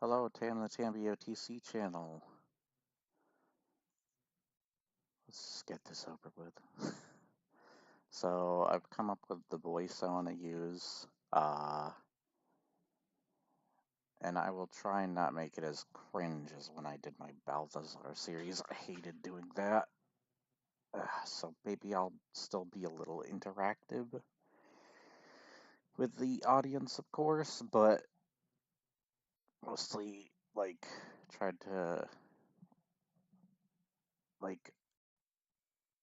Hello, Tam the Tambi OTC channel. Let's get this over with. So I've come up with the voice I want to use, and I will try and not make it as cringe as when I did my Balthazar series. I hated doing that. So maybe I'll still be a little interactive with the audience, of course, but mostly tried to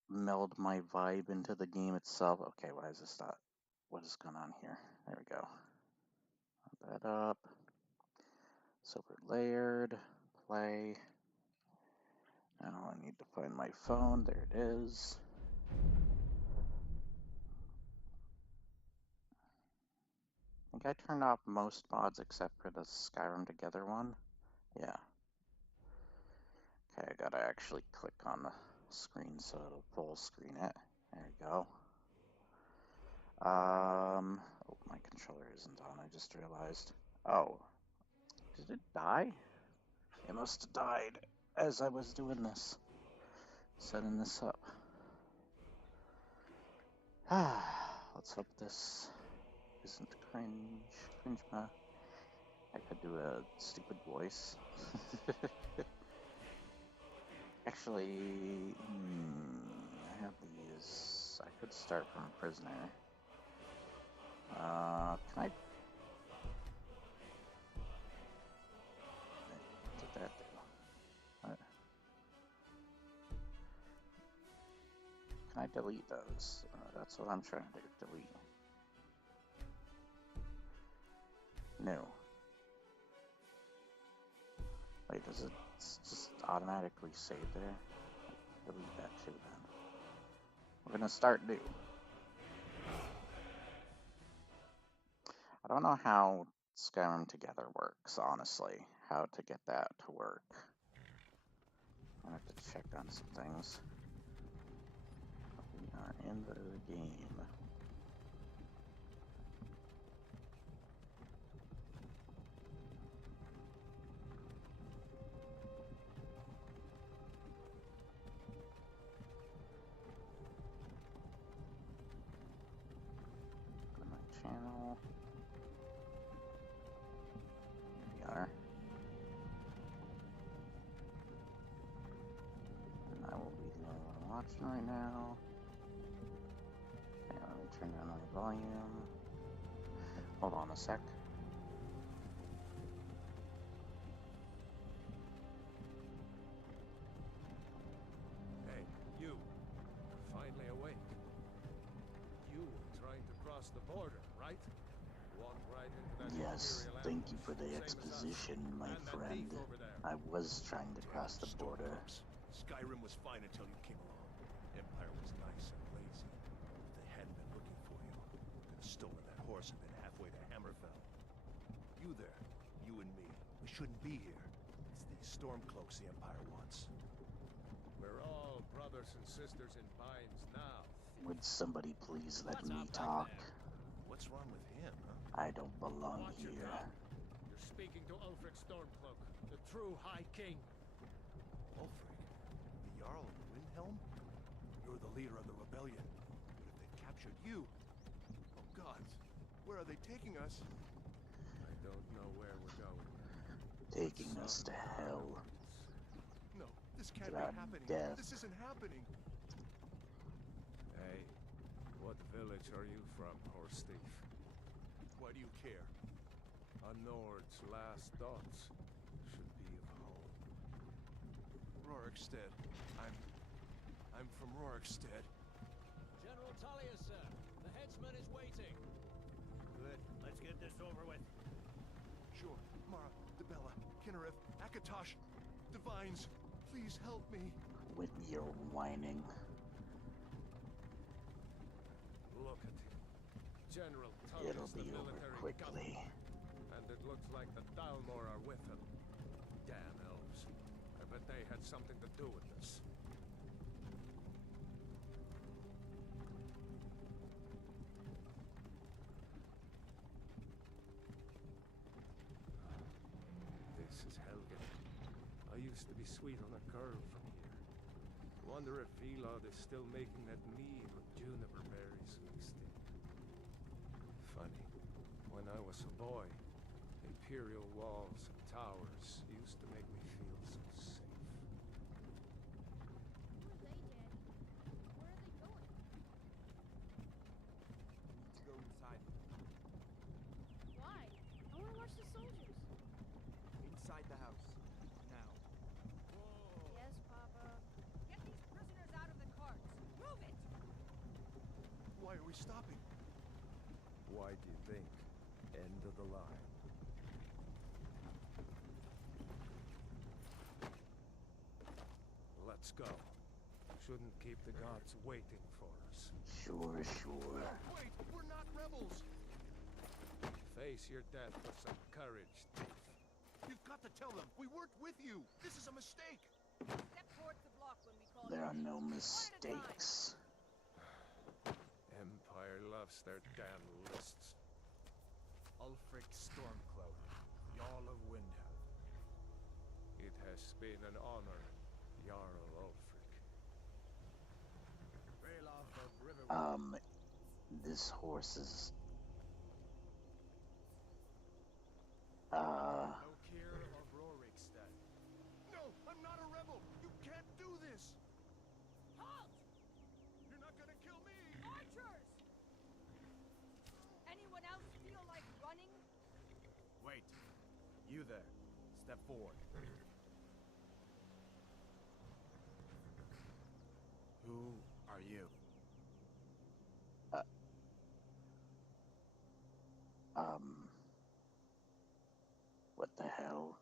meld my vibe into the game itself. Okay, why is this not? What is going on here? There we go. Put that up. Silver layered. Play. Now I need to find my phone. There it is. I think I turned off most mods except for the Skyrim Together one. Yeah. Okay, I gotta actually click on the screen so it'll full screen it. There we go. Oh, my controller isn't on, I just realized. Oh. Did it die? It must have died as I was doing this. Setting this up. Let's hope this isn't cringe. I could do a stupid voice. Actually, I have these. I could start from prisoner. Can I? What did that do? What? Can I delete those? That's what I'm trying to do. Delete. No. Wait, does it just automatically save there? Delete that too then. We're gonna start new. I don't know how Skyrim Together works, honestly. How to get that to work. I have to check on some things. We are in the game. Go to my channel. Here we are. And I will be the only one watching right now. Okay, let me turn down my volume. Hold on a sec. Hey, you. Finally awake. You were trying to cross the border, right? Walked right into that Yes, Imperial thank you ambush, for the same as us. exposition, my And that friend. thief over there. I was trying to cross the border. Skyrim was fine until you came along. Empire was nice and lazy. If they hadn't been looking for you, could have stolen that horse and been halfway to Hammerfell. You there, you and me, we shouldn't be here. It's these Stormcloaks the Empire wants. We're all brothers and sisters in Pines now. Would somebody please let What's me up back talk? there? What's wrong with him, huh? I don't belong Watch your here. tongue. You're speaking to Ulfric Stormcloak, the true High King. Ulfric, the Jarl of Windhelm? You're the leader of the rebellion. But if they've captured you... Oh gods, where are they taking us? I don't know where we're going. Taking us to hell. No, this can't Without be happening. death. This isn't happening. Hey, what village are you from, horse thief? Why do you care? A Nord's last thoughts should be of home. Rorikstead. I'm from Rorikstead. General Tullius, sir. The headsman is waiting. Good. Let's get this over with. Sure. Mara, Debella, Kinnereth, Akatosh, Divines, please help me. With your whining. Look at him. General It'll Tullius, be the over military quickly. governor. And it looks like the Dalmor are with him. Damn elves. I bet they had something to do with this. This I used to be sweet on a girl from here. Wonder if Elod is still making that mead with juniper berries mixed in. Funny, when I was a boy, imperial walls and towers used to make me feel so safe. Who are they, Daddy? Where are they going? To go inside. Why? I want to watch the soldiers. Inside the house. Now. Yes, Papa. Get these prisoners out of the carts. Move it! Why are we stopping? Why do you think? End of the line. Let's go. Shouldn't keep the gods waiting for us. Sure, sure. Wait, we're not rebels! Face your death with some courage, thief. You've got to tell them we weren't with you! This is a mistake! Step towards the block when we call There you. are no One at a time. mistakes. Empire loves their damn lists. Ulfric Stormcloak, Jarl of Windhelm. It has been an honor, Jarl Ulfric. Ralof of Riverwood. This horse is, Okeer of Rorikstead. No, I'm not a rebel! You can't do this! Halt! You're not gonna kill me! Archers! Anyone else feel like running? Wait. You there. Step forward. Who are you? what the hell?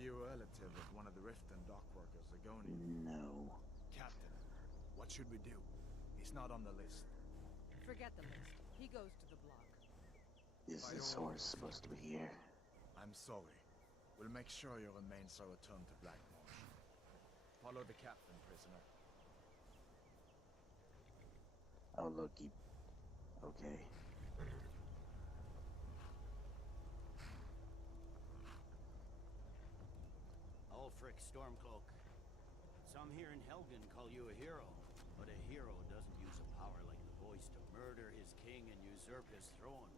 you a relative of one of the Riften dock workers, Agoni? No. Captain, what should we do? He's not on the list. Forget the list. He goes to the block. Is this horse supposed to be here? I'm sorry. We'll make sure your remains are returned to Blackmarsh. Follow the captain, prisoner. Oh, look, he... Okay. Ulfric Stormcloak. Some here in Helgen call you a hero, but a hero doesn't use a power like the voice to murder his king and usurp his throne.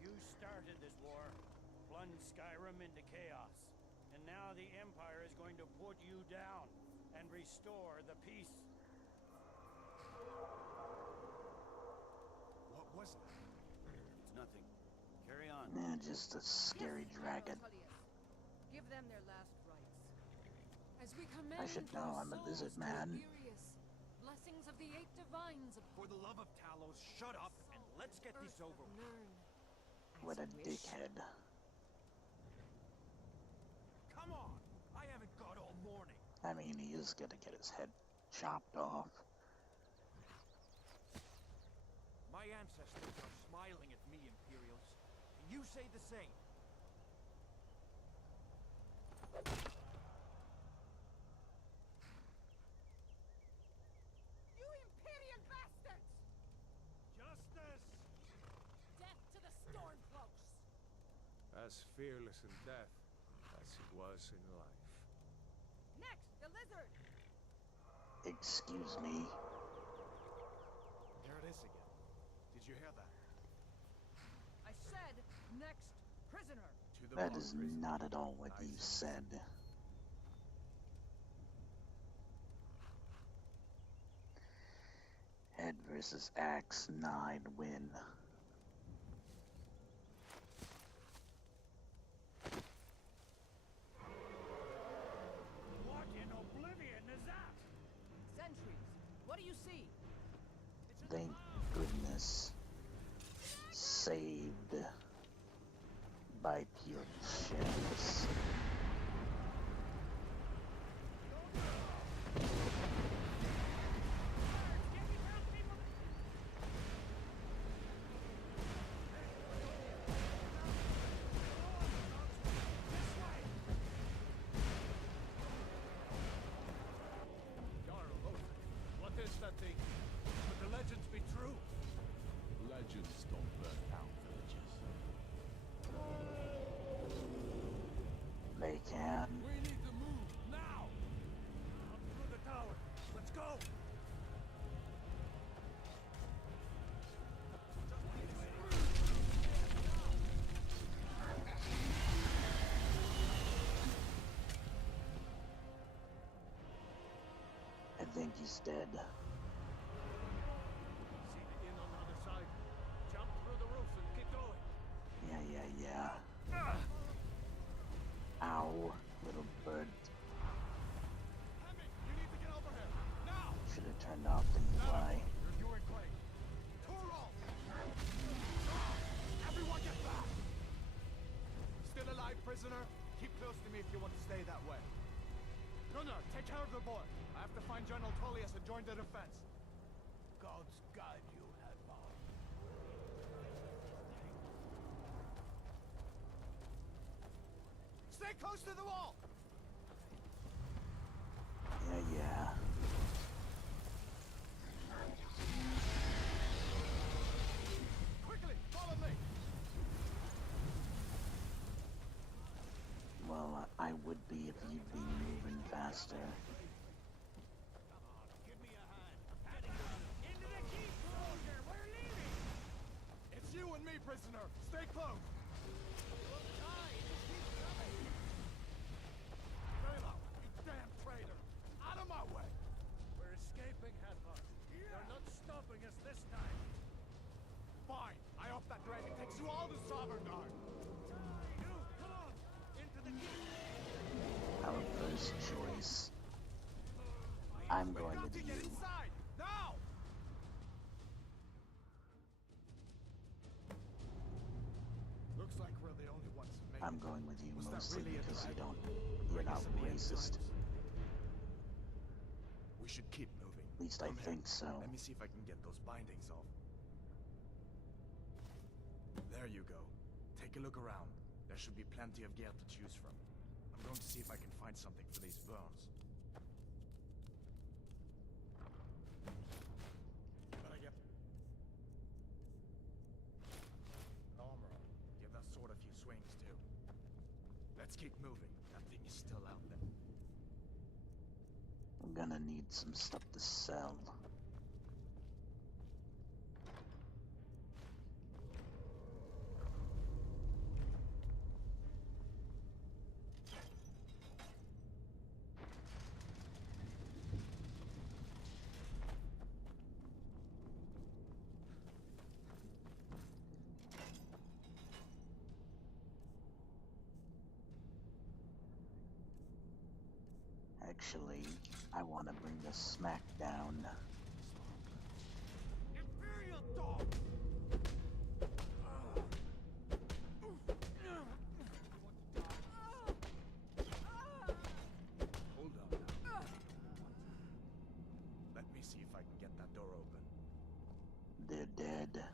You started this war, plunged Skyrim into chaos, and now the Empire is going to put you down and restore the peace. What was it? It's nothing. Carry on. Man, just a scary dragon. Give them their last rites. As we commend I should know, our I'm a souls lizard to man. Oberius, blessings of the 8 divines For the love of Talos, shut up and let's get this over with. Nern. What a dickhead. Come on! I haven't got all morning. I mean, he is gonna get his head chopped off. My ancestors are smiling at me, Imperials. And you say the same. You Imperial bastards! Justice! Death to the Stormcloaks! As fearless in death as he was in life. Next, the lizard! Excuse me. There it is again. Did you hear that? I said, next prisoner! To the That block, is prisoner. not at all what you Nice. said. Head versus axe, 9 win. What in oblivion is that? Sentries, what do you see? Thank goodness. Saved by pure chance. Jarl Ulfric, what is that thing? Could the legends be true? Legends don't burn down villages. They can. We need to move now! Up through the tower. Let's go! I think he's dead. See the inn on the other side. Jump through the roof and keep going. Yeah. Ow, little bird. Hemming, you need to get over here. Now! Should have turned off the UI. You're doing great. Toro! Everyone get back! Still alive, prisoner? Keep close to me if you want to stay that way. Gunnar, take care of the boy. I have to find General Tullius and join the defense. God's guide you, Hadvar. Stay close to the wall! Yeah. Quickly, follow me! Well, I would be if you'd be moving faster. Give me a hand. Into the keep, soldier! We're leaving! It's you and me, prisoner! Stay close! Bela, you damn traitor! Out of my way! We're escaping, Hadvar. They're not stopping us this time. Fine, I hope that dragon takes you all to Sovngarde! You, come on! Into the keep! Our first choice. I'm going Got with to get you. inside! Now! Looks like we're the only ones who made I'm going with you Was that mostly really a because you dragon? you're Bring not us in the end racist. times? We should keep moving. At least I Come here. think so. Let me see if I can get those bindings off. There you go. Take a look around. There should be plenty of gear to choose from. I'm going to see if I can find something for these burns. Better get armor on. Give that sword a few swings too. Let's keep moving. That thing is still out there. I'm gonna need some stuff to sell. Actually, I want to bring the smack down. Imperial dog! Hold up now. Let me see if I can get that door open. They're dead.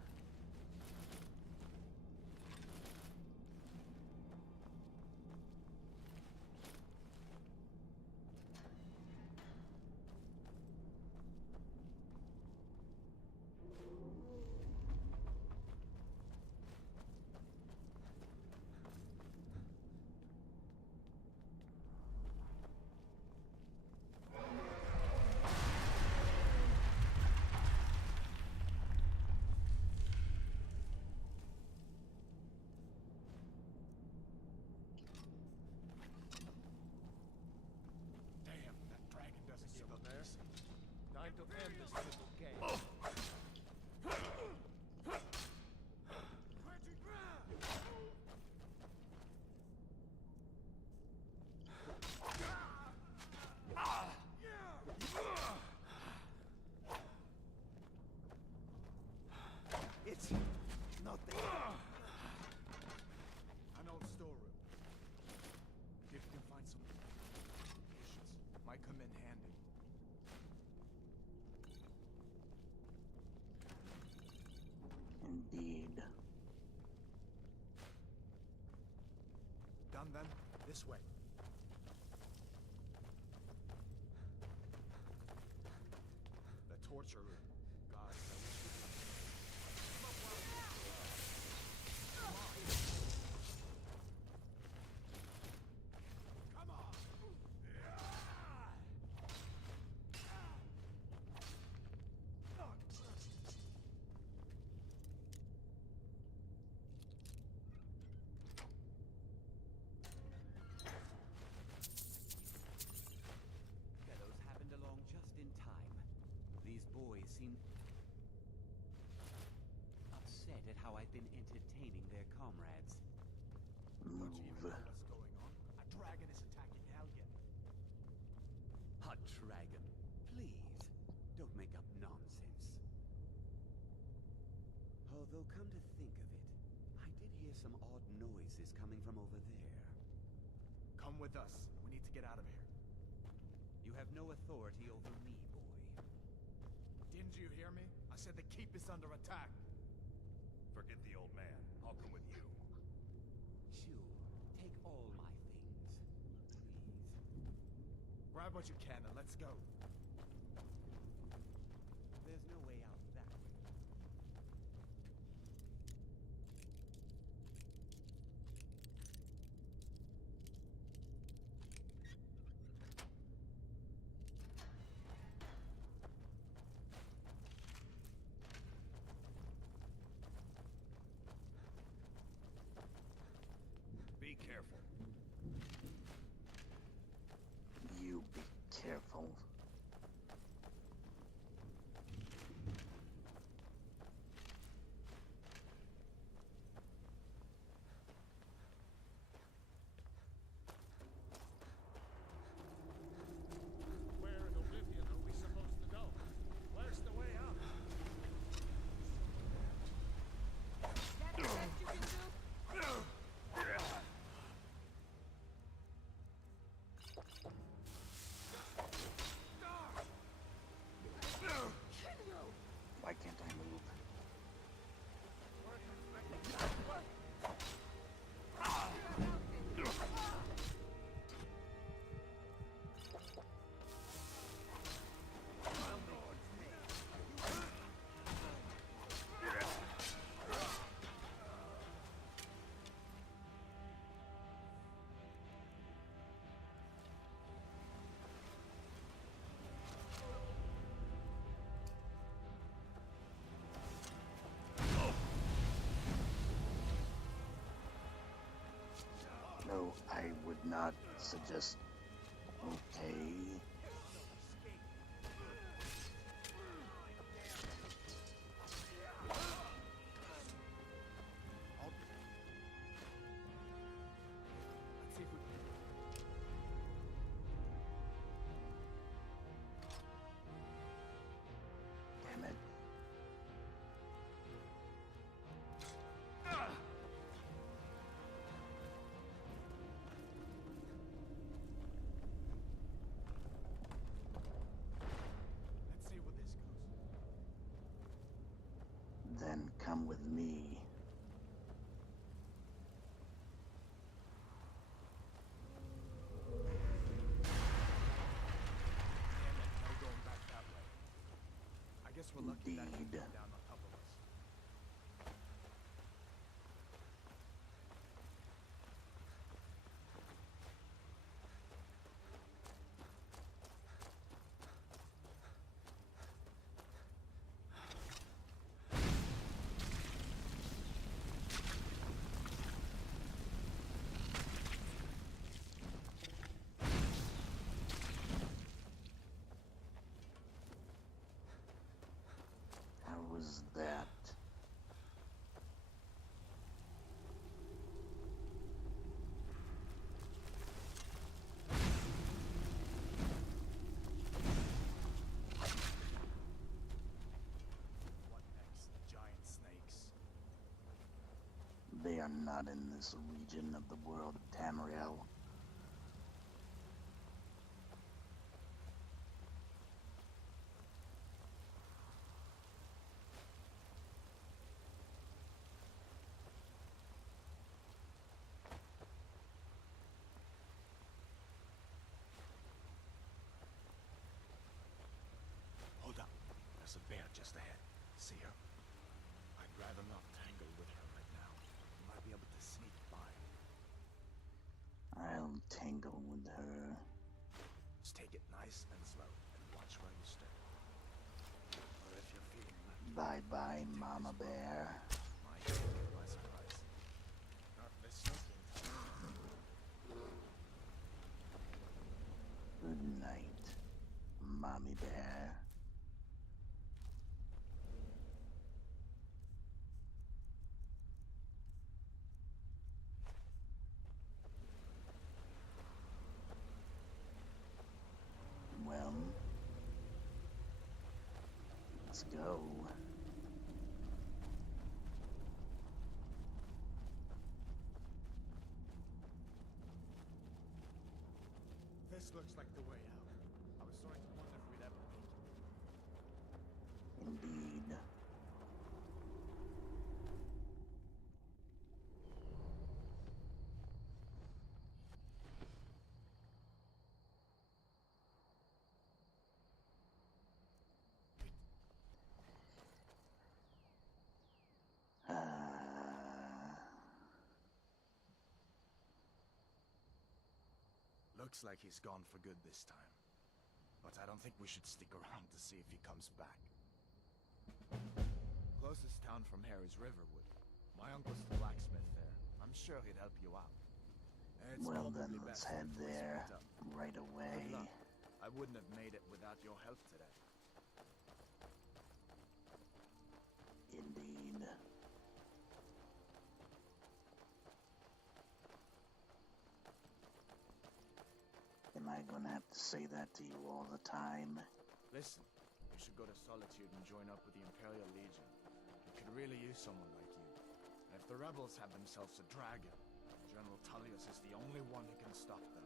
Damn, that dragon doesn't give up there. easy. Time to end this little game. It's not there. An old storeroom. If you can find some patience, might come in handy. Indeed. Done then? This way. The torture room. God, I wish we could. Come on! Fellows happened along just in time. These boys seem upset at how I've been entertaining their comrades. Don't you even Move. know what's going on? A dragon is attacking Helgen. A dragon. Please, don't make up nonsense. Although, come to think of it, I did hear some odd noises coming from over there. Come with us. We need to get out of here. You have no authority over me, boy. Didn't you hear me? I said the keep is under attack. Forget the old man. I'll come with you. Sure, take all my things, please. Grab what you can and let's go. There's no way out that way. Be careful. You be careful. Where in Oblivion are we supposed to go? Where's the way out? That the best you can do? so I would not suggest. Okay. Let's see if we can. Damn it. Let's see where this goes. Then come with me. Damn it, no going back that way. I guess we're lucky that Indeed. came down on top of us. How was that? What next? Giant snakes. They are not in this region of the world of Tamriel. Hold up. There's a bear just ahead. See her? I'd rather not tangle with her right now. You might be able to sneak by. I'll tangle with her. Just take it nice and slow and watch where you step. Or if you're feeling lucky, Bye-bye, Mama Bear. might take it by surprise. Not this something. Good night, Mommy Bear. Well, let's go. This looks like the way out. I was starting to wonder if we'd ever make it. Indeed. Looks like he's gone for good this time. But I don't think we should stick around to see if he comes back. Closest town from here is Riverwood. My uncle's the blacksmith there. I'm sure he'd help you out. It's Well probably then, let's best head if we there split up. right away. Good luck. I wouldn't have made it without your help today. Indeed. Am I gonna have to say that to you all the time? Listen, you should go to Solitude and join up with the Imperial Legion. We could really use someone like you. And if the rebels have themselves a dragon, General Tullius is the only one who can stop them.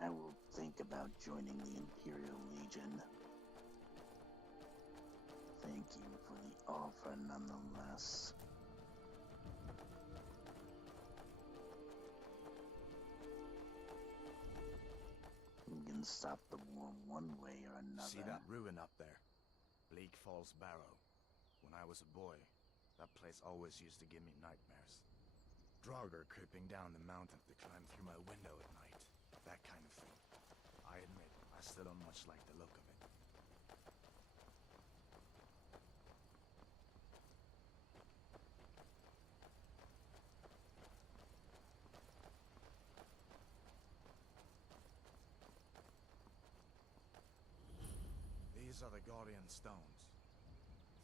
I will think about joining the Imperial Legion. Thank you for the offer nonetheless. We can stop the war one way or another. See that ruin up there? Bleak Falls Barrow. When I was a boy, that place always used to give me nightmares. Draugr creeping down the mountain to climb through my window at night. That kind of thing. I admit, I still don't much like the look of it. These are the Guardian Stones.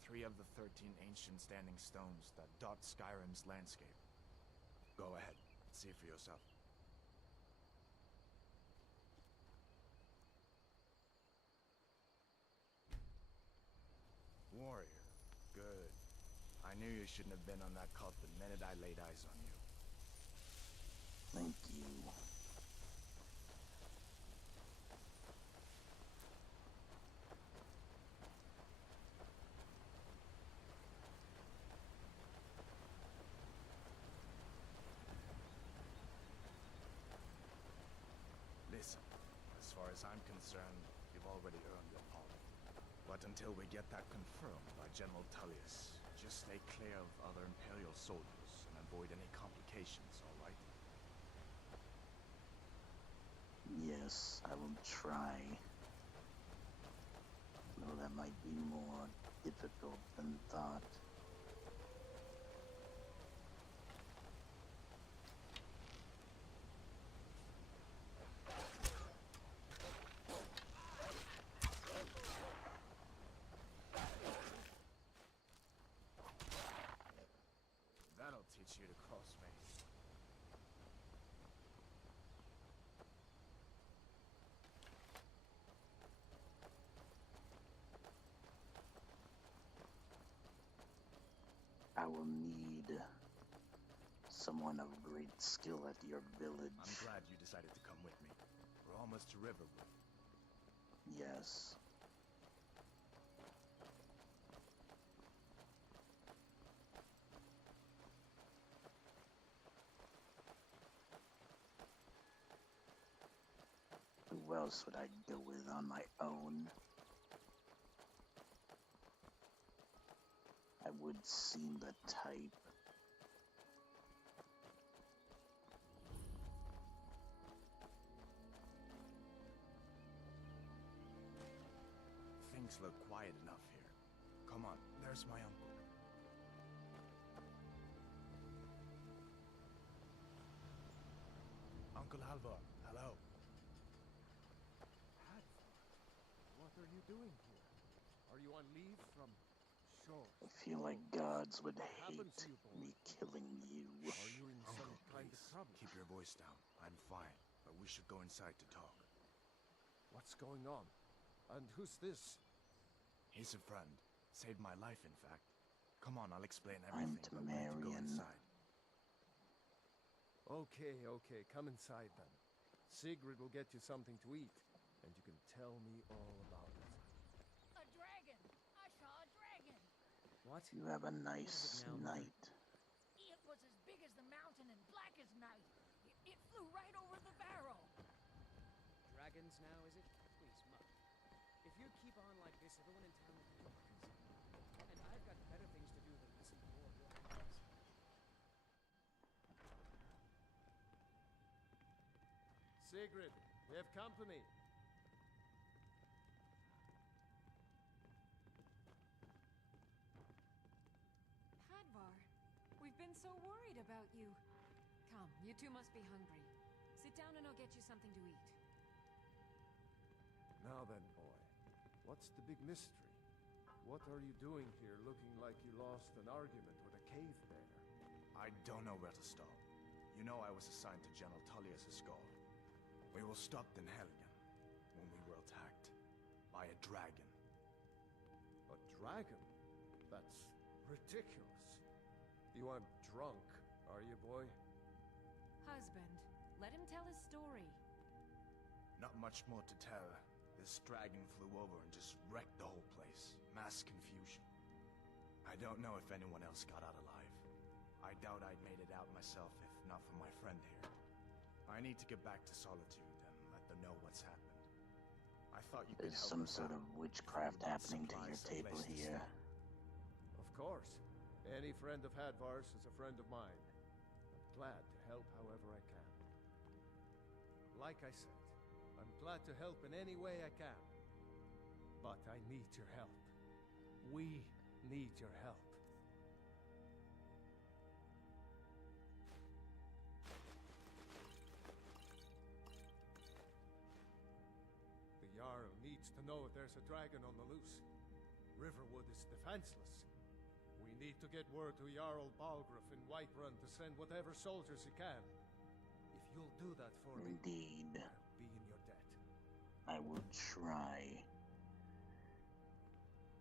3 of the 13 ancient standing stones that dot Skyrim's landscape. Go ahead, see for yourself. Warrior. Good. I knew you shouldn't have been on that cult the minute I laid eyes on you. Thank you. Listen, as far as I'm concerned, you've already earned your pardon. But until we get that confirmed by General Tullius, just stay clear of other Imperial soldiers and avoid any complications, all right? Yes, I will try. Though that might be more difficult than thought. That'll teach you to cross me. I will need someone of great skill at your village. I'm glad you decided to come with me. We're almost to Riverwood. Yes. Who else would I go with on my own? I would seem the type. Things look quiet enough here. Come on, there's my uncle. Uncle Halvor, hello. What are you doing here? Are you on leave from shore? I feel like gods would happened hate to you, boy? me killing you. Are you in some Uncle, kind of please, trouble? keep your voice down. I'm fine, but we should go inside to talk. What's going on? And who's this? He's a friend. Saved my life, in fact. Come on, I'll explain I'm everything, but we need to go Temerian. inside. Okay, come inside then. Sigrid will get you something to eat, and you can tell me all about it. A dragon! I saw a dragon! What? You have a What nice is it now, Mother? night. It was as big as the mountain and black as night. It flew right over the barrel. Dragons now, is it? Please, Mother. If you keep on like this, everyone in town will think you're crazy. And I've got better things to do than listen to all your advice. Sigrid, we have company. Hadvar, we've been so worried about you. Come, you two must be hungry. Sit down and I'll get you something to eat. Now then, boy, what's the big mystery? What are you doing here looking like you lost an argument with a cave bear? I don't know where to start. You know I was assigned to General Tullius' guard. We were stopped in Helgen when we were attacked by a dragon. A dragon? That's ridiculous. You aren't drunk, are you, boy? Husband, let him tell his story. Not much more to tell. This dragon flew over and just wrecked the whole place. Mass confusion. I don't know if anyone else got out alive. I doubt I'd made it out myself if not for my friend here. I need to get back to Solitude and let them know what's happened. I thought you could There's help some us sort out. of witchcraft Food, happening to your supplies, a table place to here. stay. Of course. Any friend of Hadvar's is a friend of mine. I'm glad to help however I can. Like I said, I'm glad to help in any way I can. But I need your help. We need your help. The Jarl needs to know know if there's a dragon on the loose. Riverwood is defenseless. We need to get word to Jarl Balgruuf in Whiterun to send whatever soldiers he can. If you'll do that for me, Indeed. I'll be in your debt. I will try.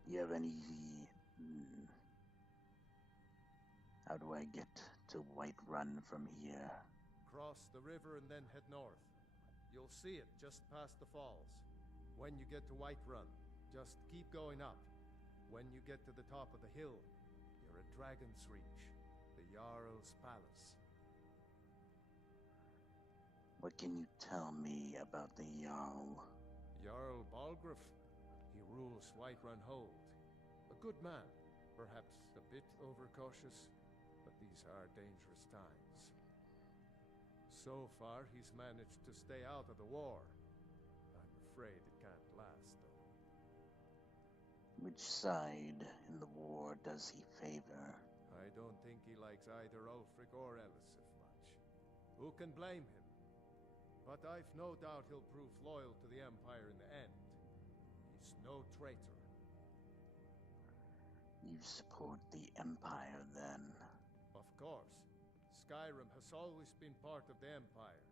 You have any... How do I get to Whiterun from here? Cross the river and then head north. You'll see it just past the falls. When you get to Whiterun, just keep going up. When you get to the top of the hill, you're at Dragon's Reach, the Jarl's palace. What can you tell me about the Jarl? Jarl Balgruuf. He rules Whiterun Hold. A good man, perhaps a bit overcautious, but these are dangerous times. So far, he's managed to stay out of the war. I'm afraid it can't last, though. Which side in the war does he favor? I don't think he likes either Ulfric or Elisif much. Who can blame him? But I've no doubt he'll prove loyal to the Empire in the end. He's no traitor. You support the Empire, then? Of course. Skyrim has always been part of the Empire.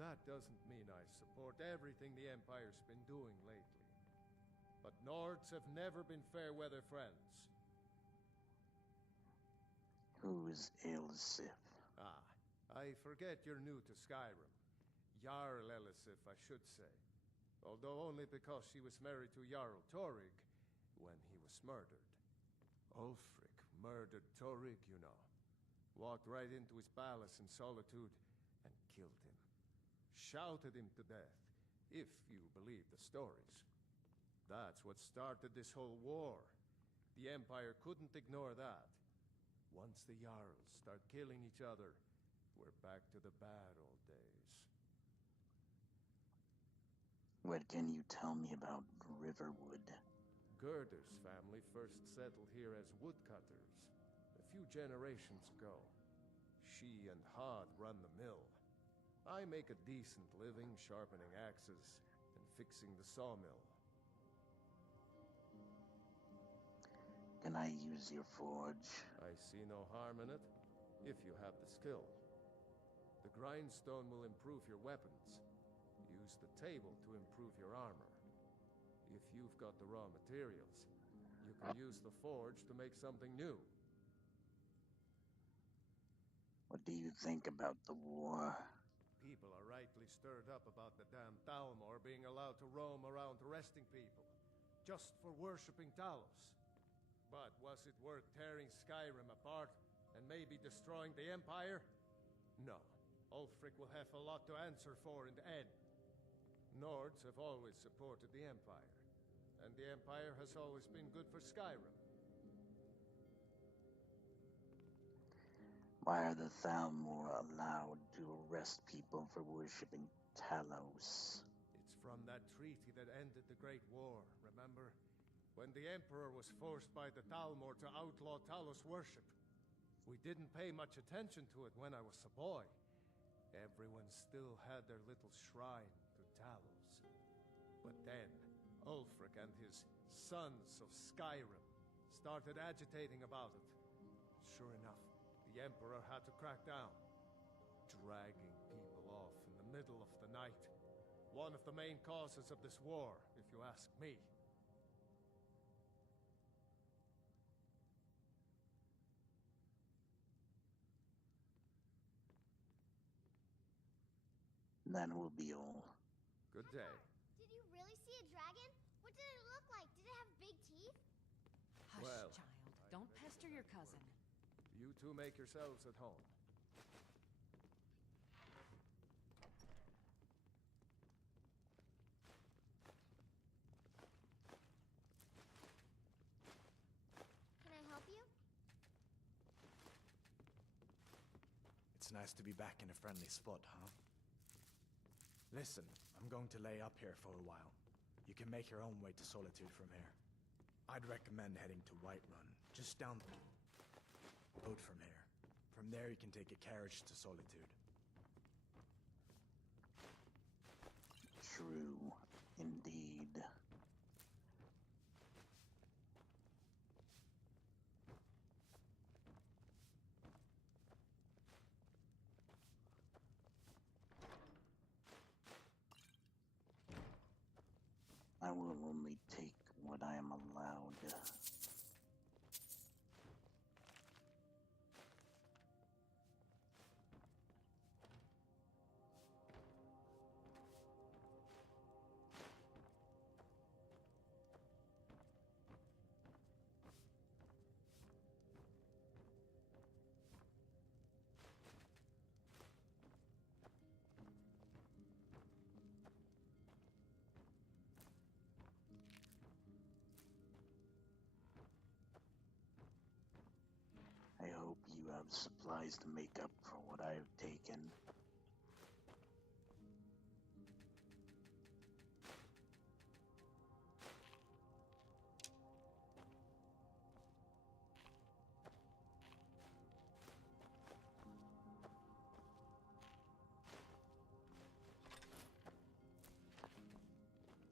That doesn't mean I support everything the Empire's been doing lately. But Nords have never been fair-weather friends. Who's Elisif? Ah, I forget you're new to Skyrim. Jarl Elisif, I should say. Although only because she was married to Jarl Torig when he was murdered. Ulfric murdered Torig, you know. Walked right into his palace in Solitude and killed him. Shouted him to death, if you believe the stories. That's what started this whole war. The Empire couldn't ignore that. Once the Jarls start killing each other, we're back to the bad old days. What can you tell me about Riverwood? Gerder's family first settled here as woodcutters a few generations ago. She and Hod run the mill. I make a decent living sharpening axes and fixing the sawmill. Can I use your forge? I see no harm in it, if you have the skill. The grindstone will improve your weapons. Use the table to improve your armor. If you've got the raw materials, you can use the forge to make something new. What do you think about the war? People are rightly stirred up about the damn Thalmor being allowed to roam around arresting people, just for worshipping Talos. But was it worth tearing Skyrim apart and maybe destroying the Empire? No. Ulfric will have a lot to answer for in the end. Nords have always supported the Empire, and the Empire has always been good for Skyrim. Why are the Thalmor allowed to arrest people for worshipping Talos? It's from that treaty that ended the Great War, remember? When the Emperor was forced by the Thalmor to outlaw Talos worship. We didn't pay much attention to it when I was a boy. Everyone still had their little shrine to Talos. But then, Ulfric and his Sons of Skyrim started agitating about it. Sure enough, the Emperor had to crack down, dragging people off in the middle of the night. One of the main causes of this war, if you ask me. That will be all. Good day. Did you really see a dragon? What did it look like? Did it have big teeth? Hush, Well, child. Don't pester your cousin. You two make yourselves at home. Can I help you? It's nice to be back in a friendly spot, huh? Listen, I'm going to lay up here for a while. You can make your own way to Solitude from here. I'd recommend heading to Whiterun, just down the road from here. From there you can take a carriage to Solitude. True, indeed. of supplies to make up for what I've taken.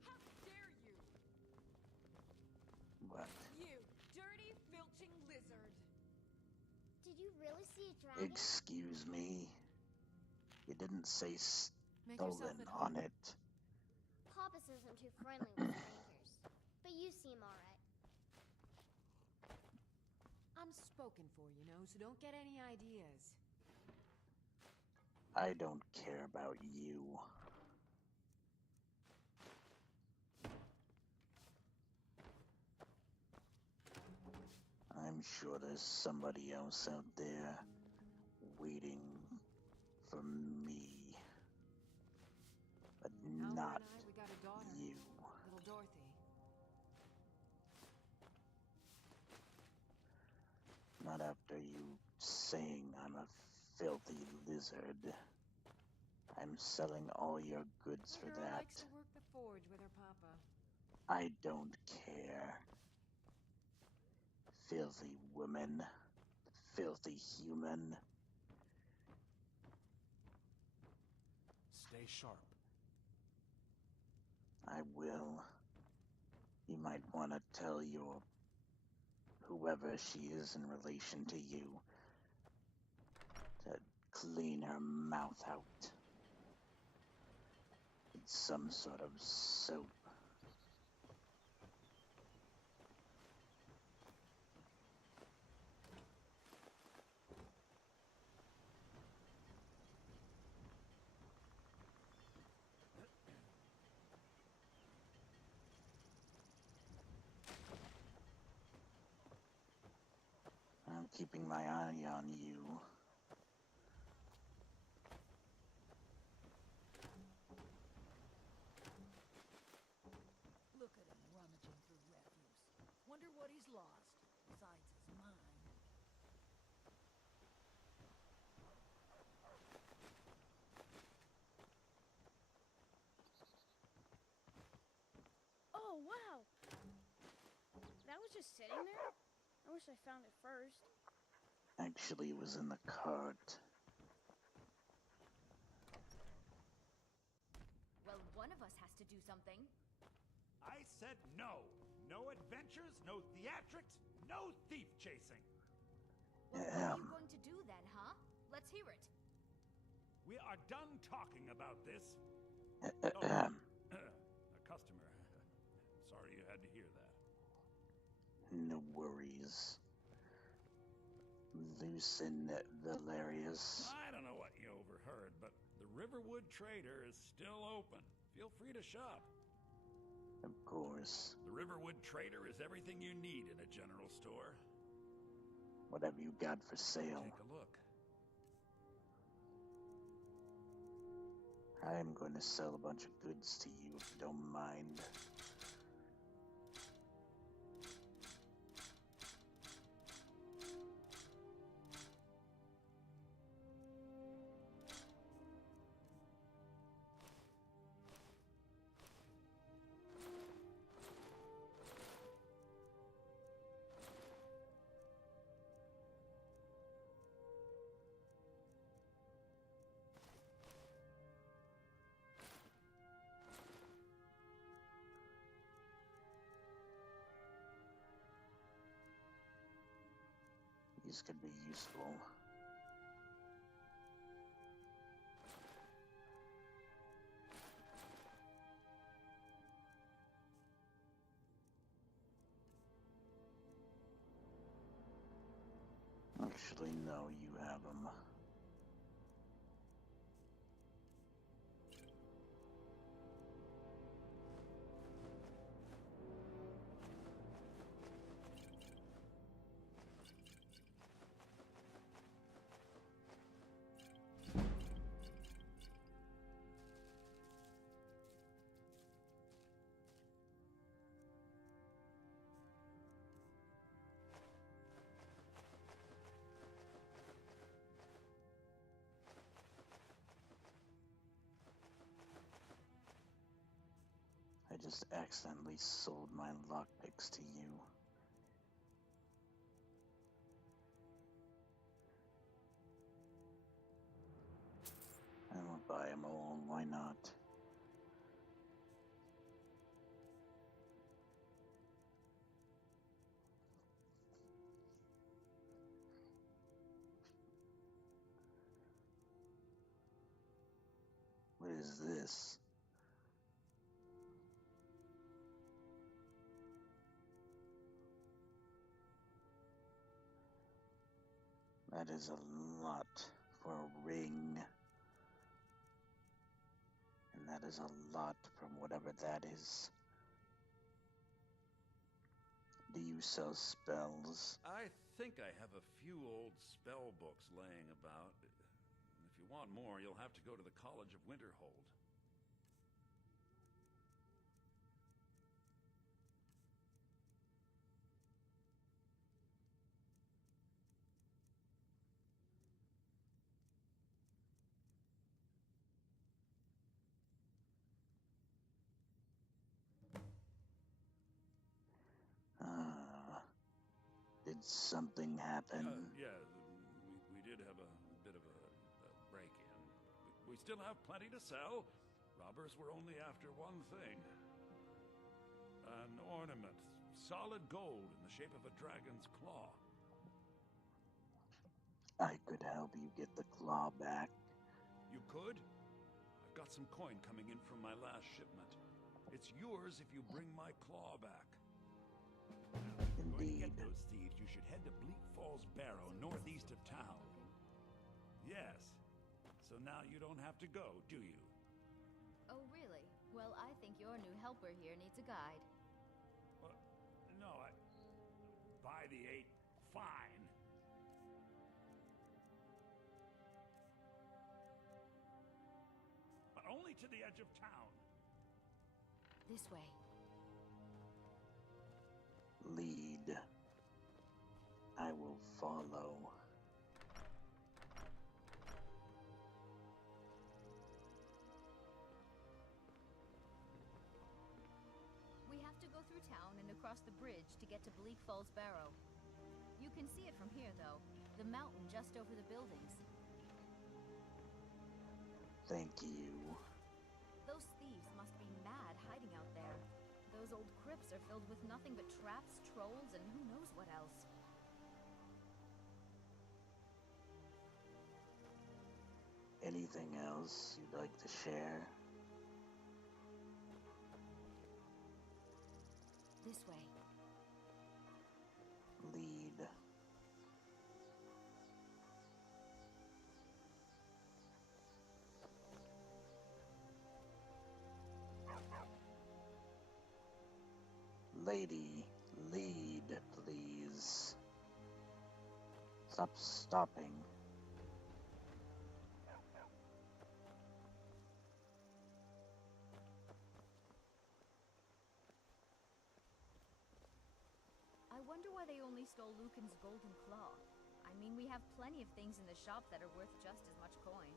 How dare you! What? You dirty, filching lizard! Did you really see a dragon? Excuse me? You didn't say Make yourself stolen at on home. it. Papa says I'm too friendly with strangers. But you seem alright. I'm spoken for, you know, so don't get any ideas. I don't care about you. I'm sure there's somebody else out there waiting for me. But Albert not and I, we got a daughter, you. little Dorothy. Not after you saying I'm a filthy lizard. I'm selling all your goods The for girl that. likes to work the forge with her papa. I don't care. Filthy woman. Filthy human. Stay sharp. I will. You might want to tell your whoever she is in relation to you to clean her mouth out with some sort of soap. I'm keeping my eye on you. Look at him rummaging through refuse. Wonder what he's lost, besides his mind. Oh, wow! That was just sitting there? I wish I found it first. Actually, it was in the cart. Well, one of us has to do something. I said no. No adventures, no theatrics, no thief chasing. Well, what are you going to do then, huh? Let's hear it. We are done talking about this. A customer. Sorry you had to hear that. No worries. Loosen Valerius. I don't know what you overheard, but the Riverwood Trader is still open. Feel free to shop. Of course. The Riverwood Trader is everything you need in a general store. Whatever you got for sale. Take a look. I am going to sell a bunch of goods to you if you don't mind. These could be useful. Actually, no, you have them. just accidentally sold my lockpicks to you. I will buy them all, why not? What is this? That is a lot for a ring. And that is a lot from whatever that is. Do you sell spells? I think I have a few old spell books laying about. If you want more, you'll have to go to the College of Winterhold. Did something happen? Yeah, we did have a bit of a break-in. We still have plenty to sell. Robbers were only after one thing. An ornament. Solid gold in the shape of a dragon's claw. I could help you get the claw back. You could? I've got some coin coming in from my last shipment. It's yours if you bring my claw back. Now, if you're going to get those thieves, you should head to Bleak Falls Barrow, northeast of town. Yes. So now you don't have to go, do you? Oh, really? Well, I think your new helper here needs a guide. Well, no, By the 8, fine. But only to the edge of town. This way. Lead. I will follow. We have to go through town and across the bridge to get to Bleak Falls Barrow. You can see it from here, though. The mountain just over the buildings. Thank you. Those thieves must be mad hiding out there. Those old crypts are filled with nothing but traps, trolls, and who knows what else. Anything else you'd like to share? This way. Lead. Lady, lead, please. Stop stopping. I wonder why they only stole Lucan's golden claw. I mean, we have plenty of things in the shop that are worth just as much coin.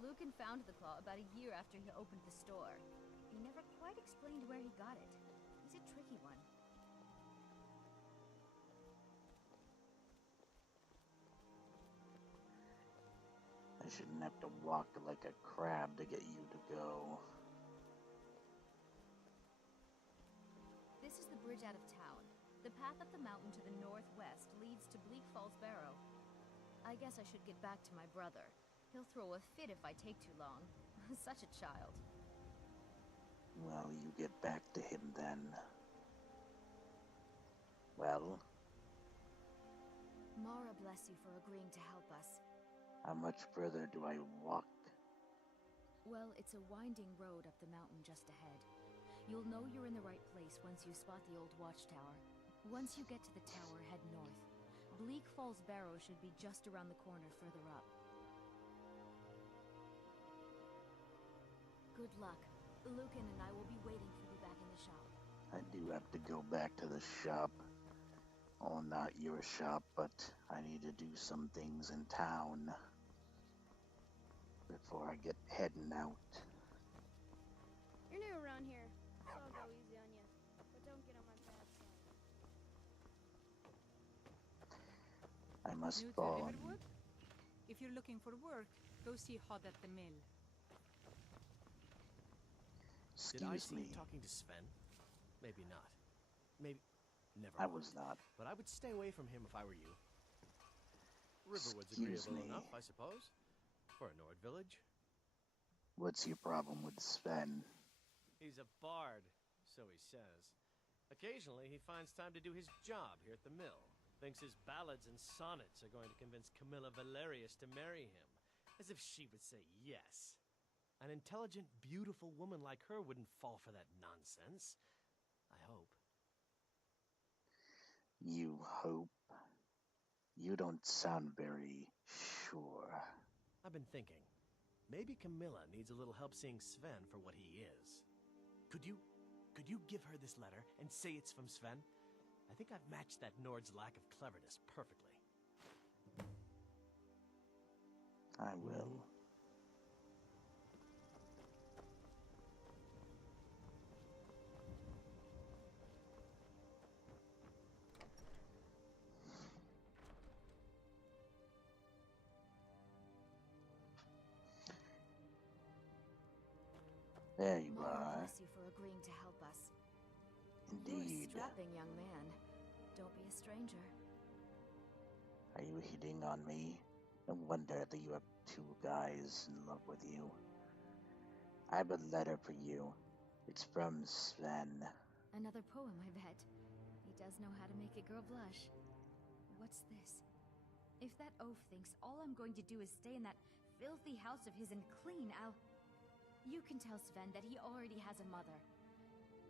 Lucan found the claw about a year after he opened the store. He never quite explained where he got it. He's a tricky one. I shouldn't have to walk like a crab to get you to go. This is the bridge out of town. The path up the mountain to the northwest leads to Bleak Falls Barrow. I guess I should get back to my brother. He'll throw a fit if I take too long. Such a child. Well, you get back to him then. Well? Mara bless you for agreeing to help us. How much further do I walk? Well, it's a winding road up the mountain just ahead. You'll know you're in the right place once you spot the old watchtower. Once you get to the tower, head north. Bleak Falls Barrow should be just around the corner further up. Good luck. Lucan and I will be waiting for you back in the shop. I do have to go back to the shop. Oh, not your shop, but I need to do some things in town before I get heading out. You're new around here, so I'll go easy. I must New to bond. Riverwood? If you're looking for work, go see Hod at the mill. Did I Excuse see me. you talking to Sven? Maybe not. Maybe... Never I mind. was not. But I would stay away from him if I were you. Riverwood's Excuse agreeable me. enough, I suppose. For a Nord village. What's your problem with Sven? He's a bard, so he says. Occasionally, he finds time to do his job here at the mill. Thinks his ballads and sonnets are going to convince Camilla Valerius to marry him. As if she would say yes. An intelligent, beautiful woman like her wouldn't fall for that nonsense. I hope. You hope? You don't sound very sure. I've been thinking. Maybe Camilla needs a little help seeing Sven for what he is. Could you give her this letter and say it's from Sven? I think I've matched that Nord's lack of cleverness perfectly. I will. There you Mother are. bless you for agreeing to help us. Indeed. You're a strapping young man. Don't be a stranger. Are you hitting on me? No wonder that you have two guys in love with you. I have a letter for you. It's from Sven. Another poem, I bet. He does know how to make a girl blush. What's this? If that oaf thinks all I'm going to do is stay in that filthy house of his and clean, You can tell Sven that he already has a mother.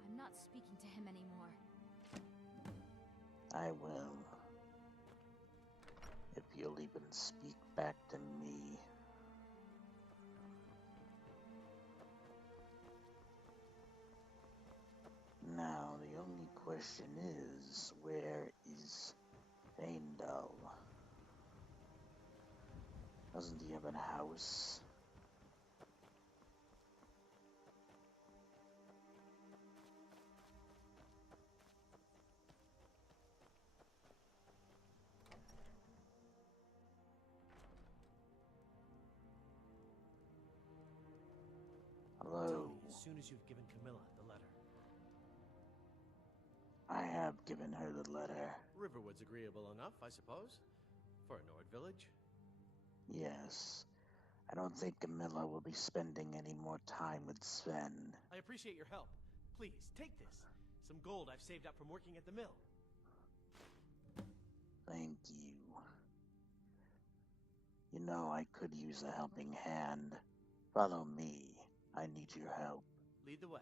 I'm not speaking to him anymore. I will. If you'll even speak back to me. Now, the only question is, where is Faendal? Doesn't he have a house? Hello. Tell me as soon as you've given Camilla the letter. I have given her the letter. Riverwood's agreeable enough, I suppose. For a Nord village. Yes. I don't think Camilla will be spending any more time with Sven. I appreciate your help. Please, take this. Some gold I've saved up from working at the mill. Thank you. You know, I could use a helping hand. Follow me. I need your help. Lead the way.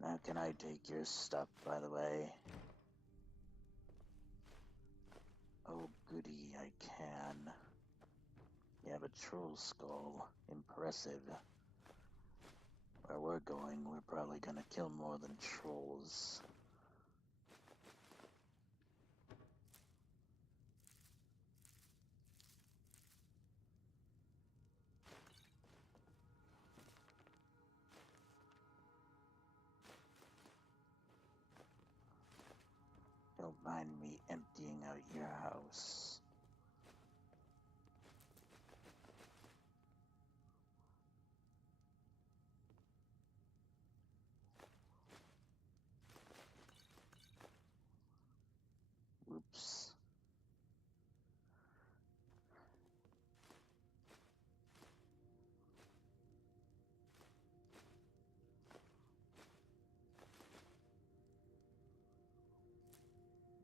Now, can I take your stuff, by the way? Oh, goody, I can. You have a troll skull. Impressive. Where we're going, we're probably gonna kill more than trolls. Don't mind me emptying out your house. Oops.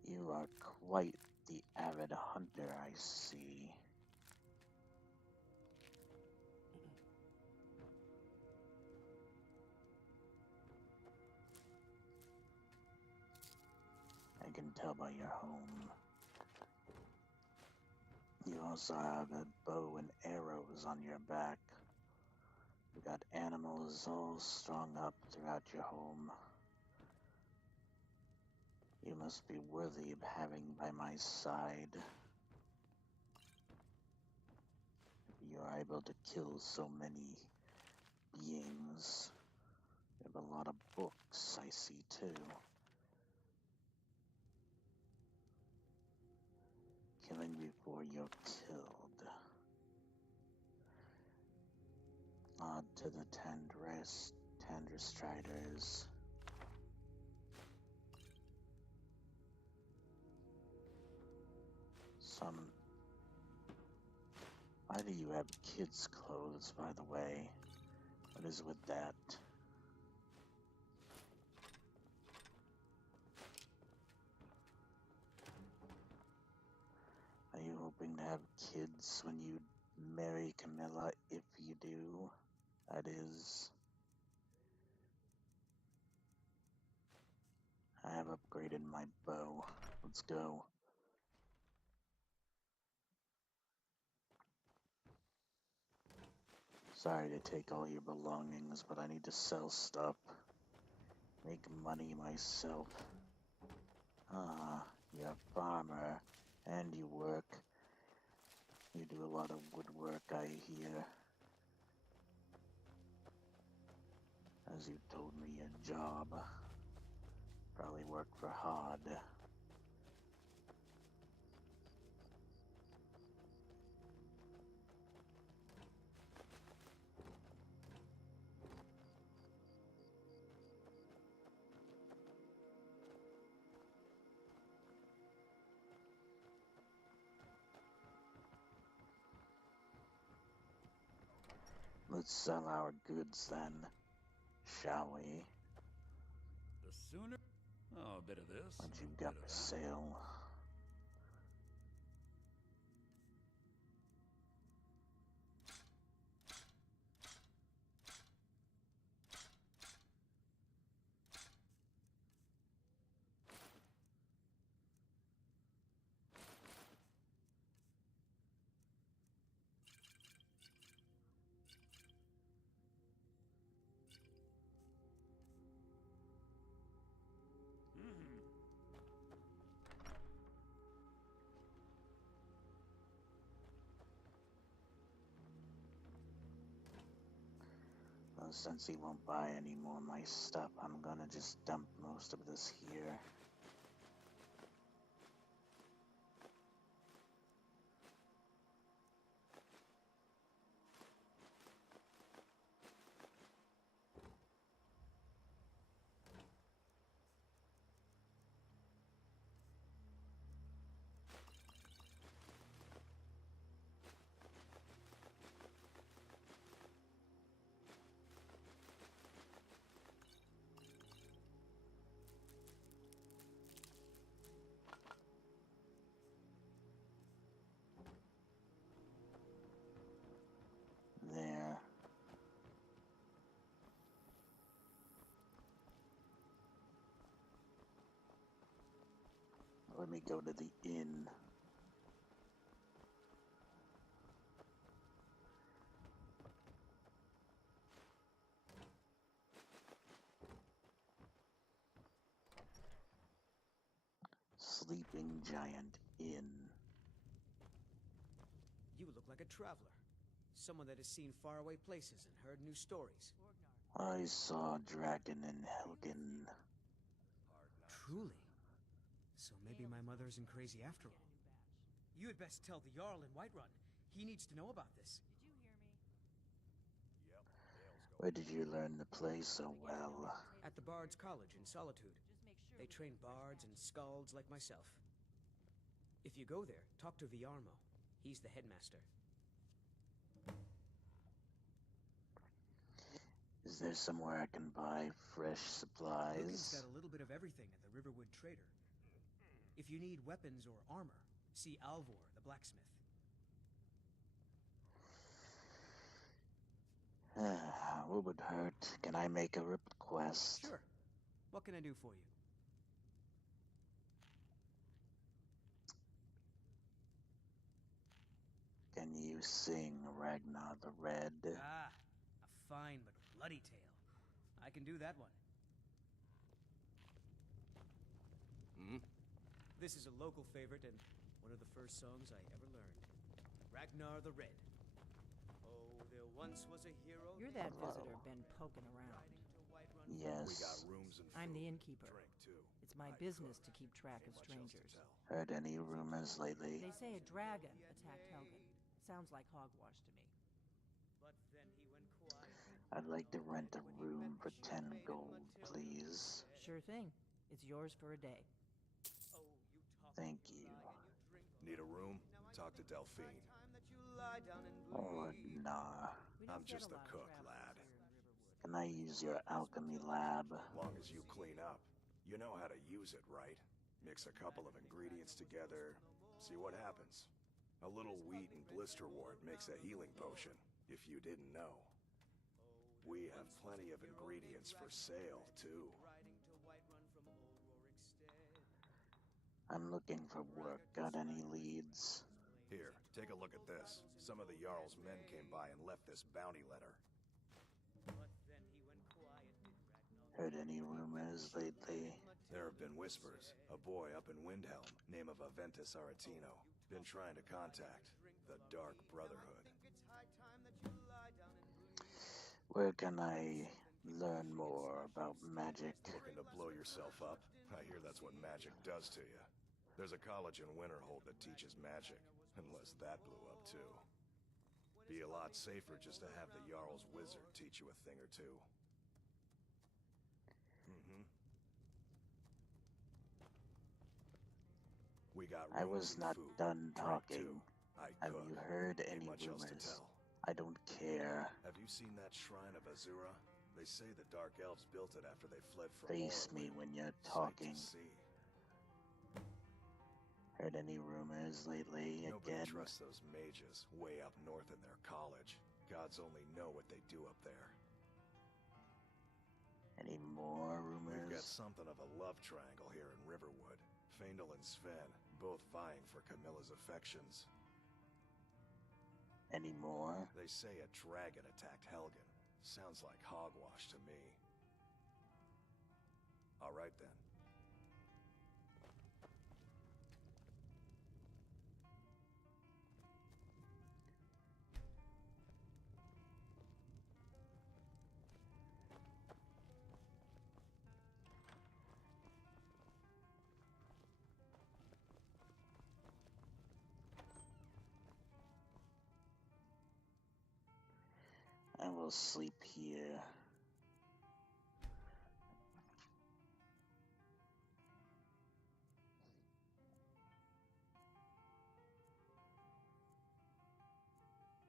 You are quite the avid hunter, I see. I can tell by your home. You also have a bow and arrows on your back. You got animals all strung up throughout your home. You must be worthy of having by my side. You are able to kill so many beings. You have a lot of books, I see too. Killing before you're killed. Nod to the Tandristriders. Why do you have kids' clothes, by the way? What is with that? Are you hoping to have kids when you marry Camilla? If you do, that is. I have upgraded my bow. Let's go. Sorry to take all your belongings, but I need to sell stuff. Make money myself. Ah, you're a farmer, and you work. You do a lot of woodwork, I hear. As you told me, a job. Probably work for Hod. Let's sell our goods then, shall we? The sooner... Oh, a bit of this. What you and a got bit for of that. sale? Well, since he won't buy any more of my stuff, I'm gonna just dump most of this here. There. Let me go to the inn. Sleeping Giant Inn. You look like a traveler. Someone that has seen faraway places and heard new stories. I saw a dragon in Helgen. Truly? So maybe my mother isn't crazy after all. You had best tell the Jarl in Whiterun. He needs to know about this. Where did you learn to play so well? At the Bard's College in Solitude. They train bards and skalds like myself. If you go there, talk to Viarmo. He's the headmaster. Is there somewhere I can buy fresh supplies? Lucan's got a little bit of everything at the Riverwood Trader. If you need weapons or armor, see Alvor, the blacksmith. What would hurt? Can I make a request? Sure. What can I do for you? Can you sing Ragnar the Red? Ah, a fine but bloody tale. I can do that one. This is a local favorite and one of the first songs I ever learned. Ragnar the Red. Oh, there once was a hero. You're that visitor been poking around. We got Yes. rooms and I'm the food, innkeeper. drink too. It's my business to keep track of strangers. Heard any rumors lately? They say a dragon attacked Helgen. Sounds like hogwash to me. But then he went quiet. I'd like to rent a room for 10 gold, please. Sure thing. It's yours for a day. Oh, you talk Thank and you. lie and you drink. Need a room? Talk to Delphine. Time that you lie down and Or bleed. nah. We don't I'm get just a the lot of cook, travelers lad. here in Riverwood. Can I use your alchemy lab? Long as you clean up. You know how to use it, right? Mix a couple of ingredients together, see what happens. A little wheat and blister wart makes a healing potion, if you didn't know. We have plenty of ingredients for sale, too. Riding to Whiterun from old Rorikstead. I'm looking for work. Got any leads? Here, take a look at this. Some of the Jarl's men came by and left this bounty letter. But then he went quiet. Heard any rumors lately? There have been whispers. A boy up in Windhelm, name of Aventus Aretino, been trying to contact the Dark Brotherhood. It's high time that you lie down and bleed. Where can I learn more about magic? Looking to blow yourself up? I hear that's what magic does to you. There's a college in Winterhold that teaches magic, unless that blew up too. Be a lot safer just to have the Jarl's wizard teach you a thing or two. We got I room was and not food, done drink talking. too. I Have cook. you heard Ain't any much else to rumors? tell. I don't care. Have you seen that shrine of Azura? They say the Dark Elves built it after they fled from Face Morrowind. me when you're Sight talking. to see. Heard any rumors lately Nobody again? trusts those mages way up north in their college. Gods only know what they do up there. Any more We've got rumors? something of a love triangle here in Riverwood. Faendal and Sven, both vying for Camilla's affections. Any more? They say a dragon attacked Helgen. Sounds like hogwash to me. All right then. I will sleep here.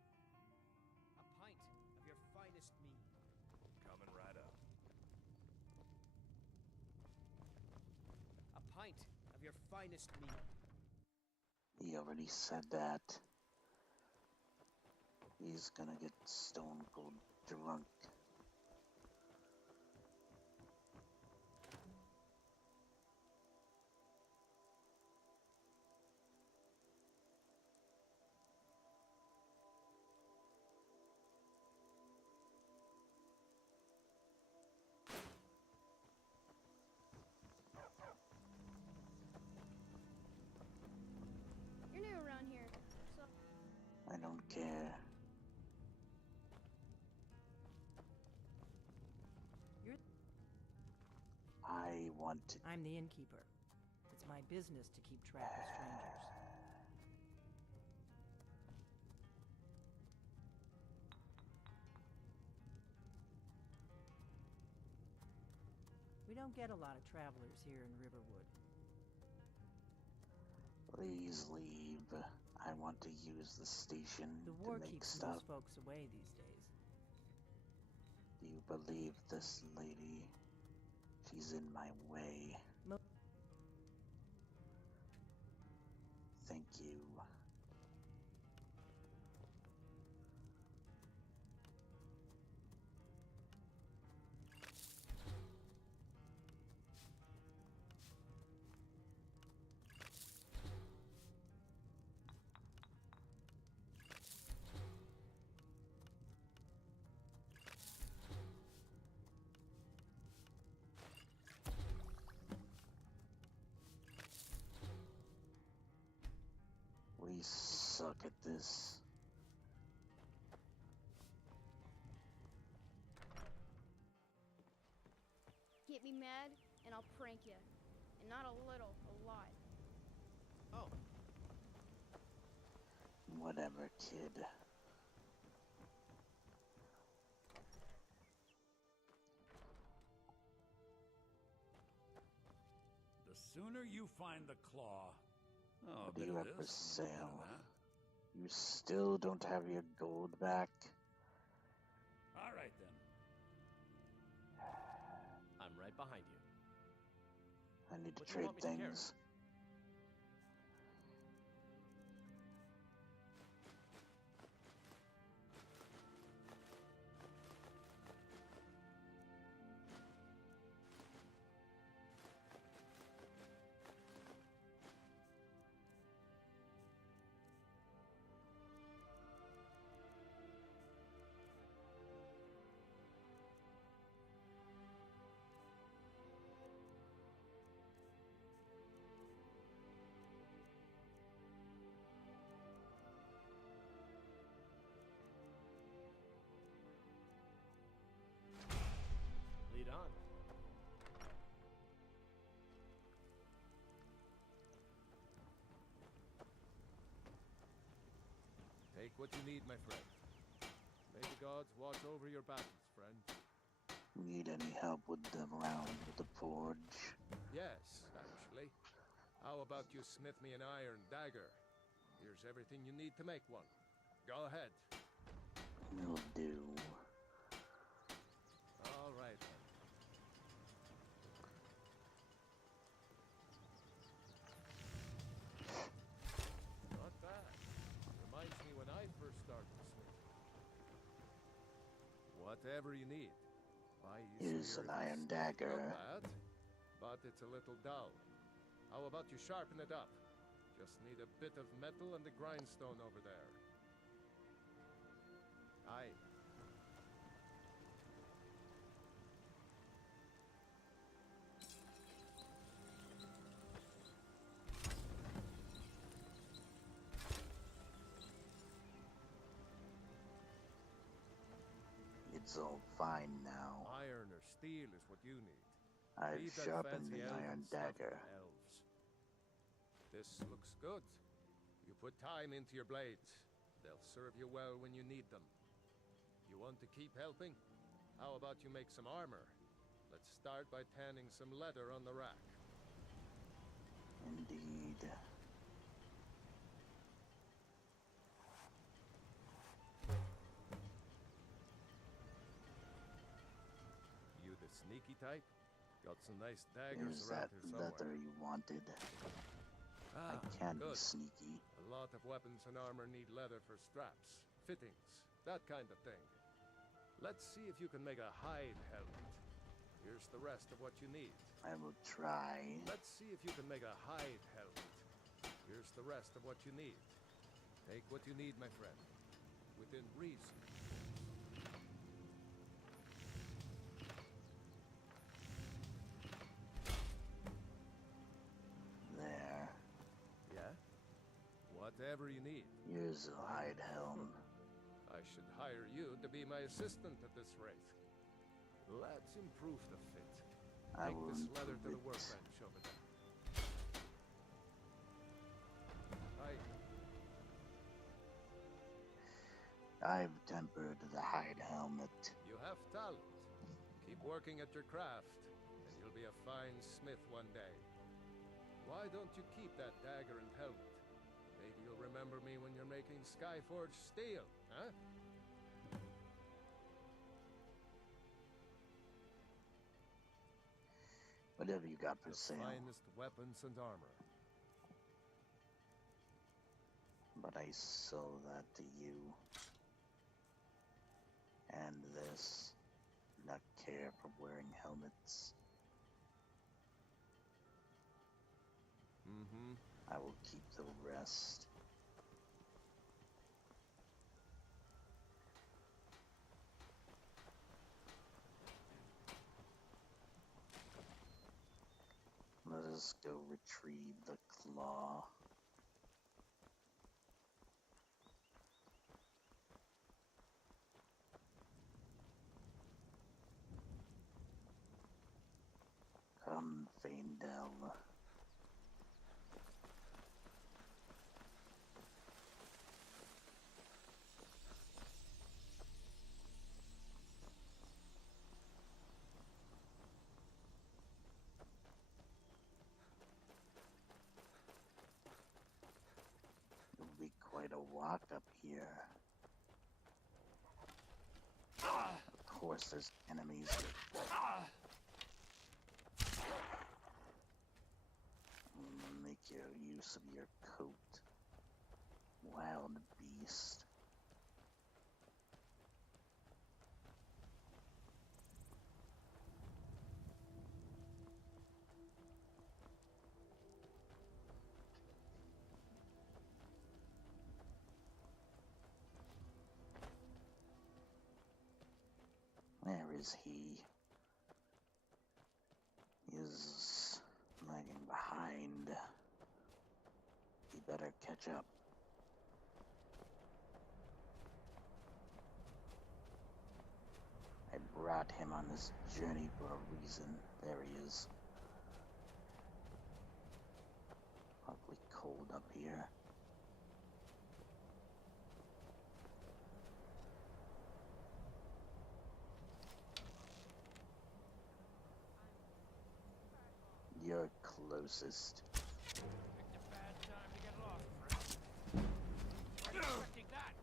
A pint of your finest mead. Coming right up. A pint of your finest mead. He already said that. He's gonna get stone cold drunk. You're new around here, so I don't care. You're... I want to. I'm the innkeeper. It's my business to keep track of strangers. We don't get a lot of travelers here in Riverwood. Please leave. I want to use the station The to war make keeps stuff. most folks away these days. Do you believe this lady? She's in my way. Thank you. We suck at this. prank you. And not a little, a lot. Oh. Whatever, kid. The sooner you find the claw. Oh, What a do bit you of have for this and a bit of sale? that. You still don't have your gold back? All right then. I'm right behind you. I need to What do you trade want me to carry? things. Lead on. Take what you need, my friend. May the gods watch over your battles, friend. Need any help with the round with the forge? Yes, actually. How about you smith me an iron dagger? Here's everything you need to make one. Go ahead. Will do. All right, then. Not bad. Reminds me when I first started smithing. Whatever you need. Why, you Here's see an here, iron it's dagger. not bad, but it's a little dull. How about you sharpen it up? Just need a bit of metal and the grindstone over there. Aye. It's all fine now. Iron or steel is what you need. I've Leave that sharpened fancy the elven iron stuff to dagger. the elves. This looks good. You put time into your blades. They'll serve you well when you need them. You want to keep helping? How about you make some armor? Let's start by tanning some leather on the rack. Indeed. You the sneaky type? Got some nice daggers Is around that here somewhere. leather you wanted? I Ah, can be good. sneaky. A lot of weapons and armor need leather for straps, fittings, that kind of thing. Let's see if you can make a hide helmet. Here's the rest of what you need. I will try. Let's see if you can make a hide helmet. Here's the rest of what you need. Take what you need, my friend. Within reason. There. Yeah? Whatever you need. Here's a hide helm. I should hire you to be my assistant at this rate. Let's improve the fit. I Take will this leather to improve the it. workbench over there. Aye. I've tempered the hide helmet. You have talent. Keep working at your craft, and you'll be a fine smith one day. Why don't you keep that dagger and helmet? Maybe you'll remember me when you're making Skyforge steel, huh? Whatever you got for The sale. finest weapons and armor. But I sell that to you. And this. Not care for wearing helmets. Mm-hmm. I will keep the rest. Let us go retrieve the claw. Come, Phoenix. here. Of course there's enemies. Make your use of your coat, wild beast. Where is he? He is lagging behind. He better catch up. I brought him on this journey for a reason. There he is. Awfully cold up here. You're closest. Picked a bad time to get lost, friend. Weren't expecting that.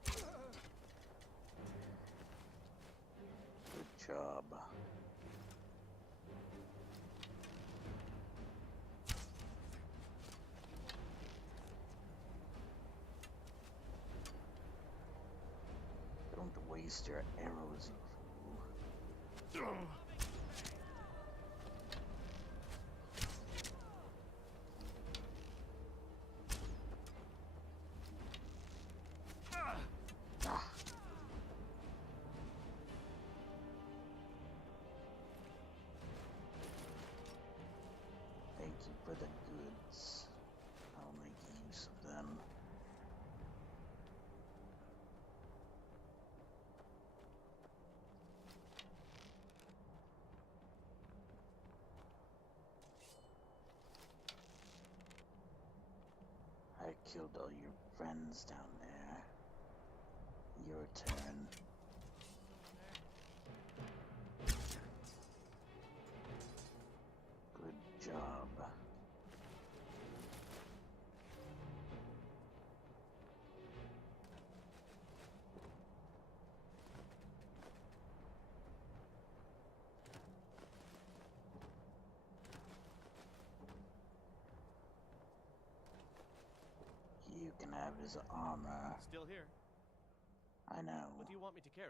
Good job. Don't waste your arrows, you fool. Thank you for the goods. I'll make use of them. I killed all your friends down there. Your turn. Good job. You can have his armor. Still here. I know. What do you want me to carry?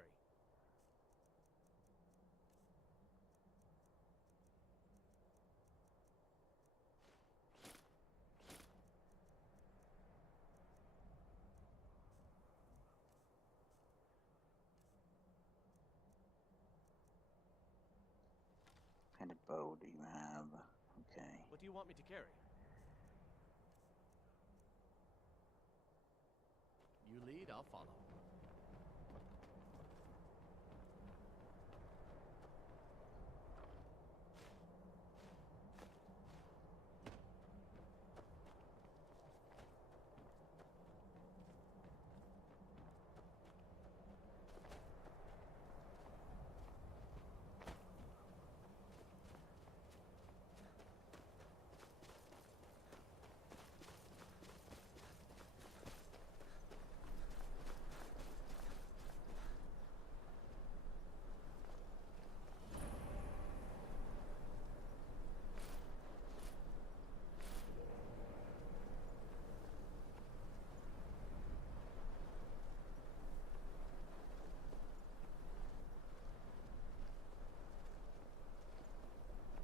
What kind of bow do you have? Okay. What do you want me to carry? You lead, I'll follow.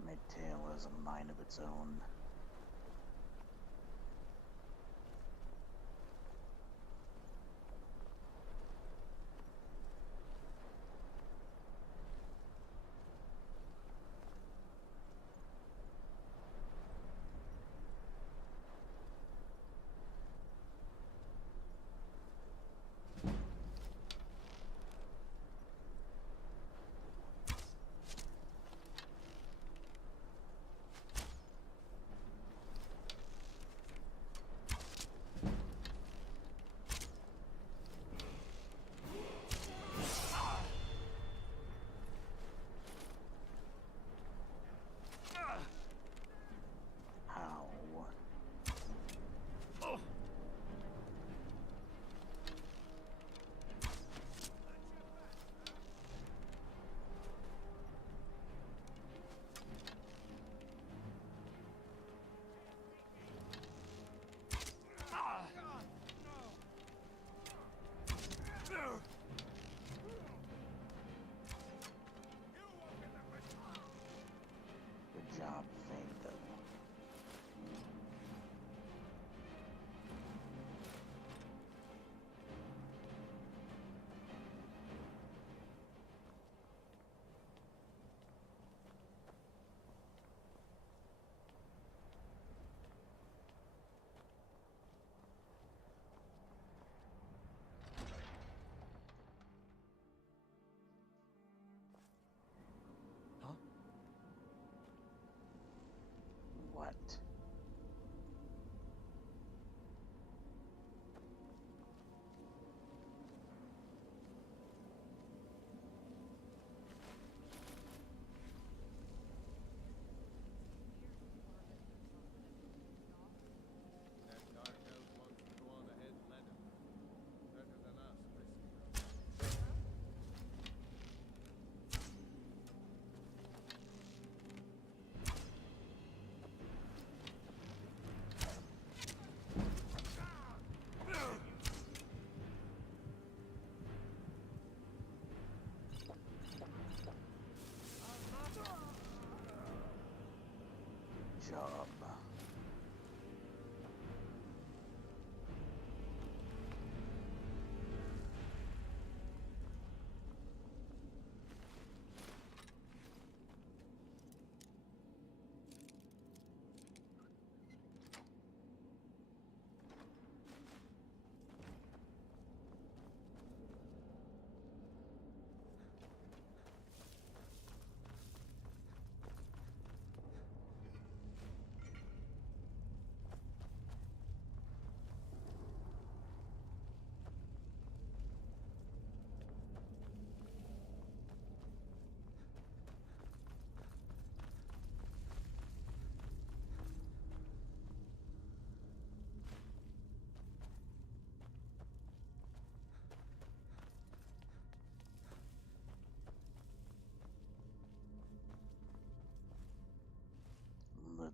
My tail has a mind of its own.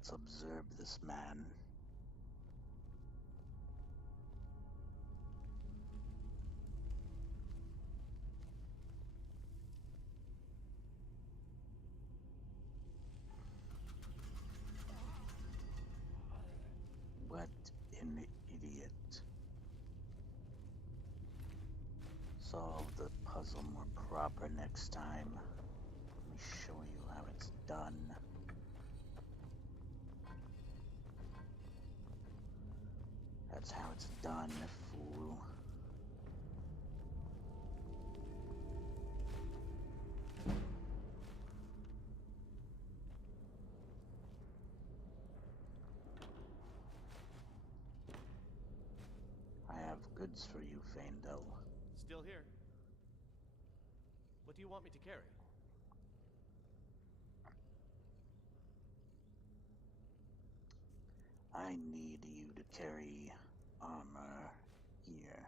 Let's observe this man. What an idiot. Solve the puzzle more proper next time. Let me show you how it's done. That's how it's done, fool. I have goods for you, Faendel. Still here. What do you want me to carry? I need you to carry armor here.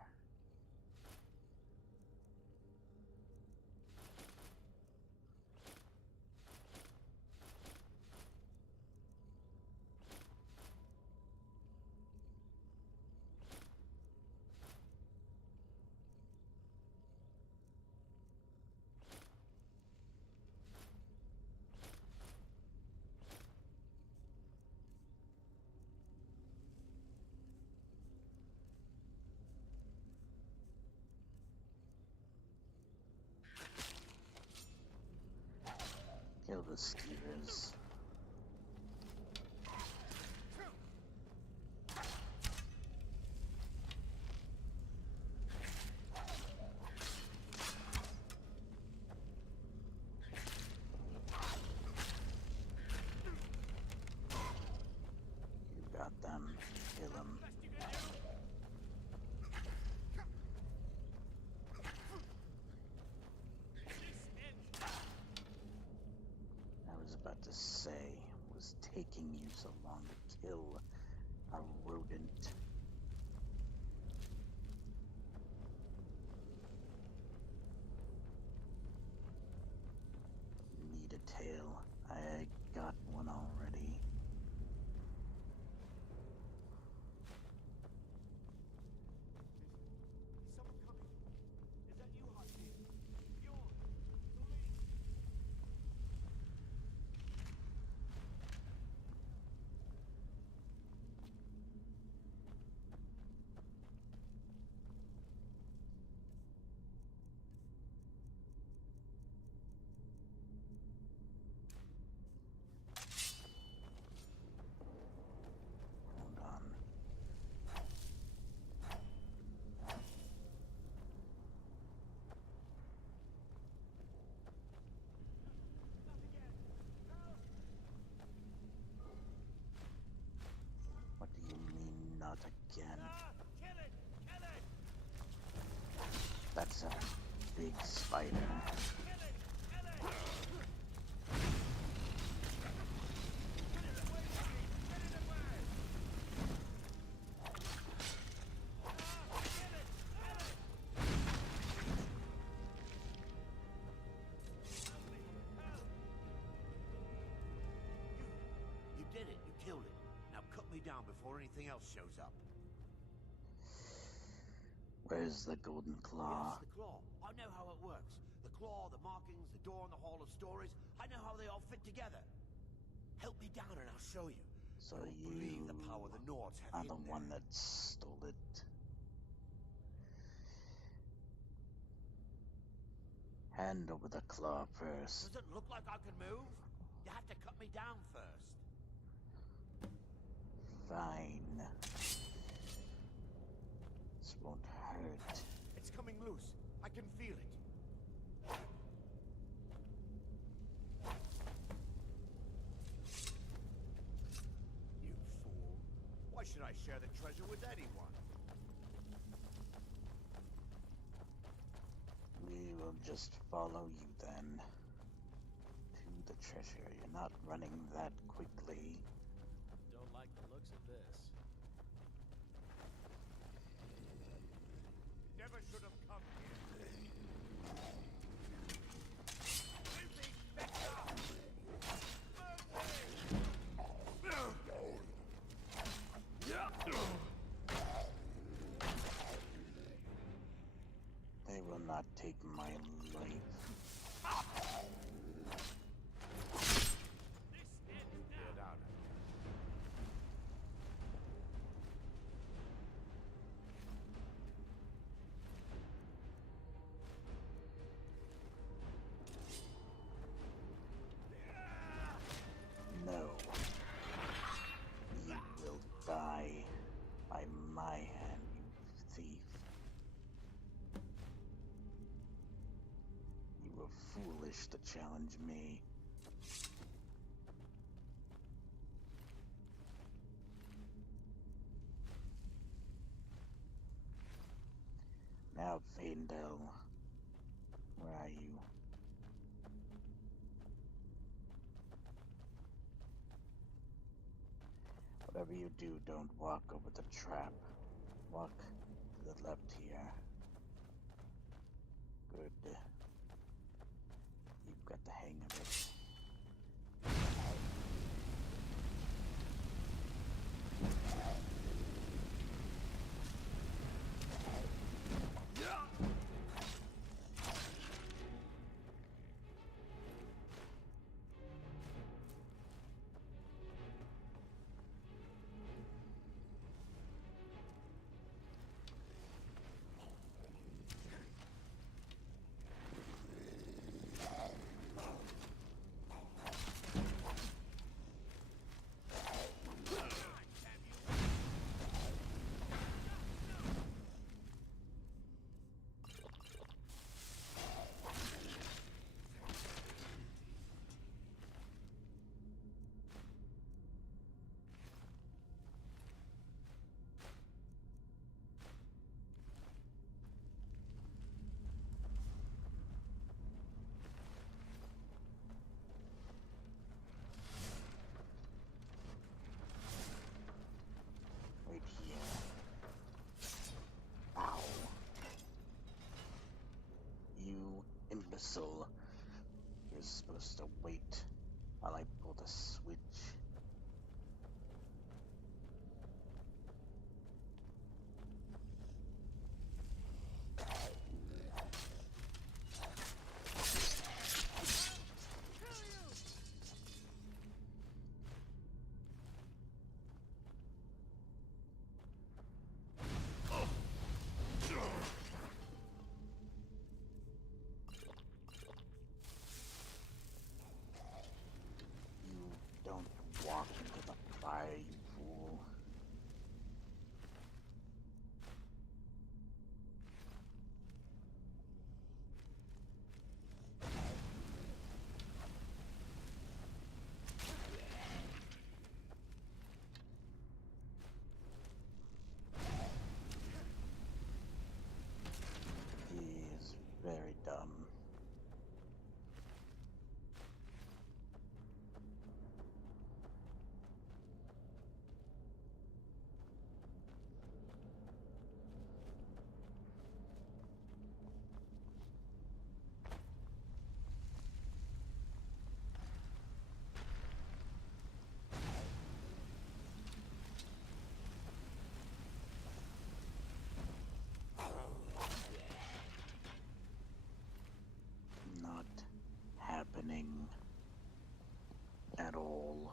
Kill the skeeters. You got them. Kill them. I was about to say, was taking you so long to kill a rodent? Need a tail. I got one already. Someone coming. Is that you, Hotseat? Hold on. What do you mean, not again? That's a big spider. You did it. You killed it. Now cut me down before anything else shows up. Where's the golden claw? Yes, the claw. I know how it works. The claw, the markings, the door in the Hall of Stories. I know how they all fit together. Help me down and I'll show you. So won't you believe the power the Nords have are the hidden one there. that stole it. Hand over the claw first. Does it look like I can move? You have to cut me down first. Fine. This won't hurt. It's coming loose. I can feel it. You fool. Why should I share the treasure with anyone? We will just follow you then. To the treasure. You're not running that quickly. Don't like the looks of this. Never should have come here. Leave me, Victor! Move me! take my life. Get out. No. You will die by my hand, you thief. You were foolish to challenge me. Now, Faendel, where are you? Whatever you do, don't walk over the trap. Walk to the left here. Good. You've got the hang of it. Right here. Ow. You imbecile. You're supposed to wait while I pull the switch. Don't walk into the fire, you fool. He is very dumb. Not happening at all.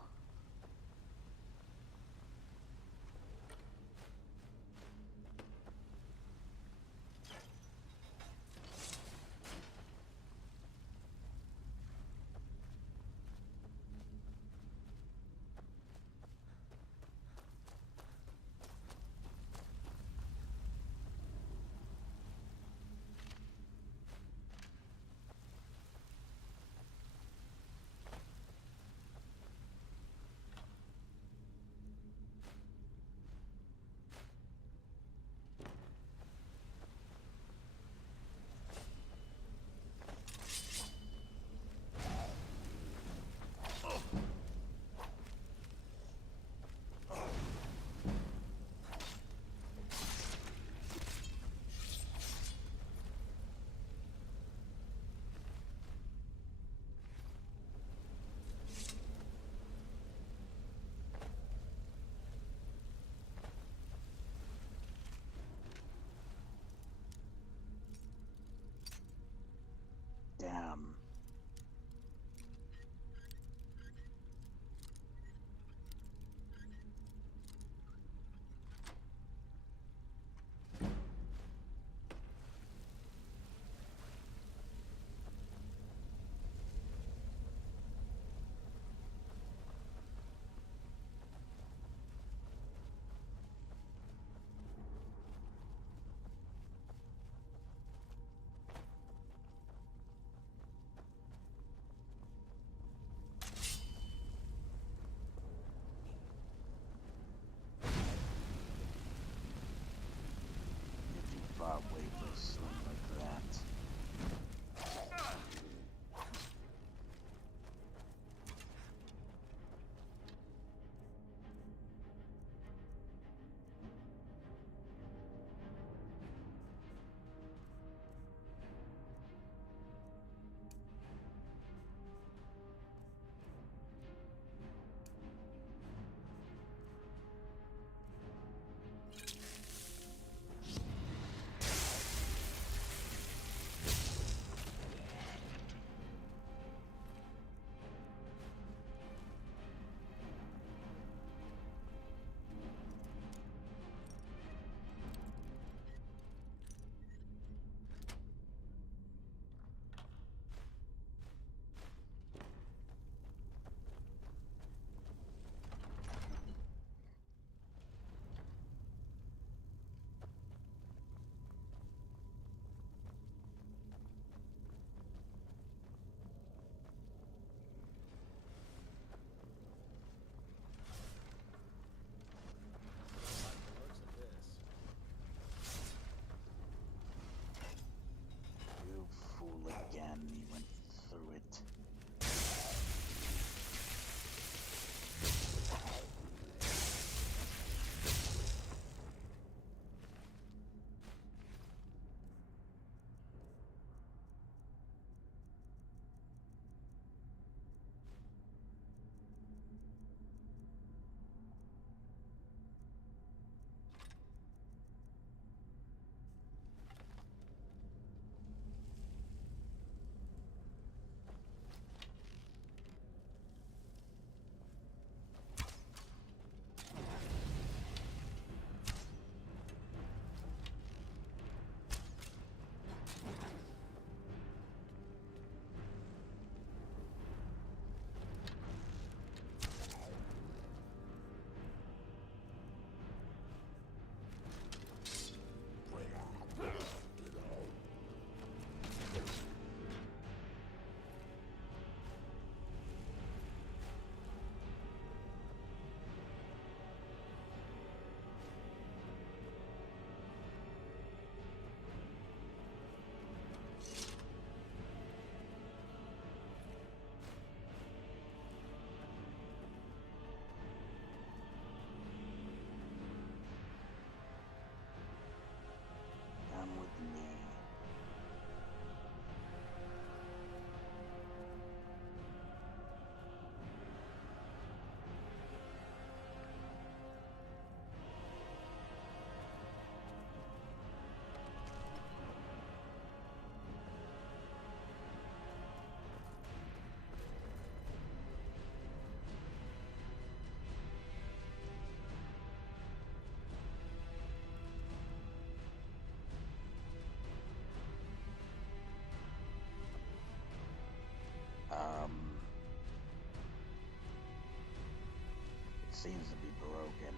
seems to be broken.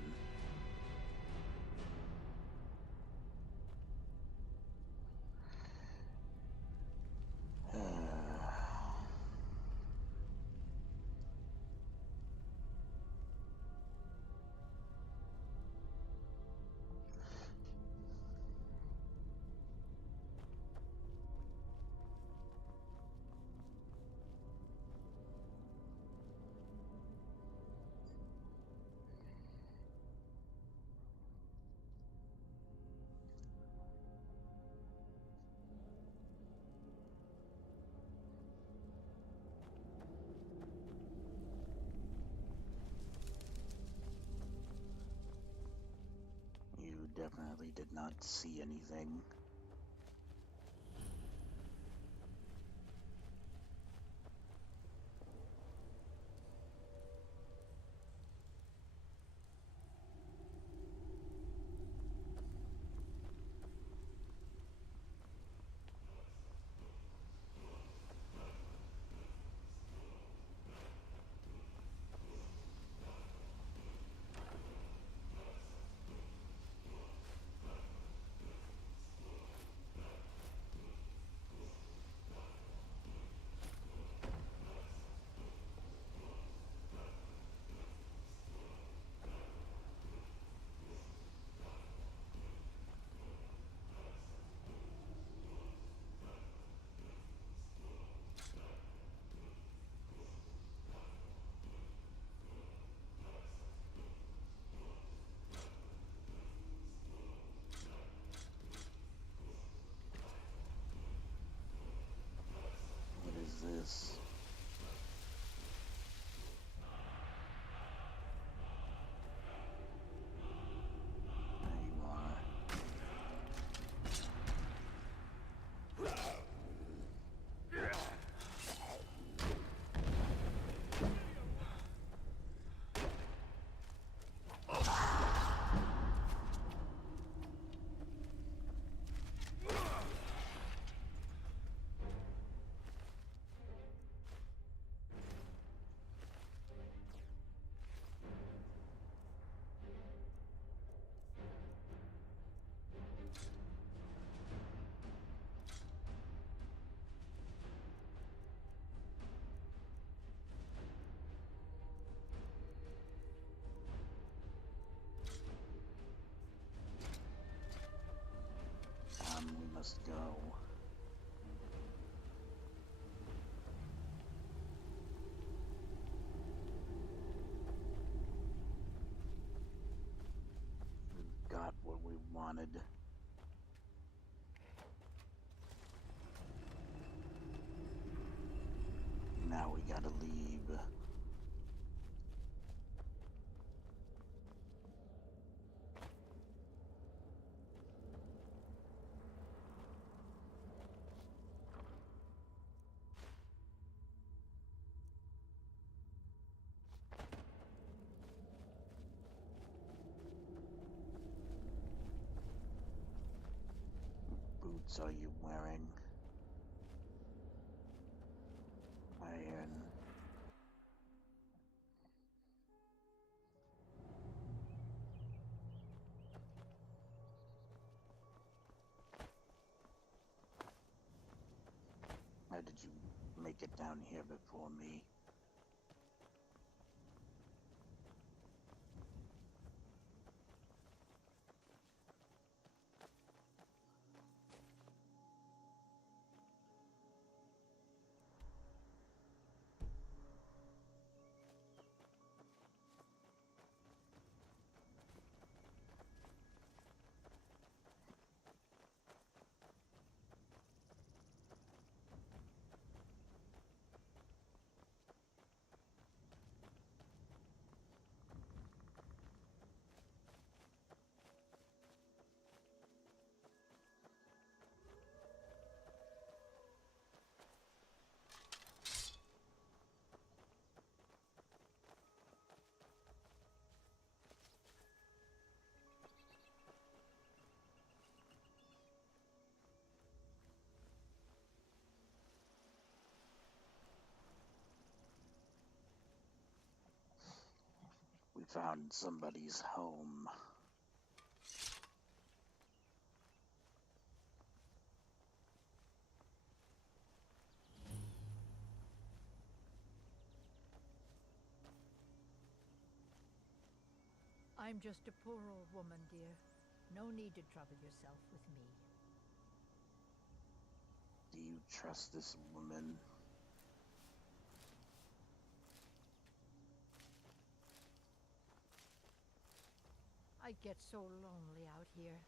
You definitely did not see anything. What is this? There you are. We must go. We've got what we wanted. Now we gotta leave. Boots are you wearing? Iron. How did you make it down here before me? found somebody's home. I'm just a poor old woman, dear. No need to trouble yourself with me. Do you trust this woman? I get so lonely out here.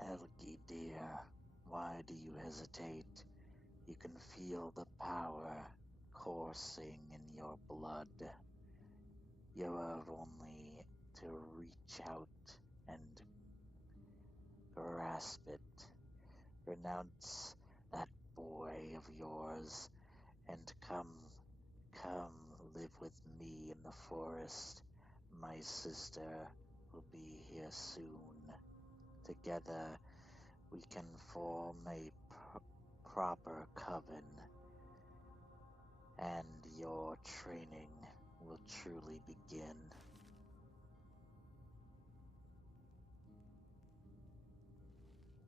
Helgi, dear, why do you hesitate? You can feel the power coursing in your blood. You have only to reach out and grasp it. Renounce that boy of yours and come live with me in the forest. My sister will be here soon. Together we can form a proper coven, and your training will truly begin.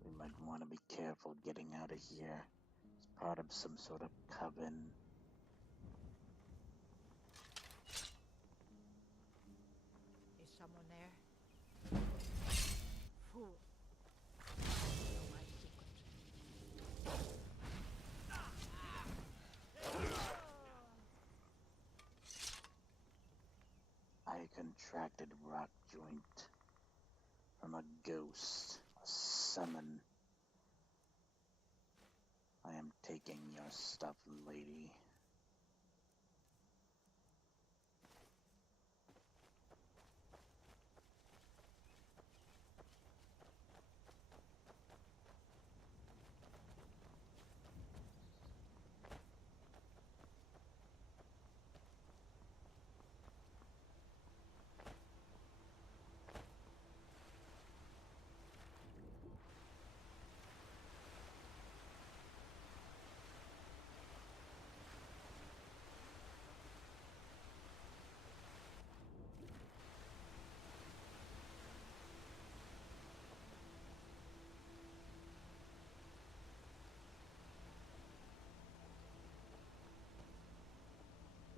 We might want to be careful getting out of here. It's part of some sort of coven. Is someone there? Fool. You know my secret. I contracted rock joint from a ghost, a summon. I am taking your stuff, lady.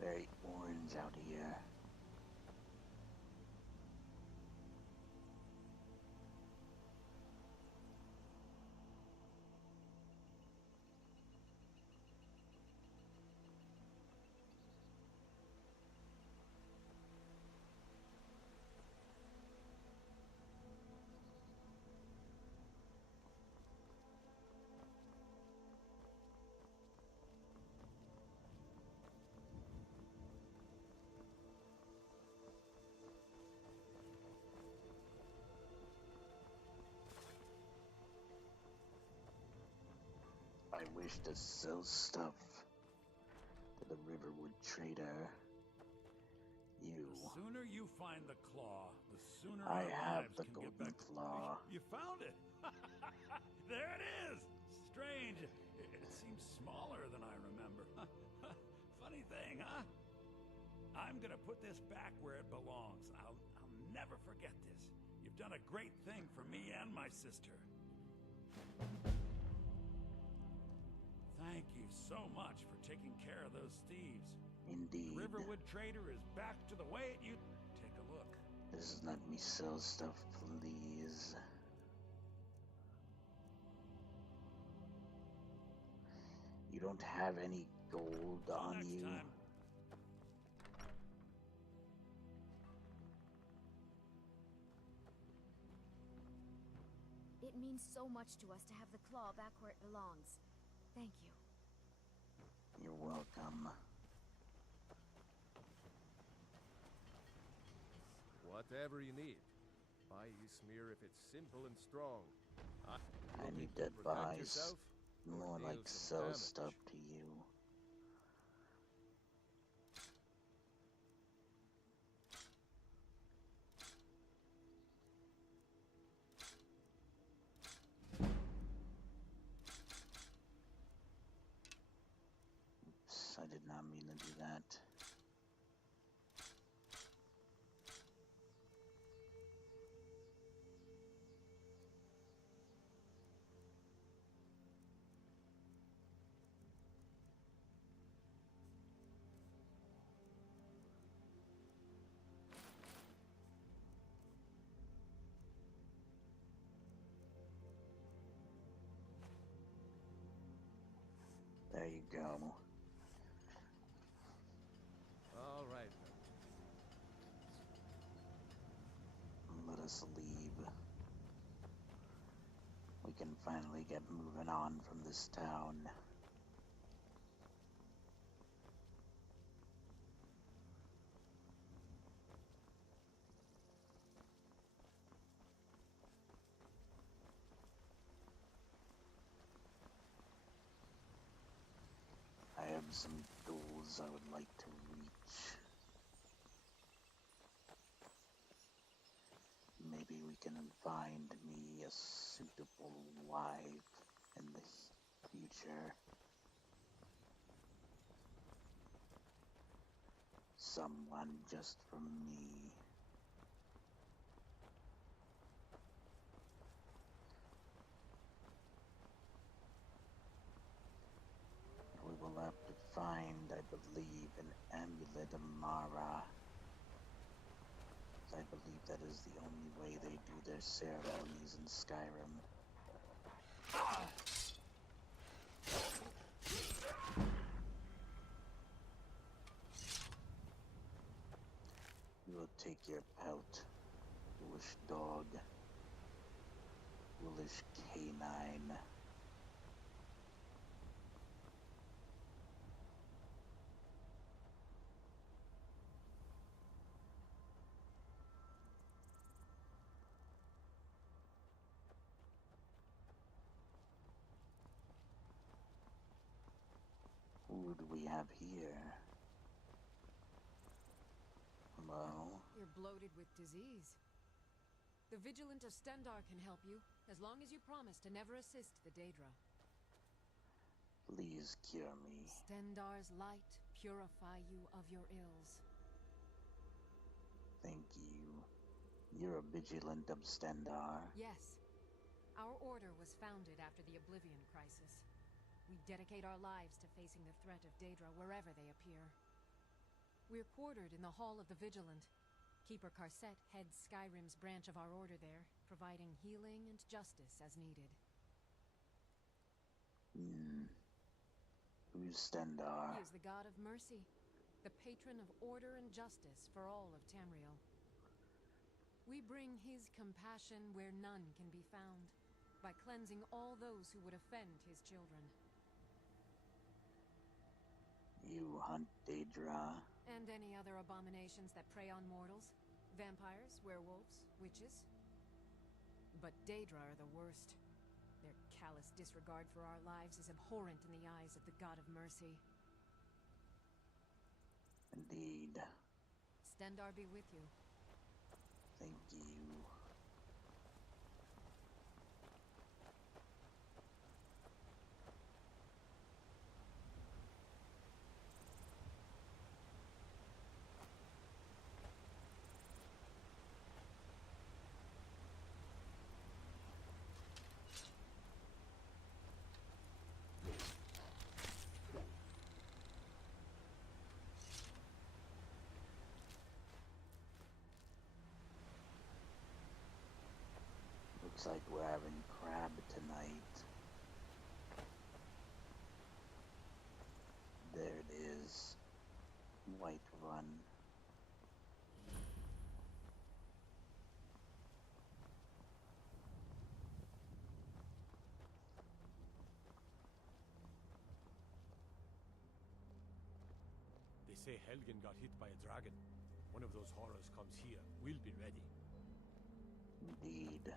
Very orange out here. I wish to sell stuff to the Riverwood trader. The sooner you find the claw, the sooner I our have lives the can get golden back. claw. You found it! There it is! Strange. It seems smaller than I remember. Funny thing, huh? I'm gonna put this back where it belongs. I'll never forget this. You've done a great thing for me and my sister. Thank you so much for taking care of those thieves. Indeed. The Riverwood Trader is back to the way it used. Take a look. Just let me sell stuff, please. You don't have any gold on you? Time. It means so much to us to have the claw back where it belongs. Thank you. You're welcome. Whatever you need. Buy Ysmir if it's simple and strong. I Looking need to to protect advise yourself or more deal like some sell damage? stuff to you. Oops, I did not mean to do that. There you go. All right. Let us leave. We can finally get moving on from this town. I have some goals I would like to reach. Maybe we can find me a suitable wife in the future. Someone just for me. We will have to find, I believe, an amulet Amara. I believe that is the only way they do their ceremonies in Skyrim. We will take your pelt, foolish dog, foolish canine. Who do we have here? Hello? You're bloated with disease. The Vigilant of Stendar can help you, as long as you promise to never assist the Daedra. Please cure me. Stendar's light purify you of your ills. Thank you. You're a vigilant of Stendar. Yes. Our order was founded after the Oblivion Crisis. We dedicate our lives to facing the threat of Daedra wherever they appear. We're quartered in the Hall of the Vigilant. Keeper Karset heads Skyrim's branch of our order there, providing healing and justice as needed. Who's Stendar? He is the god of mercy, the patron of order and justice for all of Tamriel. We bring his compassion where none can be found, by cleansing all those who would offend his children. You hunt Daedra? And any other abominations that prey on mortals. Vampires, werewolves, witches. But Daedra are the worst. Their callous disregard for our lives is abhorrent in the eyes of the god of mercy. Indeed. Stendar be with you. Thank you. Looks like we're having crab tonight. There it is. White Run. They say Helgen got hit by a dragon. One of those horrors comes here. We'll be ready. Indeed.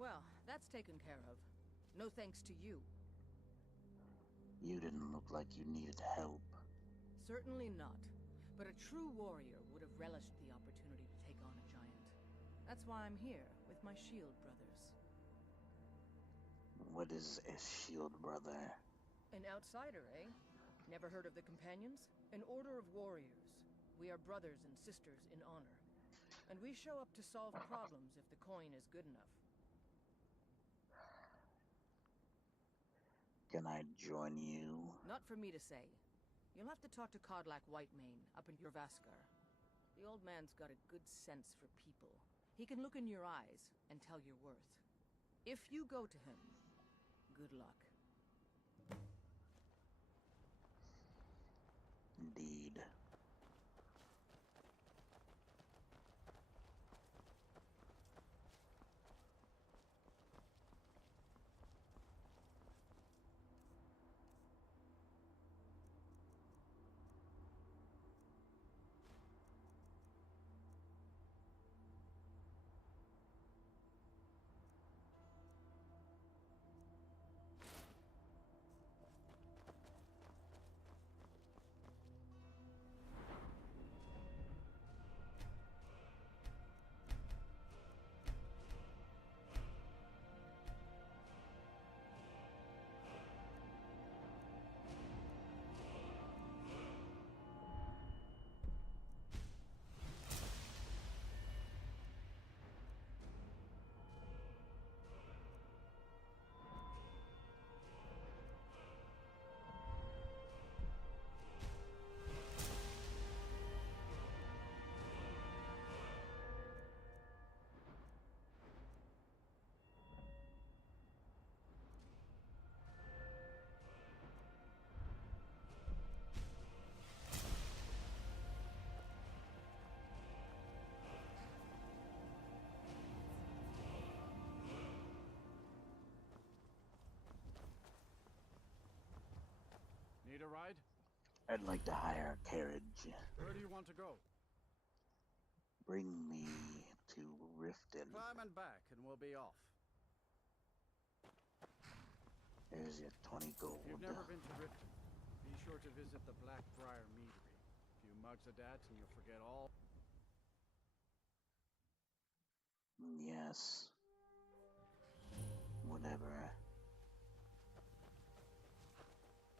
Well, that's taken care of. No thanks to you. You didn't look like you needed help. Certainly not. But a true warrior would have relished the opportunity to take on a giant. That's why I'm here, with my shield brothers. What is a shield brother? An outsider, eh? Never heard of the Companions? An order of warriors. We are brothers and sisters in honor. And we show up to solve problems if the coin is good enough. Can I join you? Not for me to say. You'll have to talk to Kodlak Whitemane up in Jorvaskar. The old man's got a good sense for people. He can look in your eyes and tell your worth. If you go to him, good luck. Indeed. Need a ride? I'd like to hire a carriage. Where do you want to go? Bring me to Riften. Climb and back, and we'll be off. There's your 20 gold. If you've never been to Riften, be sure to visit the Blackbriar Meadery. A few mugs of that, and you'll forget all. Yes. Whatever.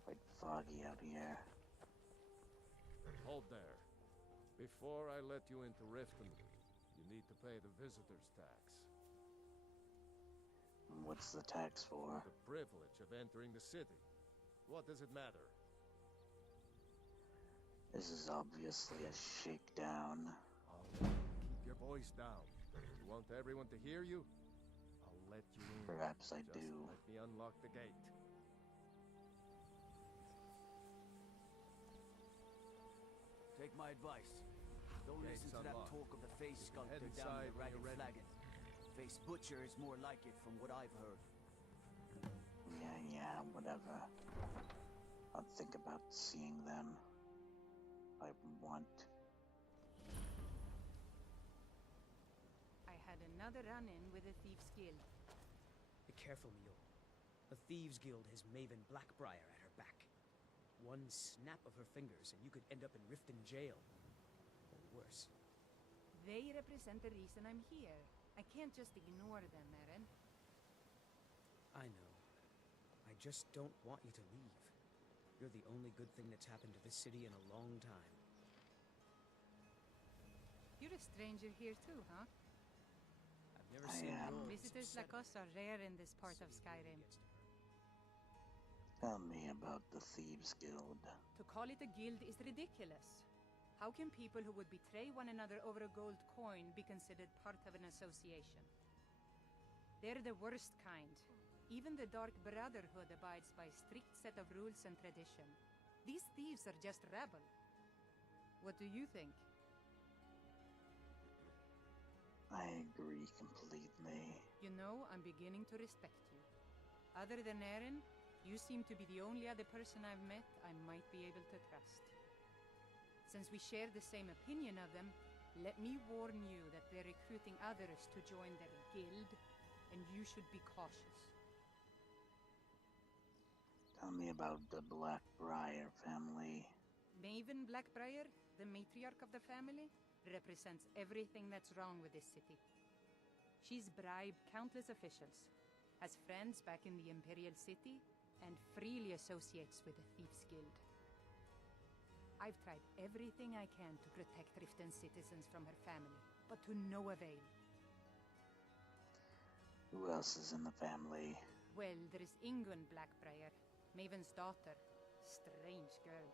Quite foggy out here. Hold there. Before I let you into Riften, you need to pay the visitor's tax. What's the tax for? The privilege of entering the city. What does it matter? This is obviously a shakedown. Keep your voice down. You want everyone to hear you? I'll let you in. Perhaps I do. Let me unlock the gate. Take my advice. Don't Gate's listen to that unlocked. talk of the face You can head sculptor down inside the when Ragged you're ready. Flagon. Face Butcher is more like it from what I've heard. Yeah, whatever. I'll think about seeing them. I want. I had another run-in with a Thieves' Guild. Be careful, Mule. The Thieves' Guild has Maven Blackbriar at her back. One snap of her fingers and you could end up in Riften jail. Or worse. They represent the reason I'm here. I can't just ignore them, Eren. I know. I just don't want you to leave. You're the only good thing that's happened to this city in a long time. a stranger here too, huh? I've never seen Yol this Visitors upset like us are rare in this part of Skyrim. Tell me about the Thieves Guild. To call it a guild is ridiculous. How can people who would betray one another over a gold coin be considered part of an association? They're the worst kind. Even the Dark Brotherhood abides by a strict set of rules and tradition. These thieves are just rabble. What do you think? I agree completely. You know, I'm beginning to respect you. Other than Eren, you seem to be the only other person I've met I might be able to trust. Since we share the same opinion of them, let me warn you that they're recruiting others to join their guild, and you should be cautious. Tell me about the Blackbriar family. Maven Blackbriar, the matriarch of the family, represents everything that's wrong with this city. She's bribed countless officials, has friends back in the Imperial City, and freely associates with the Thieves Guild. I've tried everything I can to protect Riften's citizens from her family, but to no avail. Who else is in the family? Well, there is Ingun Blackbriar, Maven's daughter. Strange girl.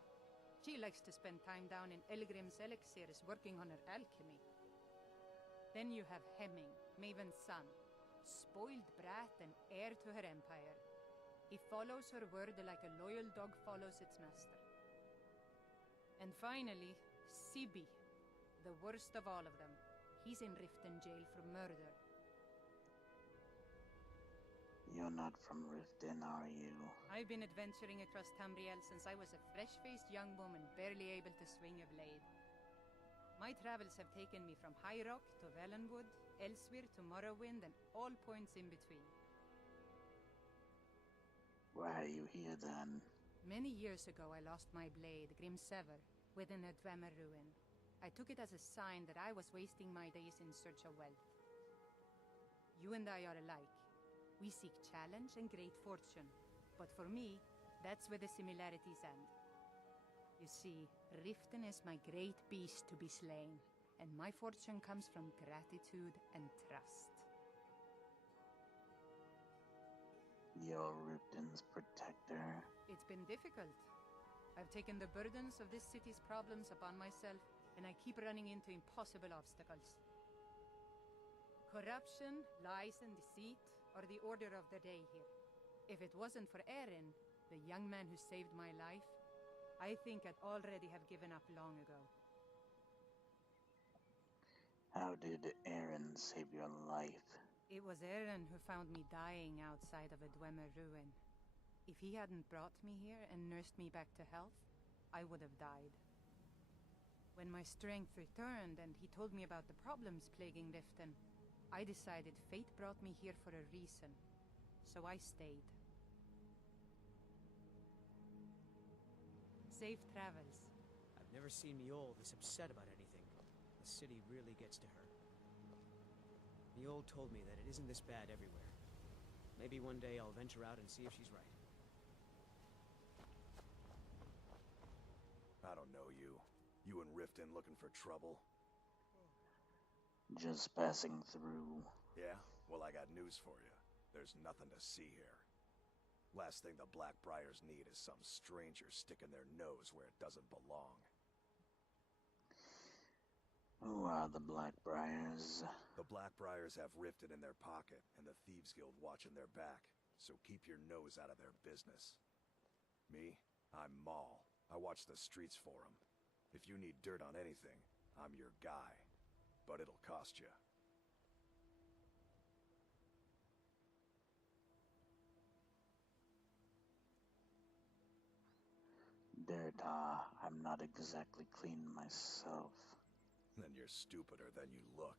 She likes to spend time down in Elgrim's elixirs working on her alchemy. Then you have Hemming, Maven's son. Spoiled brat and heir to her empire. He follows her word like a loyal dog follows its master. And finally, Sibi, the worst of all of them. He's in Riften jail for murder. You're not from Riften, are you? I've been adventuring across Tamriel since I was a fresh-faced young woman barely able to swing a blade. My travels have taken me from High Rock to Valenwood, Elsewhere to Morrowind, and all points in between. Why are you here then? Many years ago I lost my blade, Grimsever, within a Dwemer ruin. I took it as a sign that I was wasting my days in search of wealth. You and I are alike. We seek challenge and great fortune. But for me, that's where the similarities end. You see, Riften is my great beast to be slain, and my fortune comes from gratitude and trust. You're Riften's protector. It's been difficult. I've taken the burdens of this city's problems upon myself, and I keep running into impossible obstacles. Corruption, lies, and deceit are the order of the day here. If it wasn't for Eren, the young man who saved my life, I think I'd already have given up long ago. How did Eren save your life? It was Eren who found me dying outside of a Dwemer ruin. If he hadn't brought me here and nursed me back to health, I would have died. When my strength returned and he told me about the problems plaguing Riften, I decided fate brought me here for a reason, so I stayed. Safe travels. I've never seen Mjol this upset about anything. The city really gets to her. Mjol told me that it isn't this bad everywhere. Maybe one day I'll venture out and see if she's right. I don't know you. You and Riften looking for trouble? Just passing through. Yeah? Well, I got news for you. There's nothing to see here. Last thing the Blackbriars need is some stranger sticking their nose where it doesn't belong. Who are the Blackbriars? The Blackbriars have Riften in their pocket, and the Thieves Guild watching their back, so keep your nose out of their business. Me? I'm Maul. I watch the streets for them. If you need dirt on anything, I'm your guy. But it'll cost you. Dirt, I'm not exactly clean myself. Then you're stupider than you look.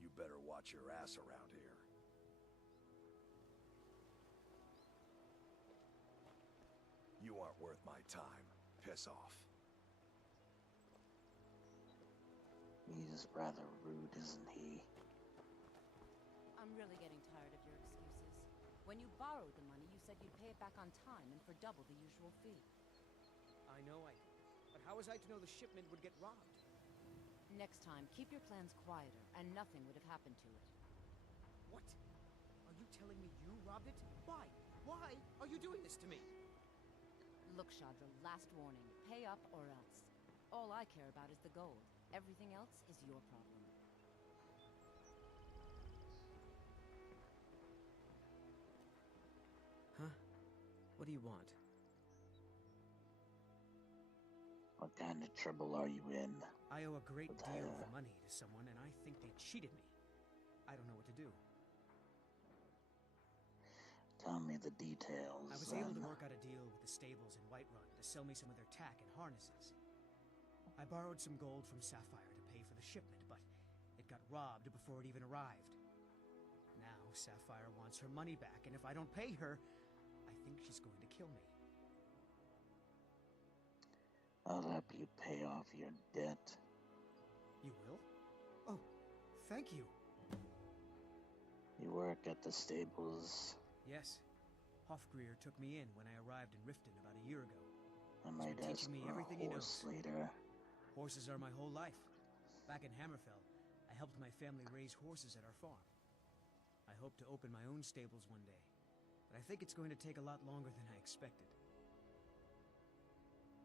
You better watch your ass around here. You aren't worth my time. Piss off. He's rather rude, isn't he? I'm really getting tired of your excuses. When you borrowed the money, you said you'd pay it back on time and for double the usual fee. I know I did. But how was I to know the shipment would get robbed? Next time, keep your plans quieter, and nothing would have happened to it. What? Are you telling me you robbed it? Why? Why are you doing this to me? Look, Chandra, last warning. Pay up or else. All I care about is the gold. Everything else is your problem. Huh? What do you want? What kind of trouble are you in? I owe a great deal of money to someone, and I think they cheated me. I don't know what to do. Tell me the details. I was able to work out a deal with the stables in Whiterun to sell me some of their tack and harnesses. I borrowed some gold from Sapphire to pay for the shipment, but it got robbed before it even arrived. Now Sapphire wants her money back, and if I don't pay her, I think she's going to kill me. I'll help you pay off your debt. You will? Oh, thank you. You work at the stables. Yes. Hofgreer took me in when I arrived in Riften about a year ago. I might ask teaching me for everything a he horse knows. later. Horses are my whole life. Back in Hammerfell, I helped my family raise horses at our farm. I hope to open my own stables one day, but I think it's going to take a lot longer than I expected.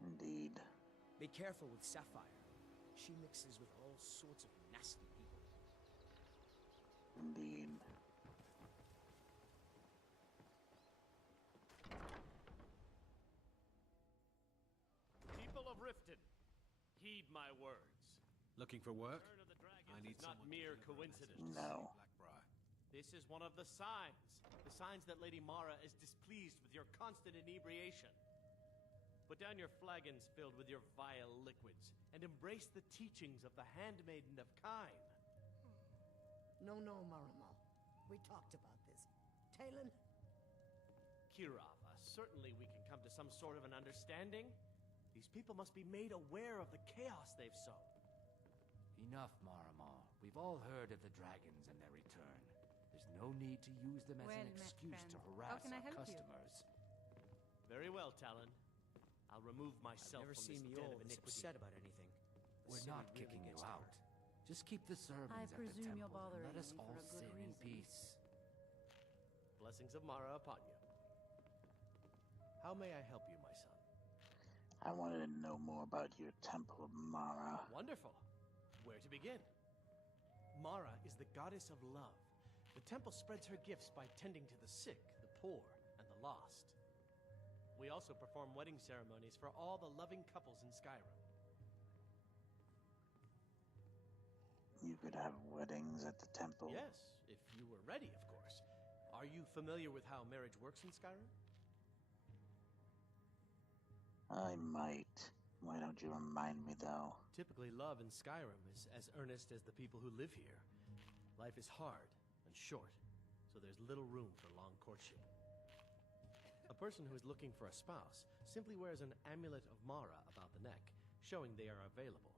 Indeed. Be careful with Sapphire. She mixes with all sorts of nasty people. Indeed. People of Riften, heed my words. Looking for work? Return of the Dragons I need is not someone to mere deliver a coincidence. message to No. Blackbriar. This is one of the signs. The signs that Lady Mara is displeased with your constant inebriation. Put down your flagons filled with your vile liquids, and embrace the teachings of the Handmaiden of Kine. No, Marama. We talked about this. Talon? Kirava, certainly we can come to some sort of an understanding. These people must be made aware of the chaos they've sown. Enough, Marama. We've all heard of the dragons and their return. There's no need to use them as Well an met, excuse friend. to How harass can I our help you? customers. Very well, Talon. I'll remove myself I've never from seen this den Mjolnir of this iniquity. upset about anything. The We're city not really kicking you gets to out. her. Just keep the servants I at the presume you're temple and bothering let us me for all a good sit in reason. peace. Blessings of Mara upon you. How may I help you, my son? I wanted to know more about your Temple of Mara. Wonderful. Where to begin? Mara is the goddess of love. The temple spreads her gifts by tending to the sick, the poor, and the lost. We also perform wedding ceremonies for all the loving couples in Skyrim. You could have weddings at the temple. Yes, if you were ready, of course. Are you familiar with how marriage works in Skyrim? I might. Why don't you remind me, though? Typically, love in Skyrim is as earnest as the people who live here. Life is hard and short, so there's little room for long courtship. A person who is looking for a spouse simply wears an amulet of Mara about the neck, showing they are available.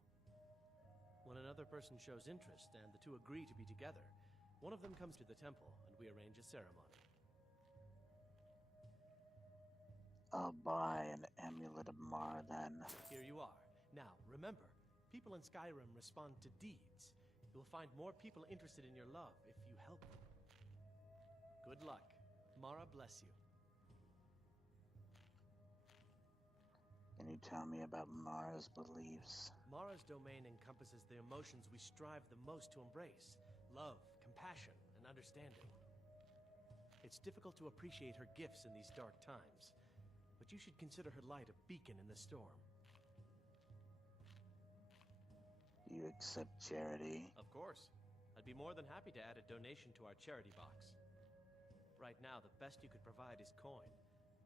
When another person shows interest and the two agree to be together, one of them comes to the temple and we arrange a ceremony. I'll buy an amulet of Mara then. Here you are. Now, remember, people in Skyrim respond to deeds. You'll find more people interested in your love if you help them. Good luck. Mara bless you. Can you tell me about Mara's beliefs? Mara's domain encompasses the emotions we strive the most to embrace: love, compassion, and understanding. It's difficult to appreciate her gifts in these dark times, but you should consider her light a beacon in the storm. Do you accept charity? Of course. I'd be more than happy to add a donation to our charity box. Right now, the best you could provide is coin.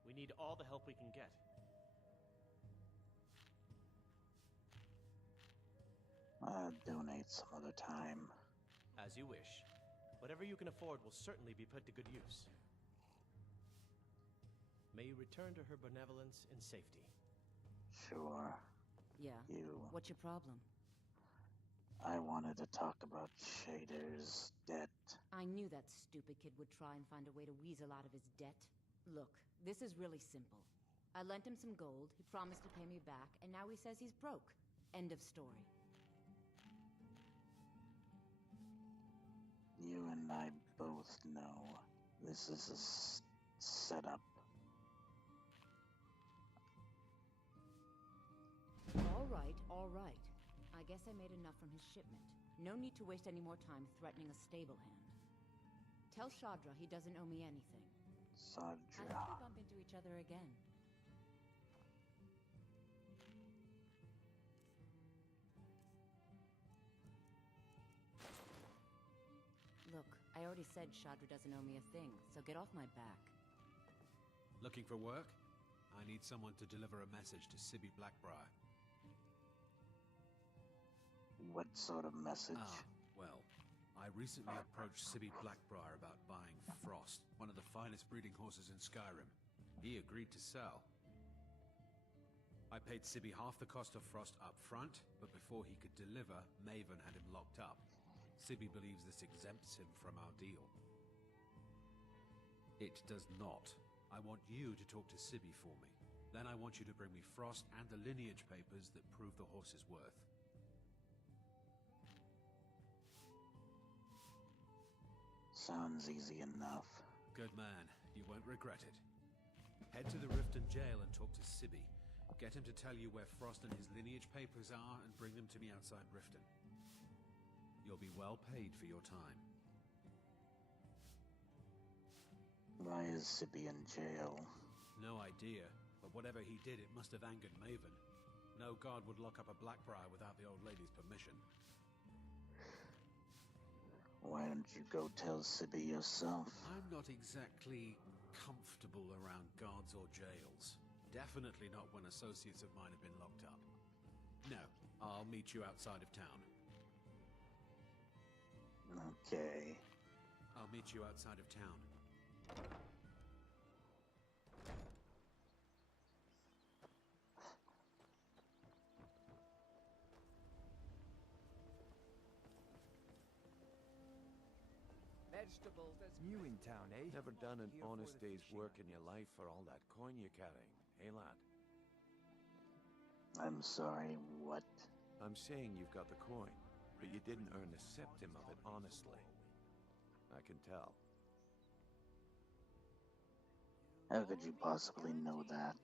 We need all the help we can get. I'll donate some other time. As you wish. Whatever you can afford will certainly be put to good use. May you return to her benevolence in safety. Sure. Yeah. You. What's your problem? I wanted to talk about Shader's debt. I knew that stupid kid would try and find a way to weasel out of his debt. Look, this is really simple. I lent him some gold, he promised to pay me back, and now he says he's broke. End of story. You and I both know this is a setup. All right. I guess I made enough from his shipment. No need to waste any more time threatening a stable hand. Tell Shadra he doesn't owe me anything. I hope we bump into each other again. Look, I already said Shadra doesn't owe me a thing, so get off my back. Looking for work? I need someone to deliver a message to Sibby Blackbriar. What sort of message? Well, I recently approached Sibby Blackbriar about buying Frost, one of the finest breeding horses in Skyrim. He agreed to sell. I paid Sibby half the cost of Frost up front, but before he could deliver, Maven had him locked up. Sibby believes this exempts him from our deal. It does not. I want you to talk to Sibby for me. Then I want you to bring me Frost and the lineage papers that prove the horse's worth. Sounds easy enough. Good man. You won't regret it. Head to the Riften jail and talk to Sibby. Get him to tell you where Frost and his lineage papers are and bring them to me outside Riften. You'll be well paid for your time. Why is Sibby in jail? No idea, but whatever he did, it must have angered Maven. No guard would lock up a Blackbriar without the old lady's permission. Why don't you go tell Sibby yourself? I'm not exactly comfortable around guards or jails. Definitely not when associates of mine have been locked up. No, I'll meet you outside of town. Okay. I'll meet you outside of town. Vegetables, there's New in town, eh? Never done an Here for honest the day's fishing. work in your life for all that coin you're carrying, eh, lad? I'm sorry, what? I'm saying you've got the coin, but you didn't earn a septim of it honestly. I can tell. How could you possibly know that?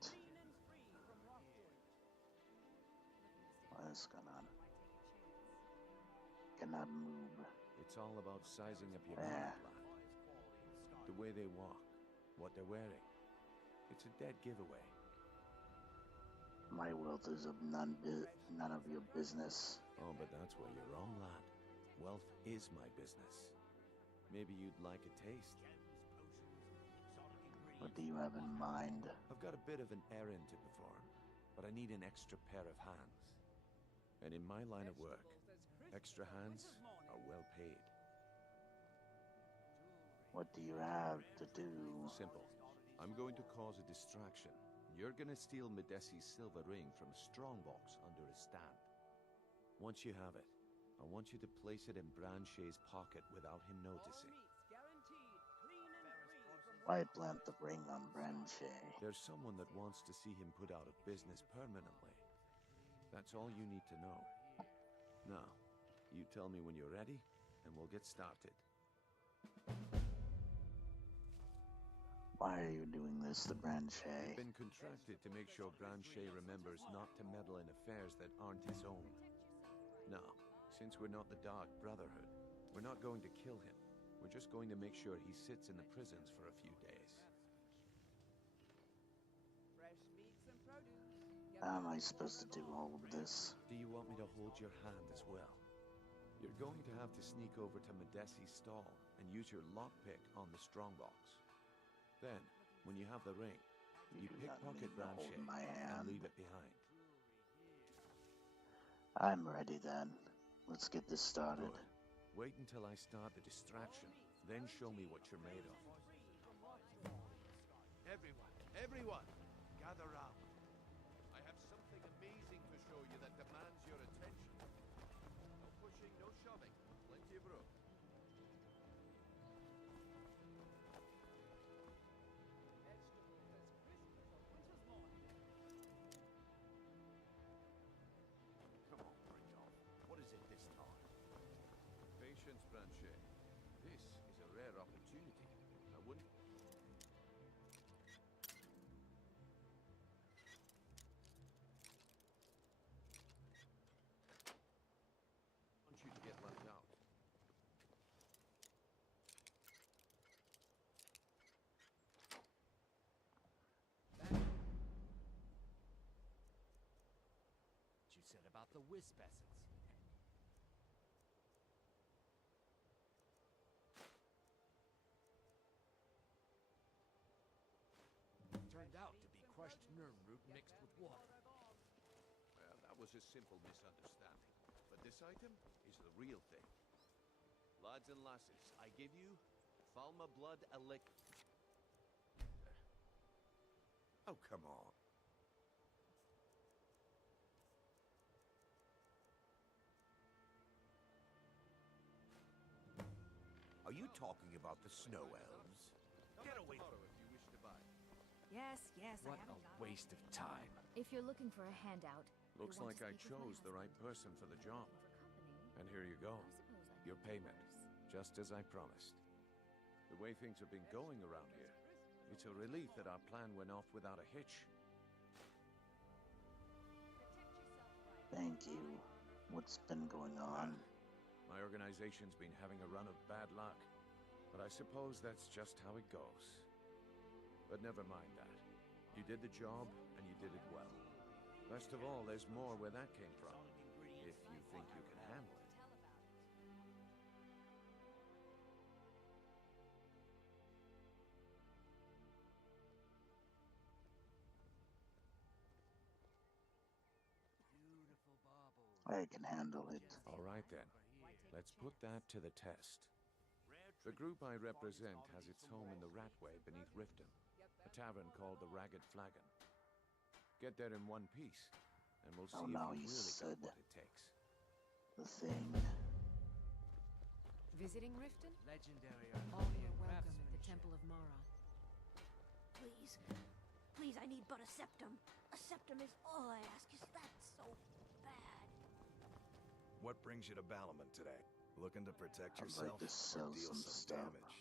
What is going on? Cannot move. It's all about sizing up your Yeah. men, lad. The way they walk, what they're wearing. It's a dead giveaway. My wealth is of none of your business. Oh, but that's where you're wrong, lad. Wealth is my business. Maybe you'd like a taste. What do you have in mind? I've got a bit of an errand to perform, but I need an extra pair of hands. And in my line of work, extra hands are well paid. What do you have to do? Simple. I'm going to cause a distraction. You're gonna steal Medesi's silver ring from a strongbox under his stand. Once you have it, I want you to place it in Branche's pocket without him noticing. Why plant the ring on Branche? There's someone that wants to see him put out of business permanently. That's all you need to know. Now, you tell me when you're ready, and we'll get started. Why are you doing this to Branche? I've been contracted to make sure Branche remembers not to meddle in affairs that aren't his own. Now, since we're not the Dark Brotherhood, we're not going to kill him. We're just going to make sure he sits in the prisons for a few days. fresh meats and produce. How am I supposed to do all of this? Do you want me to hold your hand as well? You're going to have to sneak over to Medesi's stall and use your lockpick on the strongbox. Then, when you have the ring, you pickpocket Branche and leave it behind. I'm ready then. Let's get this started. Good. Wait until I start the distraction, then show me what you're made of. Everyone, gather round. I have something amazing to show you that demands your attention. No pushing, no shoving. Plenty of room. Come on, bring it on. What is it this time? Patience, Branche. said about the wisp essence. Turned out to be crushed nerve root mixed with water. Well, that was a simple misunderstanding. But this item is the real thing. Lads and lasses, I give you Falma Blood Elixir. Oh, come on. Are you talking about the snow elves? Get away from if you wish to buy. Yes, yes, What I a haven't got waste of time. If you're looking for a handout, Looks you'll want like I to speak with my chose the right person for the job. And here you go. Your payment, just as I promised. The way things have been going around here, it's a relief that our plan went off without a hitch. Thank you. What's been going on? My organization's been having a run of bad luck, but I suppose that's just how it goes. But never mind that. You did the job, and you did it well. Best of all, there's more where that came from, if you think you can handle it. I can handle it. All right then. Let's put that to the test. The group I represent has its home in the Ratway beneath Riften, a tavern called the Ragged Flagon. Get there in one piece, and we'll see Oh, if now you he really said got what it takes. the thing. Visiting Riften? Legendary All are welcome at the Temple of Mara. Please, please, I need but a septum. A septum is all I ask. Is that so bad? What brings you to Balamon today? Looking to protect I'd yourself like to sell or deal some stuff. damage?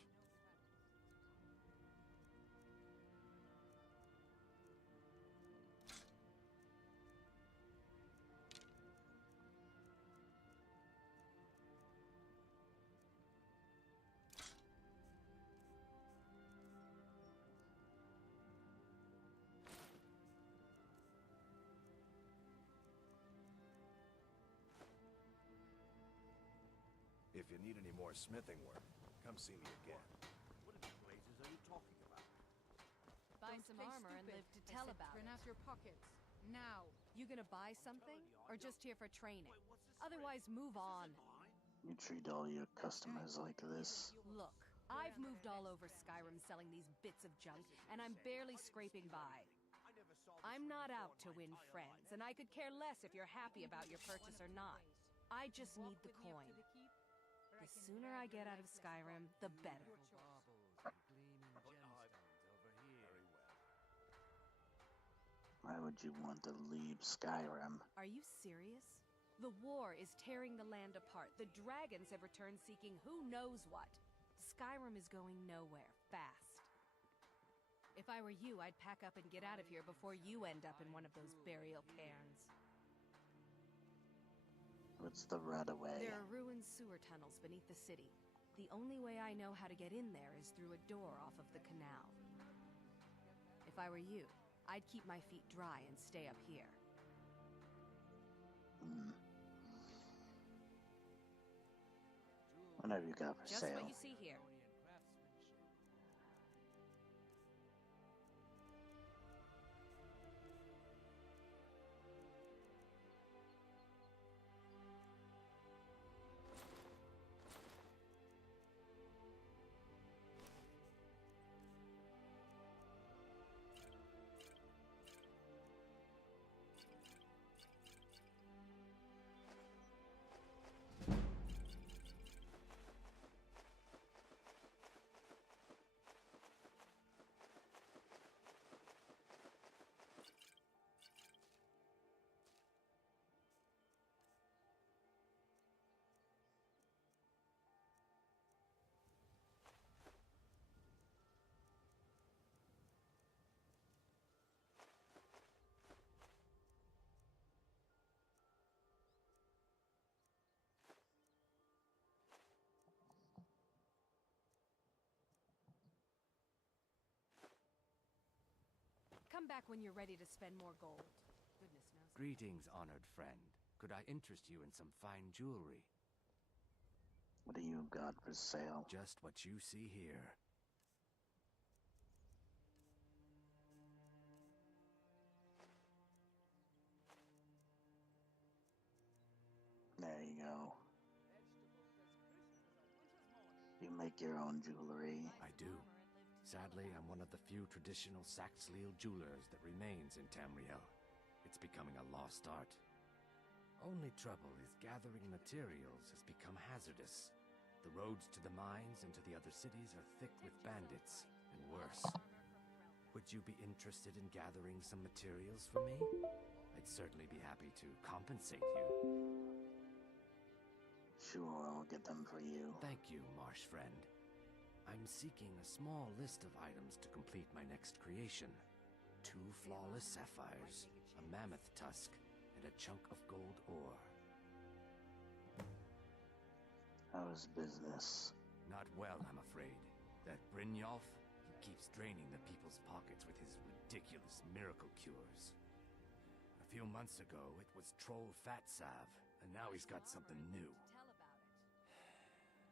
If you need any more smithing work, come see me again. What in the blazes are you talking about? Buy Don't some play armor and stupid. live to I tell said about turn it. out your pockets. Now. You gonna buy something? Or just here for training? Otherwise, move on. You treat all your customers like this. Look, I've moved all over Skyrim selling these bits of junk, and I'm barely scraping by. I'm not out to win friends, and I could care less if you're happy about your purchase or not. I just need the coin. The sooner I get out of Skyrim, the better. Why would you want to leave Skyrim? Are you serious? The war is tearing the land apart. The dragons have returned seeking who knows what. Skyrim is going nowhere, fast. If I were you, I'd pack up and get out of here before you end up in one of those burial cairns. What's the Rataway? There are ruined sewer tunnels beneath the city. The only way I know how to get in there is through a door off of the canal. If I were you, I'd keep my feet dry and stay up here. What have you got for Just sale? what you see here. Come back when you're ready to spend more gold. Goodness knows. Greetings, honored friend. Could I interest you in some fine jewelry? What do you got for sale? Just what you see here. There you go. You make your own jewelry. I do. Sadly, I'm one of the few traditional Saxhleel jewelers that remains in Tamriel. It's becoming a lost art. Only trouble is gathering materials has become hazardous. The roads to the mines and to the other cities are thick with bandits, and worse. Would you be interested in gathering some materials for me? I'd certainly be happy to compensate you. Sure, I'll get them for you. Thank you, marsh friend. I'm seeking a small list of items to complete my next creation. 2 flawless sapphires, a mammoth tusk, and a chunk of gold ore. How's business? Not well, I'm afraid. That Brynjolf, he keeps draining the people's pockets with his ridiculous miracle cures. A few months ago, it was Troll Fat Salve, and now he's got something new.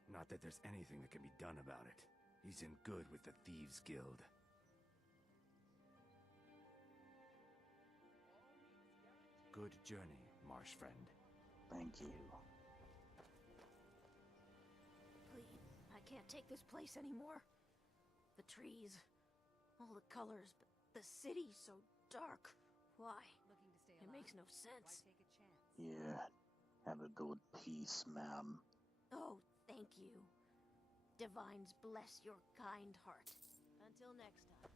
Not that there's anything that can be done about it. He's in good with the Thieves' Guild. Good journey, marsh friend. Thank you. Please, I can't take this place anymore. The trees, all the colors, but the city's so dark. Why? It makes no sense. Yeah. Have a good peace, ma'am. Oh, thank you. Divines bless your kind heart. Until next time.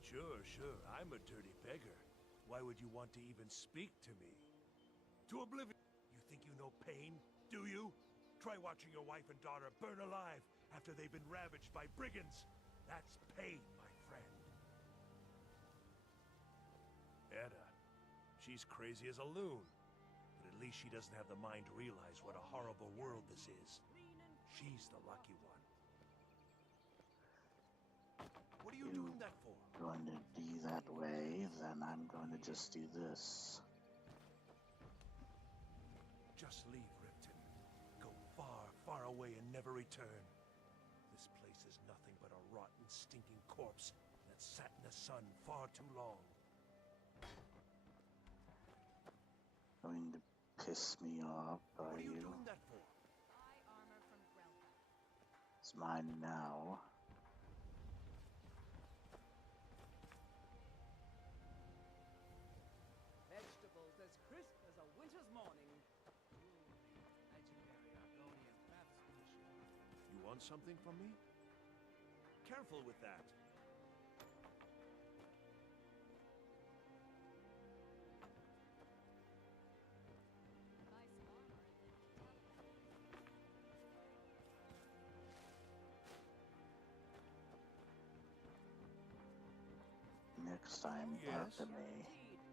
Sure. I'm a dirty beggar. Why would you want to even speak to me? To oblivion. You think you know pain, do you? Try watching your wife and daughter burn alive after they've been ravaged by brigands. That's pain, my friend. Edda. She's crazy as a loon. But at least she doesn't have the mind to realize what a horrible world this is. She's the lucky one. What are you doing that for? Going to be that way, then I'm going to just do this. Just leave, Ripton. Go far, far away and never return. This place is nothing but a rotten, stinking corpse that sat in the sun far too long. Going to piss me off, are you? Doing that for? It's mine now. Vegetables as crisp as a winter's morning. Legendary Argonian craftsmanship. You want something from me? Careful with that. Next time, talk to me.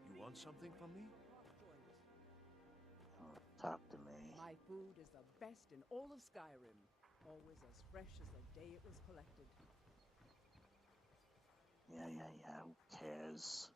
You want something from me? Oh, talk to me. My food is the best in all of Skyrim. Always as fresh as the day it was collected. Yeah, who cares?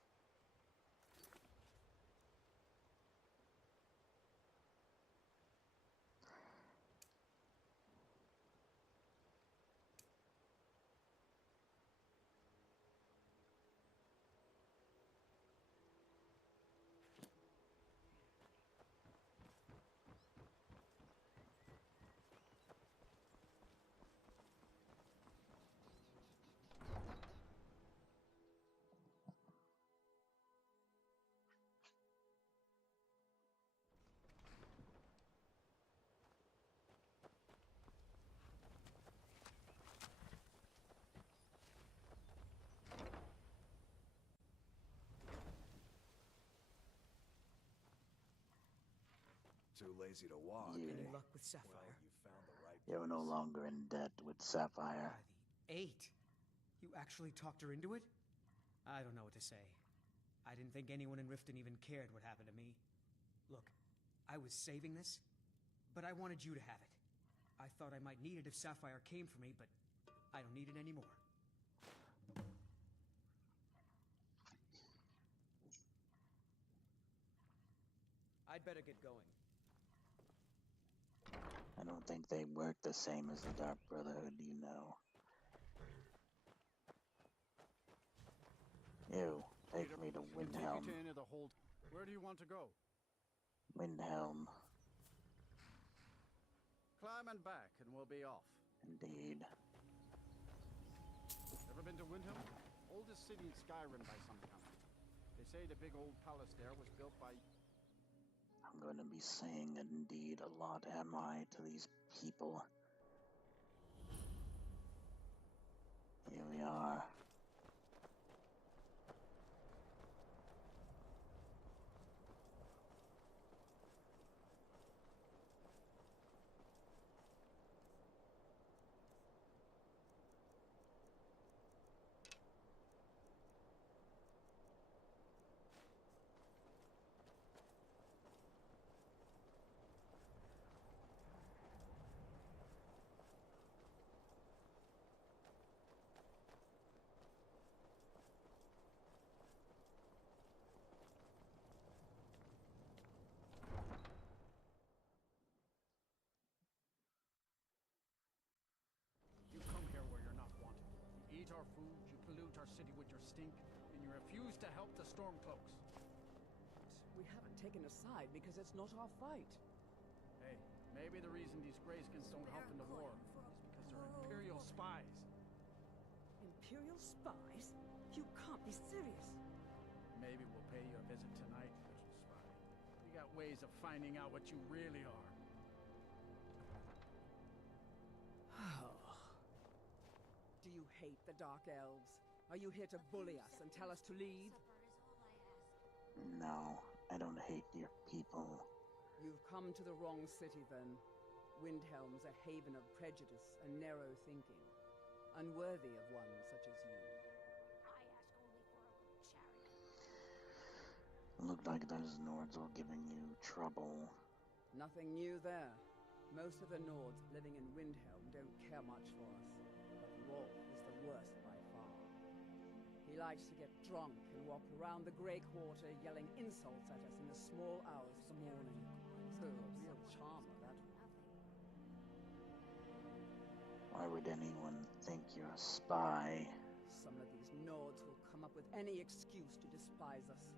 Too lazy to walk. Yeah. Any luck with Sapphire? Well, you found the right You're no longer in debt with Sapphire. The 8? You actually talked her into it? I don't know what to say. I didn't think anyone in Riften even cared what happened to me. Look, I was saving this, but I wanted you to have it. I thought I might need it if Sapphire came for me, but I don't need it anymore. I'd better get going. I don't think they work the same as the Dark Brotherhood, you know. Ew, take me to Windhelm. Take you to any of the hold. Where do you want to go? Windhelm. Climb and back, and we'll be off. Indeed. Ever been to Windhelm? Oldest city in Skyrim by some count. They say the big old palace there was built by... I'm going to be saying indeed a lot, am I, to these people. Here we are. You come here where you're not wanted. You eat our food, you pollute our city with your stink, and you refuse to help the Stormcloaks. We haven't taken a side because it's not our fight. Hey, maybe the reason these Greyskins don't help in the war is because they're Imperial spies. Imperial spies? You can't be serious. Maybe we'll pay you a visit tonight, little spy. We got ways of finding out what you really are. Do you hate the Dark Elves? Are you here to bully us and tell us to leave? No, I don't hate your people. You've come to the wrong city, then. Windhelm's a haven of prejudice and narrow thinking, unworthy of one such as you. Looked like those Nords were giving you trouble. Nothing new there. Most of the Nords living in Windhelm don't care much for us, but Rolf is the worst by far. He likes to get drunk and walk around the Grey Quarter yelling insults at us in the small hours of the morning. So, a real charmer, that one. Why would anyone think you're a spy? Some of these Nords will come up with any excuse to despise us.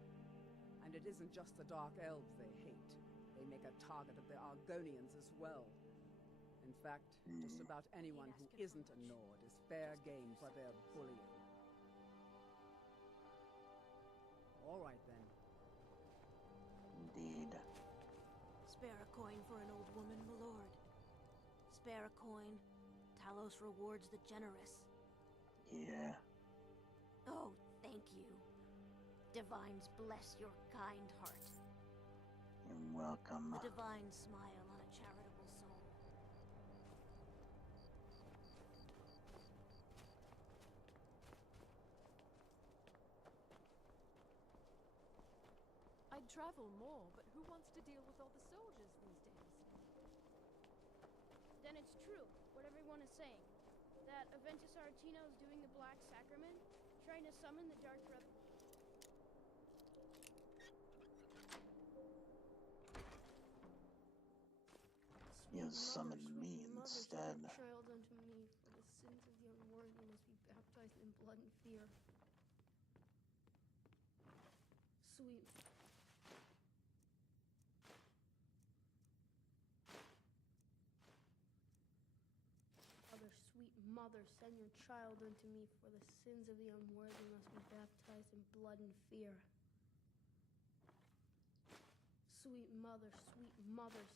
And it isn't just the Dark Elves they hate. They make a target of the Argonians as well. In fact, just about anyone who isn't a Nord is fair game for their bullying. All right, then. Indeed. Spare a coin for an old woman, my lord. Spare a coin. Talos rewards the generous. Yeah. Oh, thank you. Divines bless your kind heart. You're welcome. The divine smile on a charitable soul. I'd travel more, but who wants to deal with all the soldiers these days? Then it's true, what everyone is saying. That Aventus Aretino is doing the Black Sacrament, trying to summon the Dark Brother. You summoned me instead. Child unto me, for the sins of the unworthy must be baptized in blood and fear. Sweet. Sweet mother, send your child unto me, for the sins of the unworthy must be baptized in blood and fear. Sweet mother,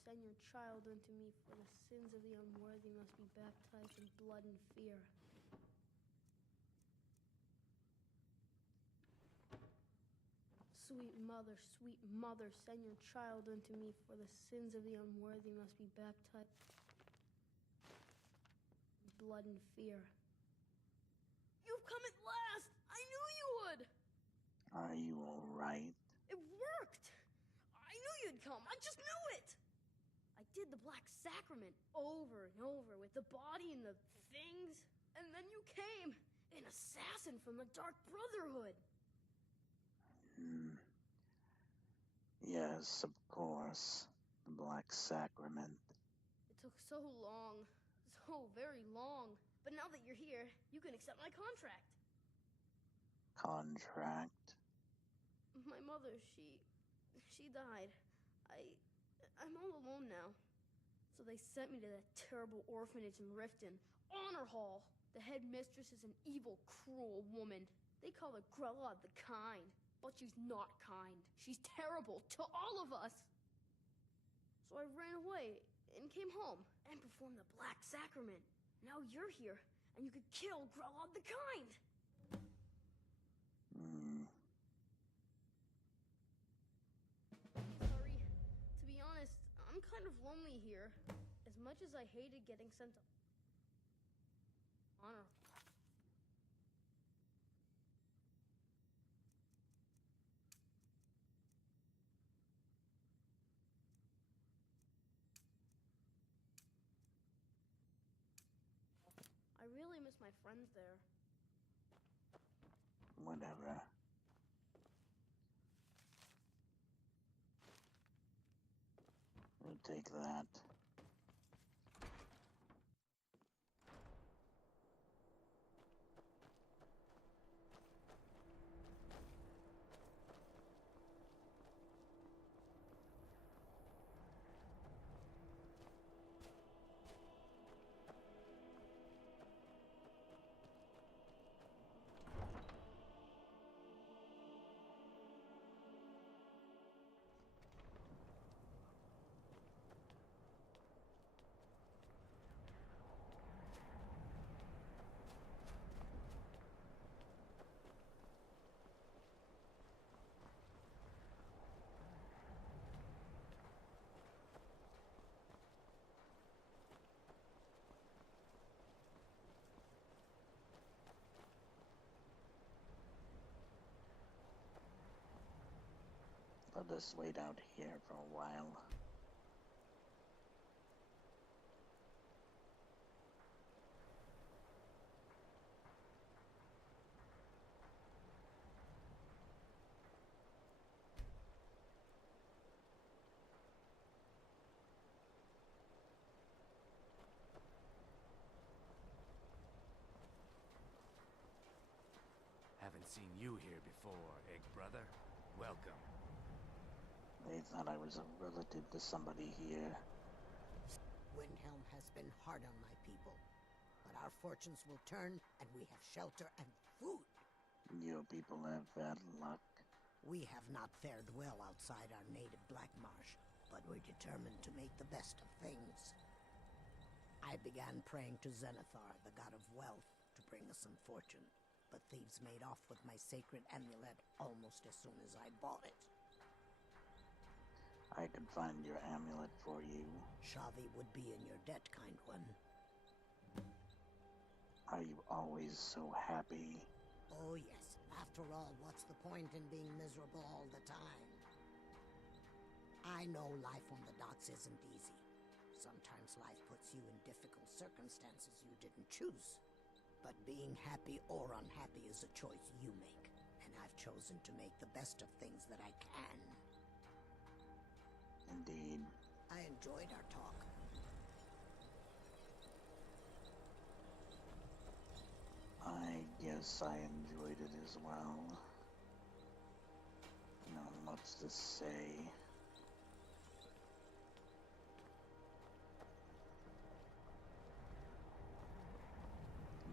send your child unto me, for the sins of the unworthy must be baptized in blood and fear. Sweet mother, send your child unto me, for the sins of the unworthy must be baptized in blood and fear. You've come at last! I knew you would! Are you alright? It worked! I knew you'd come. I just knew it! I did the Black Sacrament over and over with the body and the things. And then you came, an assassin from the Dark Brotherhood. Yes, of course. course. The Black Sacrament. It took so long. So very long. But now that you're here, you can accept my contract. Contract? My mother, she died. I'm all alone now. So they sent me to that terrible orphanage in Riften. Honor Hall. The headmistress is an evil, cruel woman. They call her Grella the Kind. But she's not kind. She's terrible to all of us. So I ran away and came home and performed the Black Sacrament. Now you're here, and you could kill Grella the Kind. Sorry. To be honest, I'm kind of lonely here. As much as I hated getting sent to Honor. I really miss my friends there. Whatever. We'll take that. Let us wait out here for a while. Haven't seen you here before, Egg Brother. Welcome. They thought I was a relative to somebody here. Windhelm has been hard on my people, but our fortunes will turn, and we have shelter and food. Your people have bad luck. We have not fared well outside our native Black Marsh, but we're determined to make the best of things. I began praying to Zenithar, the god of wealth, to bring us some fortune, but thieves made off with my sacred amulet almost as soon as I bought it. I could find your amulet for you. Shavi would be in your debt, kind one. Are you always so happy? Oh yes. After all, what's the point in being miserable all the time? I know life on the docks isn't easy. Sometimes life puts you in difficult circumstances you didn't choose. But being happy or unhappy is a choice you make. And I've chosen to make the best of things that I can. Indeed. I enjoyed our talk. I guess I enjoyed it as well. Not much to say.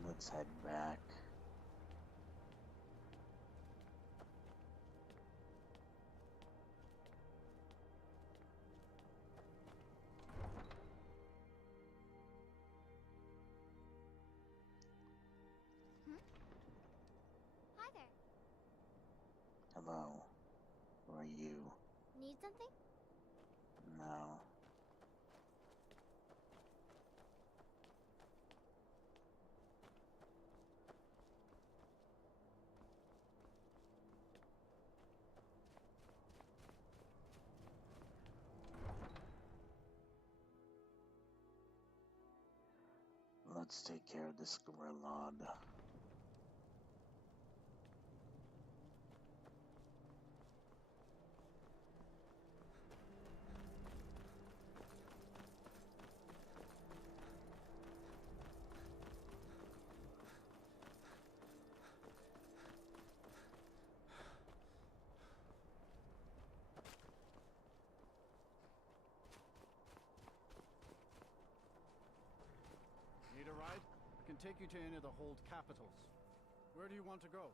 Let's head back. Hi there. Hello. Who are you? Need something? No. Let's take care of this gorilla. can take you to any of the hold capitals. Where do you want to go?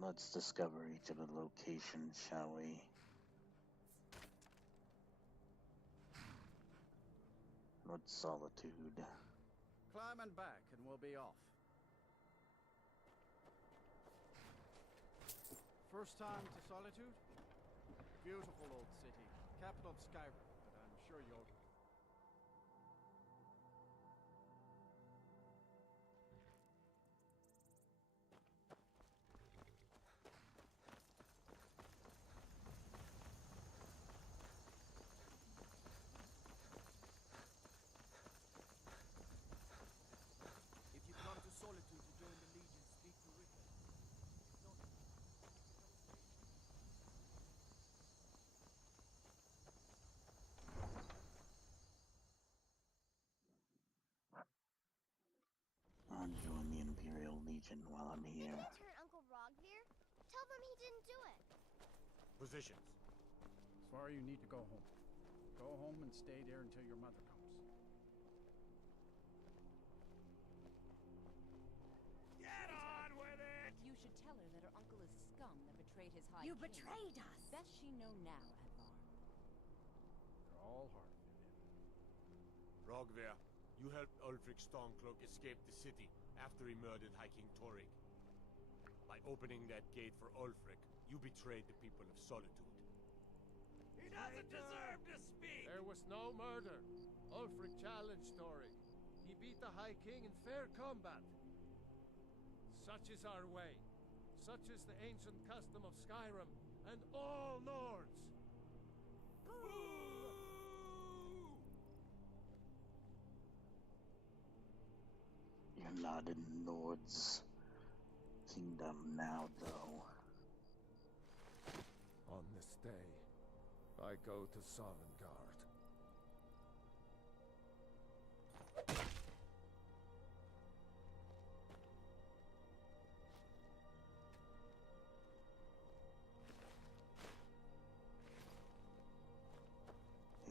Let's discover each of the locations, shall we? What's Solitude? Climb and back, and we'll be off. First time to Solitude? Beautiful old city. Capital of Skyrim, but I'm sure you'll... If you've come to Solitude to join the Legion, speak to Rick. I'll join the Imperial Legion while I'm here. Didn't turn Uncle Rog here? Tell them he didn't do it. Positions. Sorry, you need to go home. Go home and stay there until your mother comes. Get on with it! You should tell her that her uncle is scum that betrayed his high You king. betrayed us! Best she know now, Advar. They're all hard. Rogver, you helped Ulfric Stormcloak escape the city after he murdered High King Torrik. By opening that gate for Ulfric, you betrayed the people of Solitude. He doesn't deserve to speak! There was no murder. Ulfric challenged Torrik. He beat the High King in fair combat. Such is our way. Such is the ancient custom of Skyrim and all Nords. You're not in Nord's kingdom now, though. On this day, I go to Sovngarde.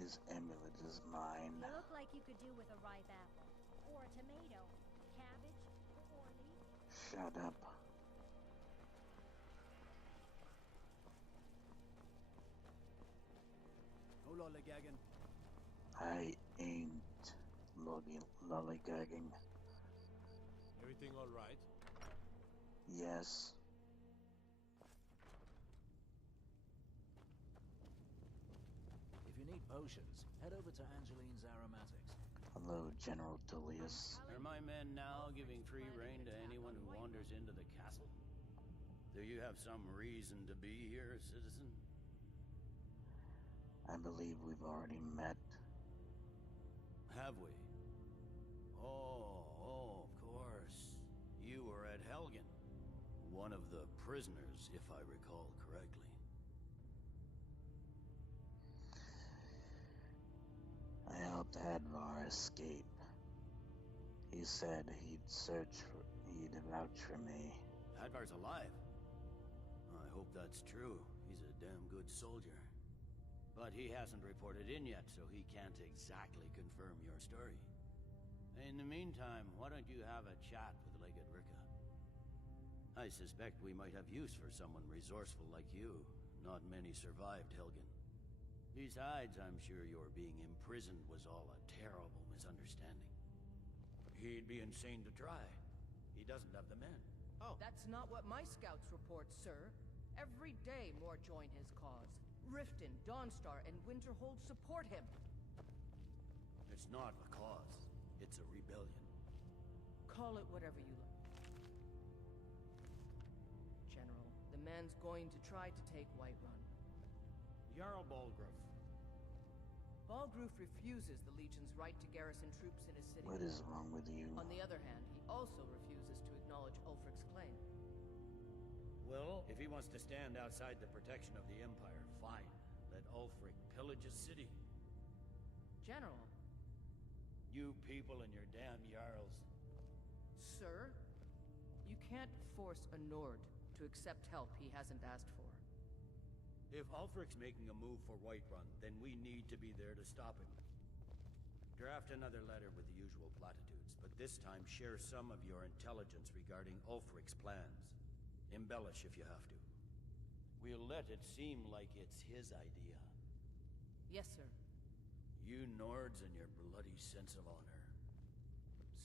His amulet is mine. You look like you could do with a ripe apple. Or a tomato. Cabbage. Or leek. Shut up. No lollygagging. I ain't lollygagging. Everything all right? Yes. If you need potions, head over to Angeline's Aromatics. Hello, General Tullius. Are my men now giving free rein to anyone who wanders into the castle? Do you have some reason to be here, citizen? I believe we've already met. Have we? Oh, of course. You were at Helgen. One of the prisoners, if I recall correctly. I helped Advar escape. He said he'd vouch for me. Advar's alive. I hope that's true. He's a damn good soldier. But he hasn't reported in yet, so he can't exactly confirm your story. In the meantime, why don't you have a chat with Legate Ricka? I suspect we might have use for someone resourceful like you. Not many survived Helgen. Besides, I'm sure your being imprisoned was all a terrible misunderstanding. He'd be insane to try. He doesn't have the men. Oh, that's not what my scouts report, sir. Every day more join his cause. Riften, Dawnstar, and Winterhold support him. It's not a cause. It's a rebellion. Call it whatever you like. General, the man's going to try to take Whiterun. Jarl Balgruuf. Balgruuf refuses the Legion's right to garrison troops in his city. What is wrong with you? On the other hand, he also refuses to acknowledge Ulfric's claim. Well, if he wants to stand outside the protection of the Empire, fine. Let Ulfric pillage a city. General. You you people and your damn Jarls. Sir, you can't force a Nord to accept help he hasn't asked for. If Ulfric's making a move for Whiterun, then we need to be there to stop him. Draft another letter with the usual platitudes, but this time share some of your intelligence regarding Ulfric's plans. Embellish if you have to. We'll let it seem like it's his idea. Yes, sir. You Nords and your bloody sense of honor.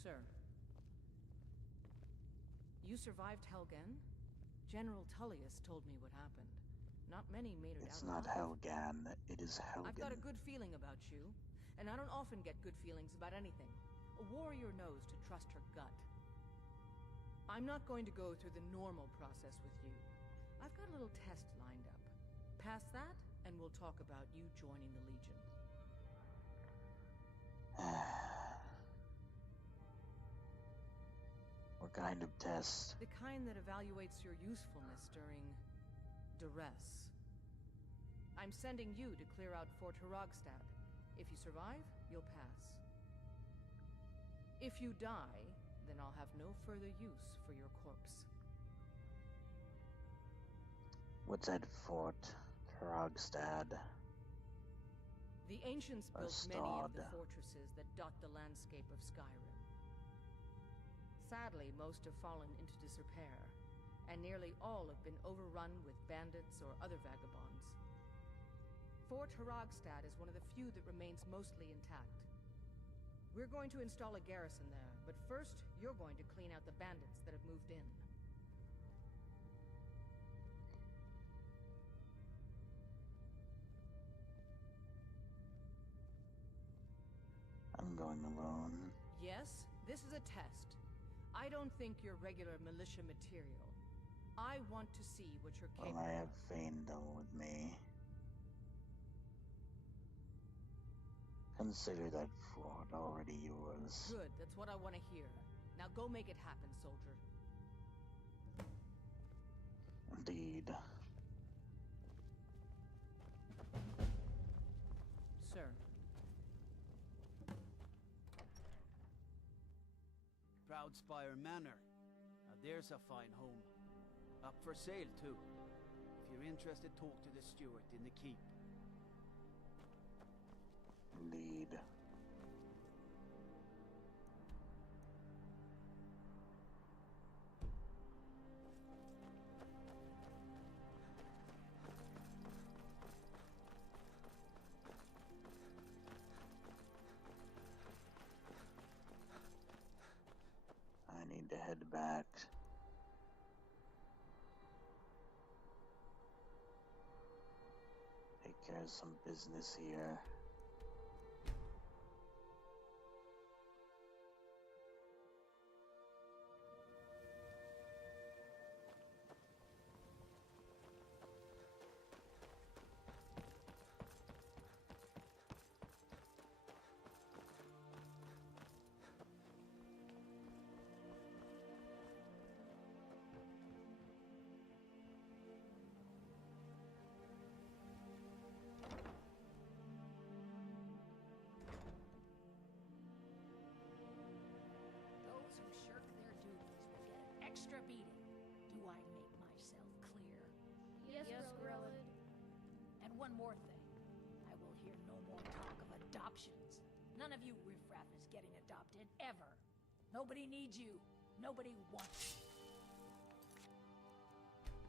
Sir. You survived Helgen? General Tullius told me what happened. Not many made it out alive. It's not Helgen, it is Helgen. I've got a good feeling about you, and I don't often get good feelings about anything. A warrior knows to trust her gut. I'm not going to go through the normal process with you. I've got a little test lined up. Pass that, and we'll talk about you joining the Legion. What kind of test? The kind that evaluates your usefulness during duress. I'm sending you to clear out Fort Hrogstad. If you survive, you'll pass. If you die, then I'll have no further use for your corpse. What's at Fort Hrogstad? The ancients built many of the fortresses that dot the landscape of Skyrim. Sadly, most have fallen into disrepair, and nearly all have been overrun with bandits or other vagabonds. Fort Hrogstad is one of the few that remains mostly intact. We're going to install a garrison there, but first, you're going to clean out the bandits that have moved in. I'm going alone. Yes, this is a test. I don't think you're regular militia material. I want to see what you're capable of. Well, I have Faendal with me. Consider that fort already yours. Good, that's what I want to hear. Now go make it happen, soldier. Indeed. Sir. Proudspire Manor. Now there's a fine home. Up for sale, too. If you're interested, talk to the steward in the keep. Indeed. I need to head back. Take care of some business here. Those who shirk their duties will get an extra beating. Do I make myself clear? Yes, Grillin. And one more thing. I will hear no more talk of adoptions. None of you riffraff is getting adopted, ever. Nobody needs you. Nobody wants you.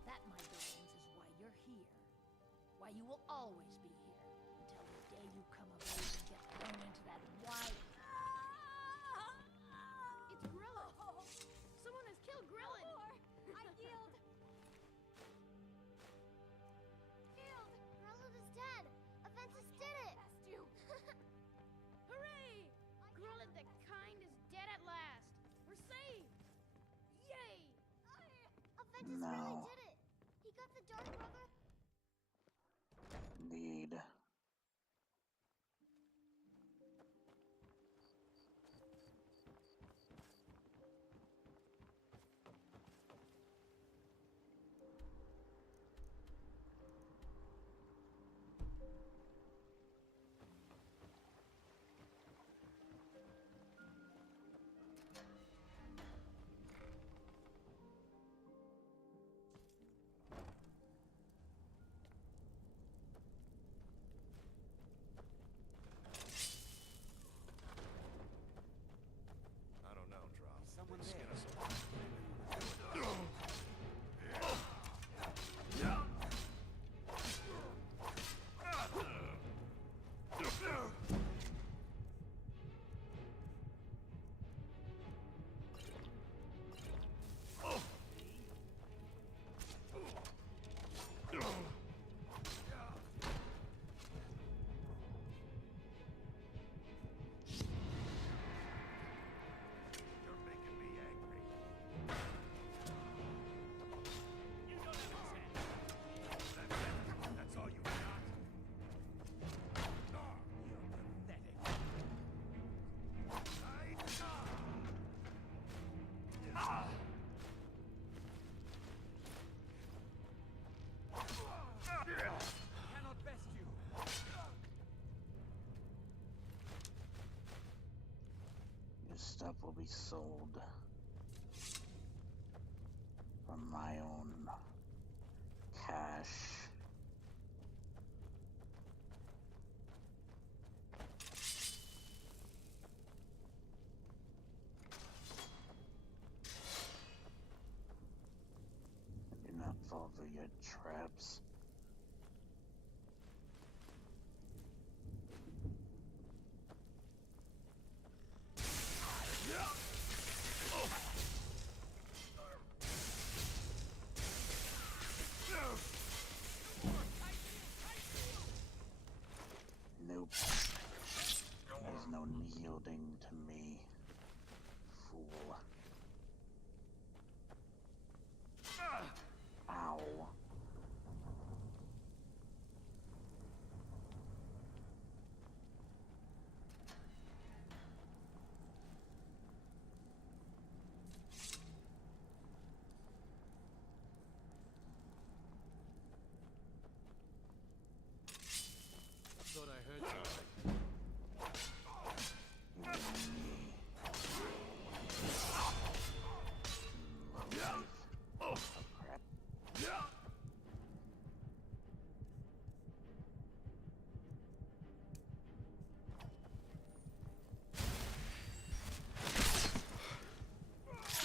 That, my darlings, is why you're here. Why you will always be here. Until the day you come of age and get thrown into that wide... It's Grillin. Someone has killed Grillin. I yield. Yield. Grillin is dead. Aventus did it. You. Hooray! Grillin the Kind is dead at last. We're saved. Yay! Aventus No. really did it. He got the Dark Brother. Indeed. stuff will be sold from my own cash. Do not fall for your traps. Nope. There's no yielding to me, fool. Ow. Thought I heard something. Oh crap.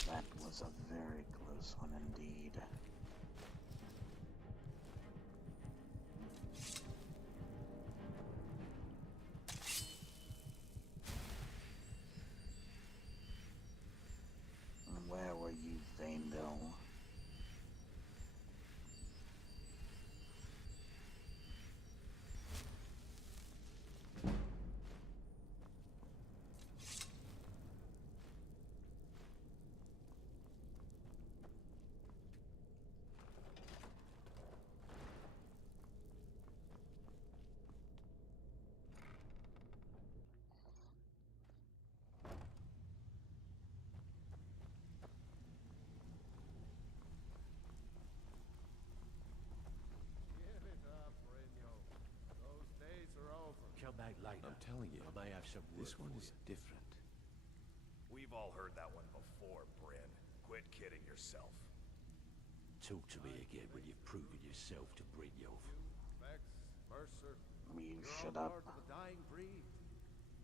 That was a very close one indeed. Where were you, Vainville? Give it up, Reno. Those days are over. Come back later. I'm telling you, I may have some this wood one for is you. different. We've all heard that one before, Bryn. Quit kidding yourself. Talk to me again when you've proven yourself to Brynjolf. Vex, Mercer, You you're shut all up. part of a dying breed.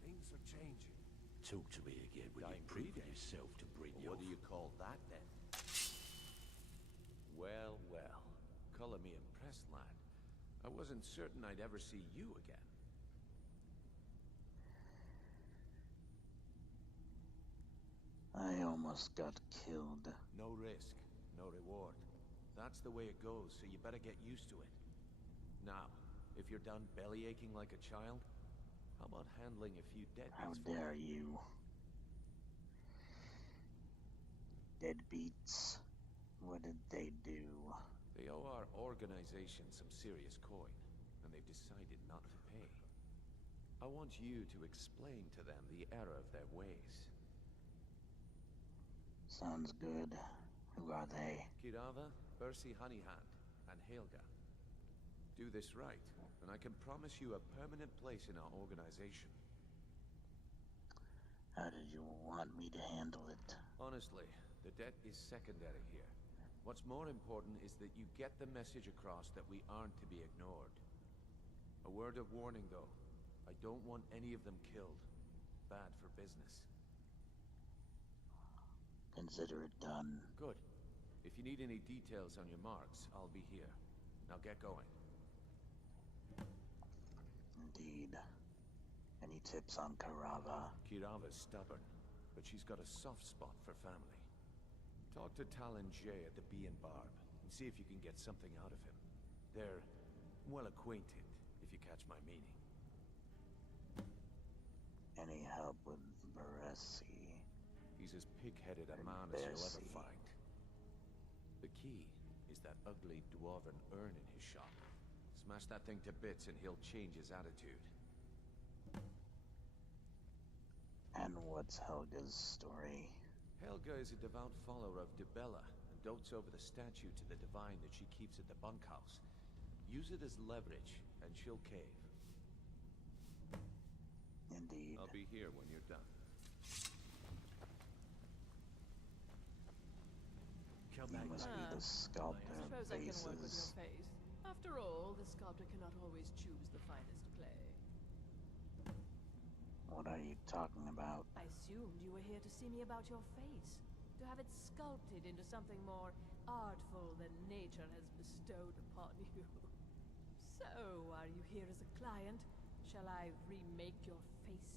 Things are changing. Talk to me again when Dying you've proven breed, eh? yourself to Brynjolf. What do you call that then? Well, well. Color me impressed, lad. I wasn't certain I'd ever see you again. I almost got killed. No risk, no reward. That's the way it goes, so you better get used to it. Now, if you're done belly aching like a child, how about handling a few How deadbeats for dare me? you? Deadbeats. What did they do? They owe our organization some serious coin, and they've decided not to pay. I want you to explain to them the error of their ways. Sounds good. Who are they? Kirava, Bersi Honeyhand, and Helga. Do this right, and I can promise you a permanent place in our organization. How did you want me to handle it? Honestly, the debt is secondary here. What's more important is that you get the message across that we aren't to be ignored. A word of warning, though. I don't want any of them killed. Bad for business. Consider it done. Good. If you need any details on your marks, I'll be here. Now get going. Indeed. Any tips on Karava? Kirava's stubborn, but she's got a soft spot for family. Talk to Talon Jay at the Bee and Barb, and see if you can get something out of him. They're well acquainted, if you catch my meaning. Any help with Baresi? He's as pig-headed a man as you'll ever find. The key is that ugly dwarven urn in his shop. Smash that thing to bits and he'll change his attitude. And what's Helga's story? Helga is a devout follower of Dibella and dotes over the statue to the divine that she keeps at the bunkhouse. Use it as leverage, and she'll cave. Indeed. I'll be here when you're done. You must be the sculptor of Suppose I can work with your faces. face. After all, the sculptor cannot always choose the finest clay. What are you talking about? I assumed you were here to see me about your face. To have it sculpted into something more artful than nature has bestowed upon you. So, are you here as a client? Shall I remake your face?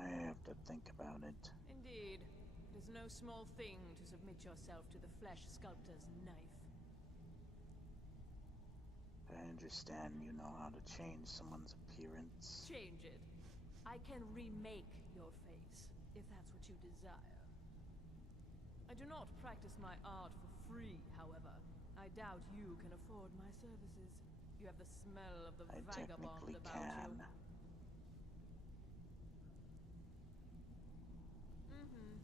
I have to think about it. Indeed. It is no small thing to submit yourself to the flesh sculptor's knife. I understand you know how to change someone's appearance. Change it. I can remake your face, if that's what you desire. I do not practice my art for free, however. I doubt you can afford my services. You have the smell of the I vagabond technically about can. you. Mm-hmm.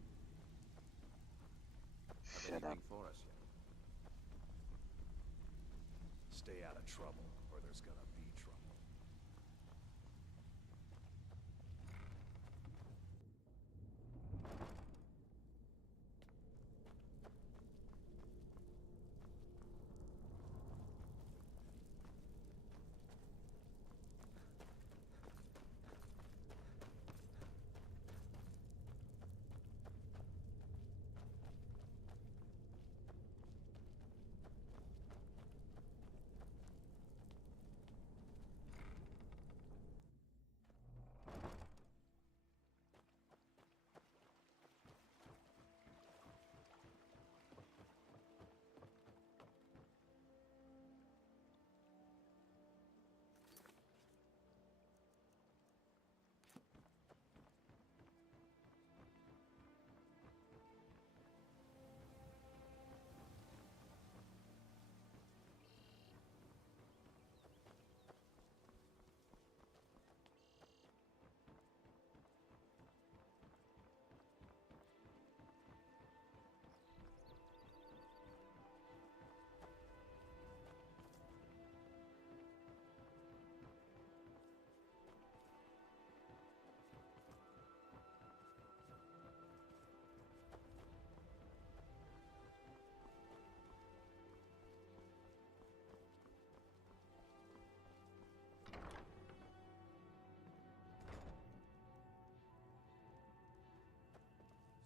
Shut up. For us yet? Stay out of trouble, or there's gonna be trouble.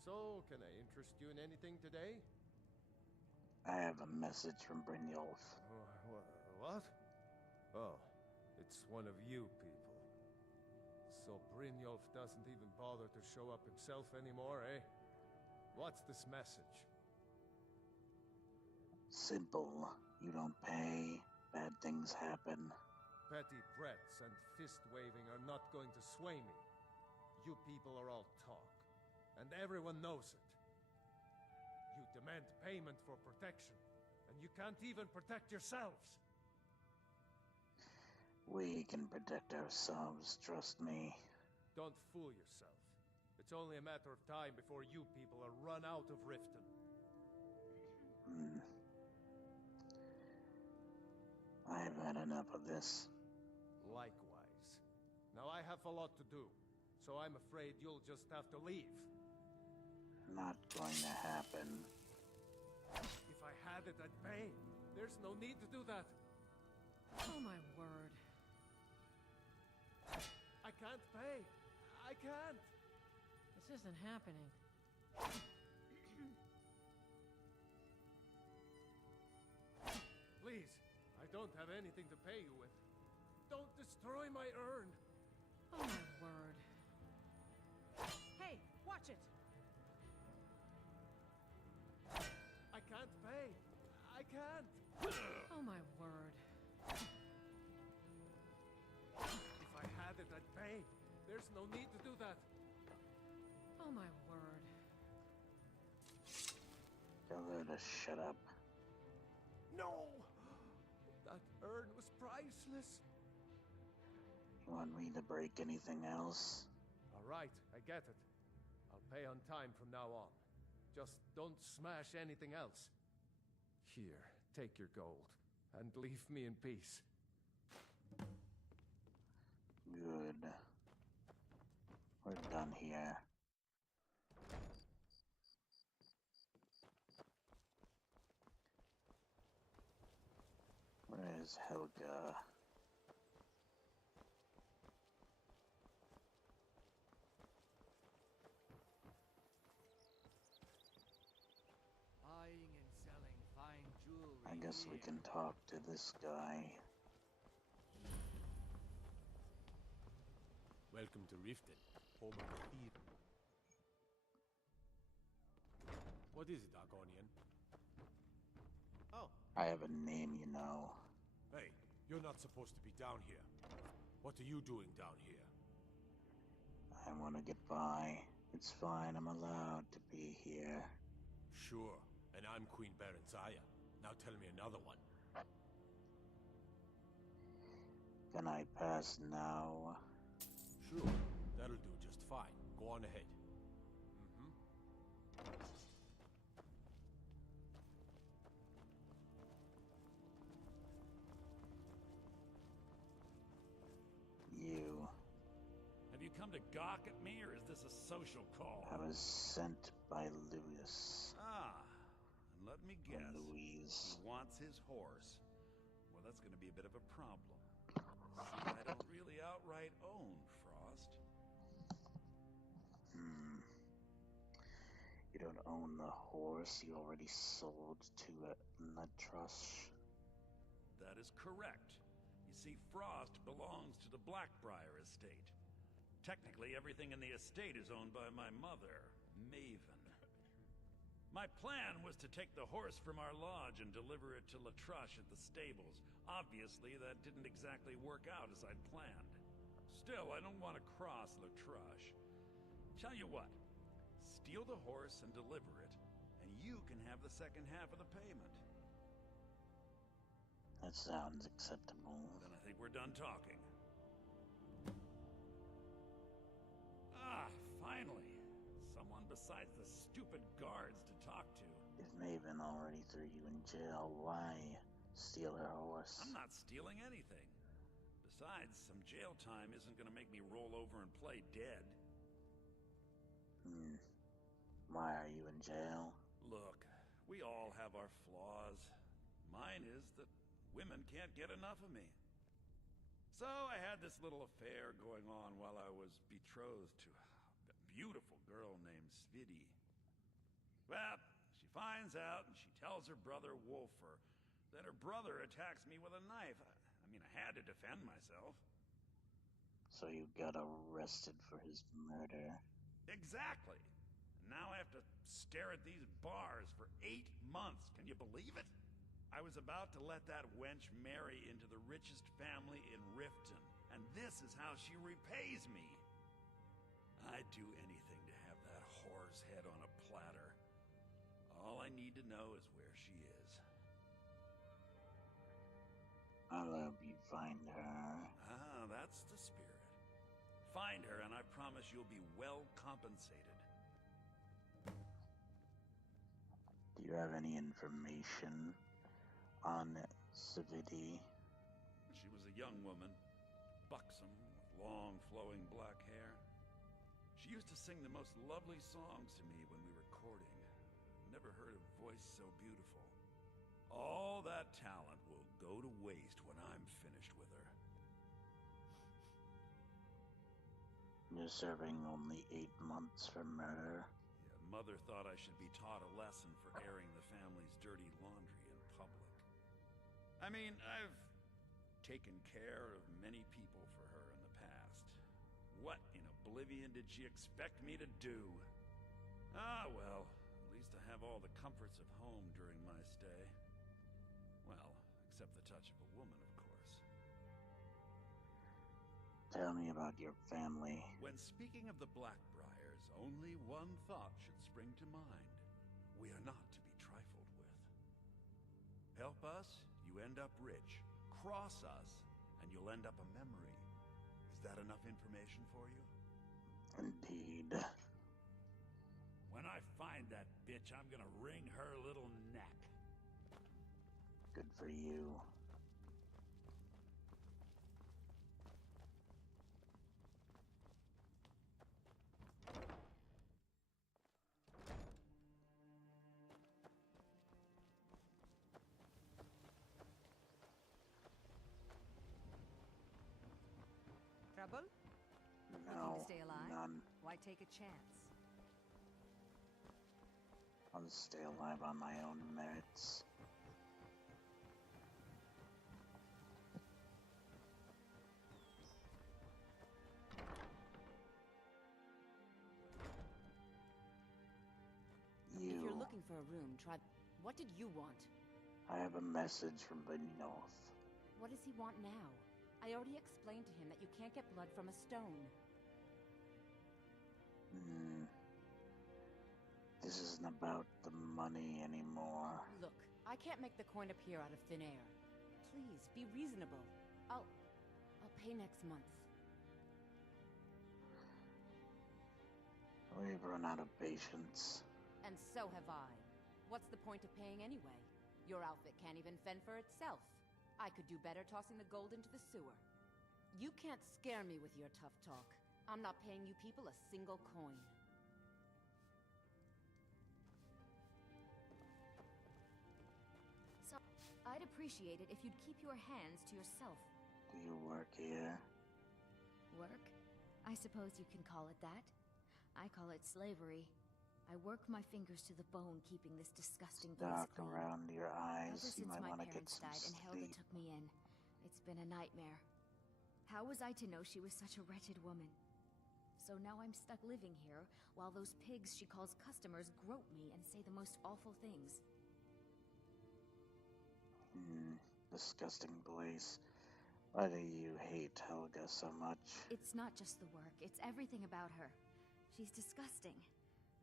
So, can I interest you in anything today? I have a message from Brynjolf. What? Oh, it's one of you people. So Brynjolf doesn't even bother to show up himself anymore, eh? What's this message? Simple. You don't pay, bad things happen. Petty threats and fist-waving are not going to sway me. You people are all talk, and everyone knows it. You demand payment for protection, and you can't even protect yourselves. We can protect ourselves, trust me. Don't fool yourself. It's only a matter of time before you people are run out of Riften. I've had enough of this. Likewise. Now I have a lot to do, so I'm afraid you'll just have to leave. Not going to happen. If I had it, I'd pay. There's no need to do that. Oh my word. I can't pay. I can't. This isn't happening. Please, I don't have anything to pay you with. Don't destroy my urn. Oh my word. Hey, watch it. I can't pay. I can't. Oh my word. If I had it, I'd pay. There's no need to do that. Oh my word. Tell her to shut up. No! That urn was priceless. You want me to break anything else? All right, I get it. I'll pay on time from now on. Just don't smash anything else. Here, take your gold, and leave me in peace. Good. We're done here. Where's Helga? Buying and selling fine jewelry. I guess we here. can talk to this guy. Welcome to Riften, home of the thief. What is it, Argonian? Oh. I have a name, you know. Hey, you're not supposed to be down here. What are you doing down here? I want to get by. It's fine, I'm allowed to be here. Sure, and I'm Queen Berenzaya. Now tell me another one. Can I pass now? Sure, that'll do just fine. Go on ahead. You. Have you come to gawk at me, or is this a social call? I was sent by Lewis. Ah, and let me guess. Louise. He wants his horse. Well, that's going to be a bit of a problem. See, I don't really outright own Frost. You don't own the horse you already sold to Natrash. That is correct. You see, Frost belongs to the Blackbriar estate. Technically, everything in the estate is owned by my mother, Maven. My plan was to take the horse from our lodge and deliver it to Latrush at the stables. Obviously, that didn't exactly work out as I'd planned. Still, I don't want to cross Latrush. Tell you what, steal the horse and deliver it, and you can have the second half of the payment. That sounds acceptable. Then I think we're done talking. Ah, finally. Someone besides the stupid guards to talk to. If Maven already threw you in jail, why steal her horse? I'm not stealing anything. Besides, some jail time isn't going to make me roll over and play dead. Why are you in jail? Look, we all have our flaws. Mine is that women can't get enough of me. So I had this little affair going on while I was betrothed to a beautiful girl named Svidi. Well, she finds out and she tells her brother Wolfer that her brother attacks me with a knife. I mean, I had to defend myself. So you got arrested for his murder. Exactly. And now I have to stare at these bars for 8 months. Can you believe it? I was about to let that wench marry into the richest family in Riften, and this is how she repays me. I'd do anything to have that whore's head on a platter. All I need to know is where she is. I'll help you find her. Ah, that's the spirit. Find her, and I promise you'll be well compensated. Do you have any information on Svidi? She was a young woman, buxom, with long, flowing black hair. She used to sing the most lovely songs to me when we were courting. Never heard a voice so beautiful. All that talent will go to waste when I'm finished with her. You're serving only 8 months for murder. Yeah, Mother thought I should be taught a lesson for airing the family's dirty laundry in public. I mean, I've taken care of many people for her in the past. What in oblivion did she expect me to do? Ah, well, at least I have all the comforts of home during my stay. Well, except the touch of a woman, of course. Tell me about your family. When speaking of the Blackbriars, only one thought should spring to mind. We are not to be trifled with. Help us, you end up rich. Cross us, and you'll end up a memory. Is that enough information for you? Indeed. When I find that bitch, I'm gonna wring her little neck. Good for you. trouble? Looking No, to stay alive? none. Why take a chance? I'll just stay alive on my own merits. If you're looking for a room, try... What did you want? I have a message from Beneath. What does he want now? I already explained to him that you can't get blood from a stone. This isn't about the money anymore. Look, I can't make the coin appear out of thin air. Please, be reasonable. I'll pay next month. We've run out of patience. And so have I. What's the point of paying anyway? Your outfit can't even fend for itself. I could do better tossing the gold into the sewer. You can't scare me with your tough talk. I'm not paying you people a single coin. So, I'd appreciate it if you'd keep your hands to yourself. Do you work here? Work? I suppose you can call it that. I call it slavery. I work my fingers to the bone keeping this disgusting place Dark clean. around your eyes. Ever You since might my want to get parents some died and Helga sleep. took me in, it's been a nightmare. How was I to know she was such a wretched woman? So now I'm stuck living here, while those pigs she calls customers grope me and say the most awful things. Disgusting place. Why do you hate Helga so much? It's not just the work, it's everything about her. She's disgusting.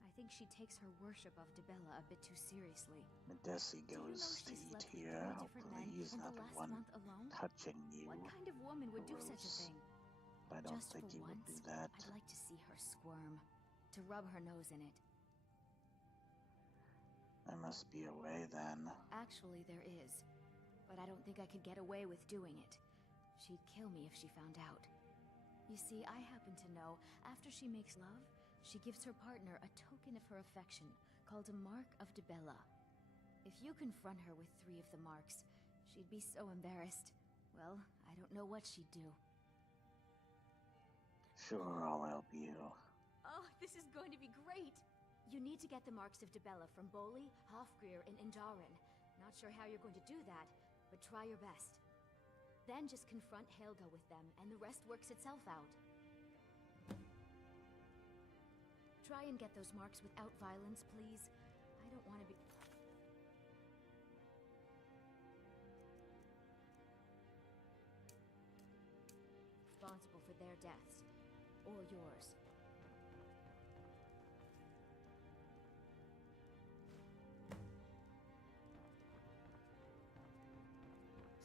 I think she takes her worship of Dibella a bit too seriously. Medesi goes to eat here. Hopefully he's not the one touching you. What kind of woman would do such a thing? I don't Just think for he would do once, that. I'd like to see her squirm, to rub her nose in it. There must be a way then. Actually, there is. But I don't think I could get away with doing it. She'd kill me if she found out. You see, I happen to know, after she makes love, she gives her partner a token of her affection, called a Mark of Dibella. If you confront her with 3 of the marks, she'd be so embarrassed. Well, I don't know what she'd do. Sure, I'll help you. Oh, this is going to be great! You need to get the marks of Dibella from Boli, Hofgrir, and Indaren. Not sure how you're going to do that, but try your best. Then just confront Helga with them, and the rest works itself out. Try and get those marks without violence, please. I don't want to be... responsible for their deaths. Or yours.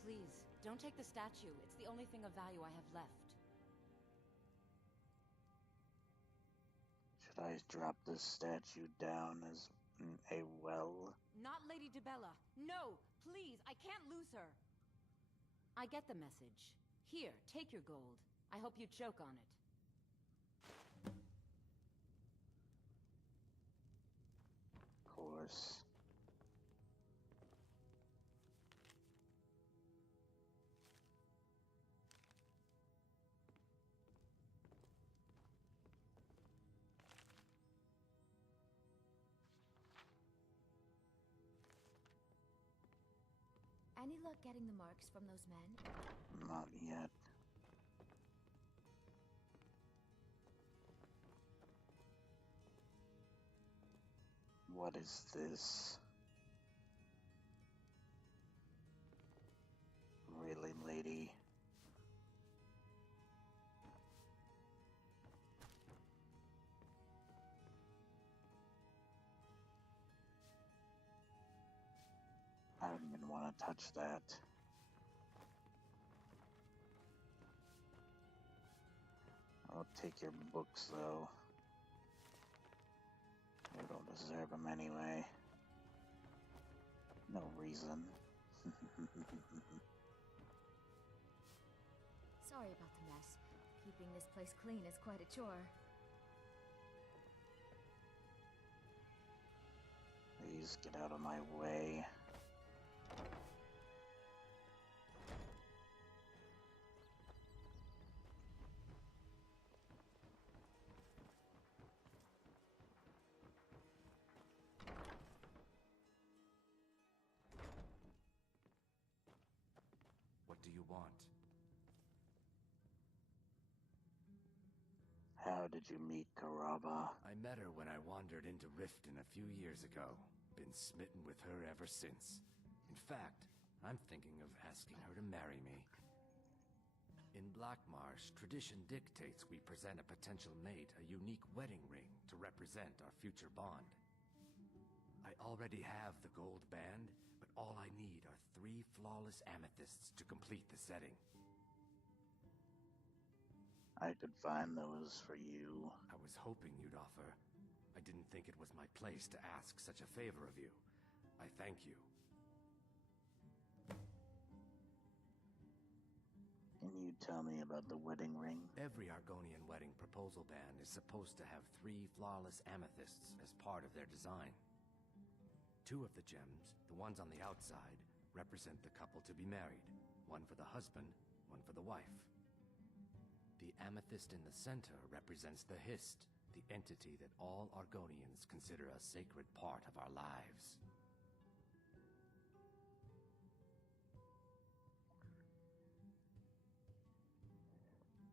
Please, don't take the statue. It's the only thing of value I have left. Should I drop this statue down as a well? Not Lady Dibella. No! Please, I can't lose her! I get the message. Here, take your gold. I hope you choke on it. Of course. Any luck getting the marks from those men? Not yet. What is this? Really, lady? I don't even want to touch that. I'll take your books, though. I don't deserve them anyway. No reason. Sorry about the mess. Keeping this place clean is quite a chore. Please get out of my way. you want. How did you meet Karava? I met her when I wandered into Riften a few years ago. Been smitten with her ever since. In fact, I'm thinking of asking her to marry me. In Blackmarsh, tradition dictates we present a potential mate a unique wedding ring to represent our future bond. I already have the gold band, but all I need are 3 flawless amethysts to complete the setting. I could find those for you. I was hoping you'd offer. I didn't think it was my place to ask such a favor of you. I thank you. Can you tell me about the wedding ring? Every Argonian wedding proposal band is supposed to have 3 flawless amethysts as part of their design. 2 of the gems, the ones on the outside, represent the couple to be married. One for the husband, one for the wife. The amethyst in the center represents the Hist, the entity that all Argonians consider a sacred part of our lives.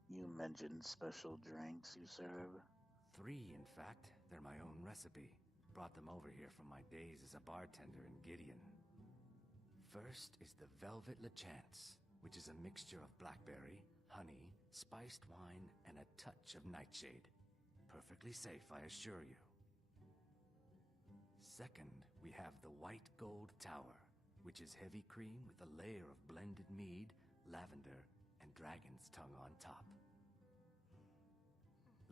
You mentioned special drinks you serve. 3, in fact. They're my own recipe. Brought them over here from my days as a bartender in Gideon. First is the Velvet Lechance, which is a mixture of blackberry, honey, spiced wine, and a touch of nightshade. Perfectly safe, I assure you. Second, we have the White Gold Tower, which is heavy cream with a layer of blended mead, lavender, and dragon's tongue on top.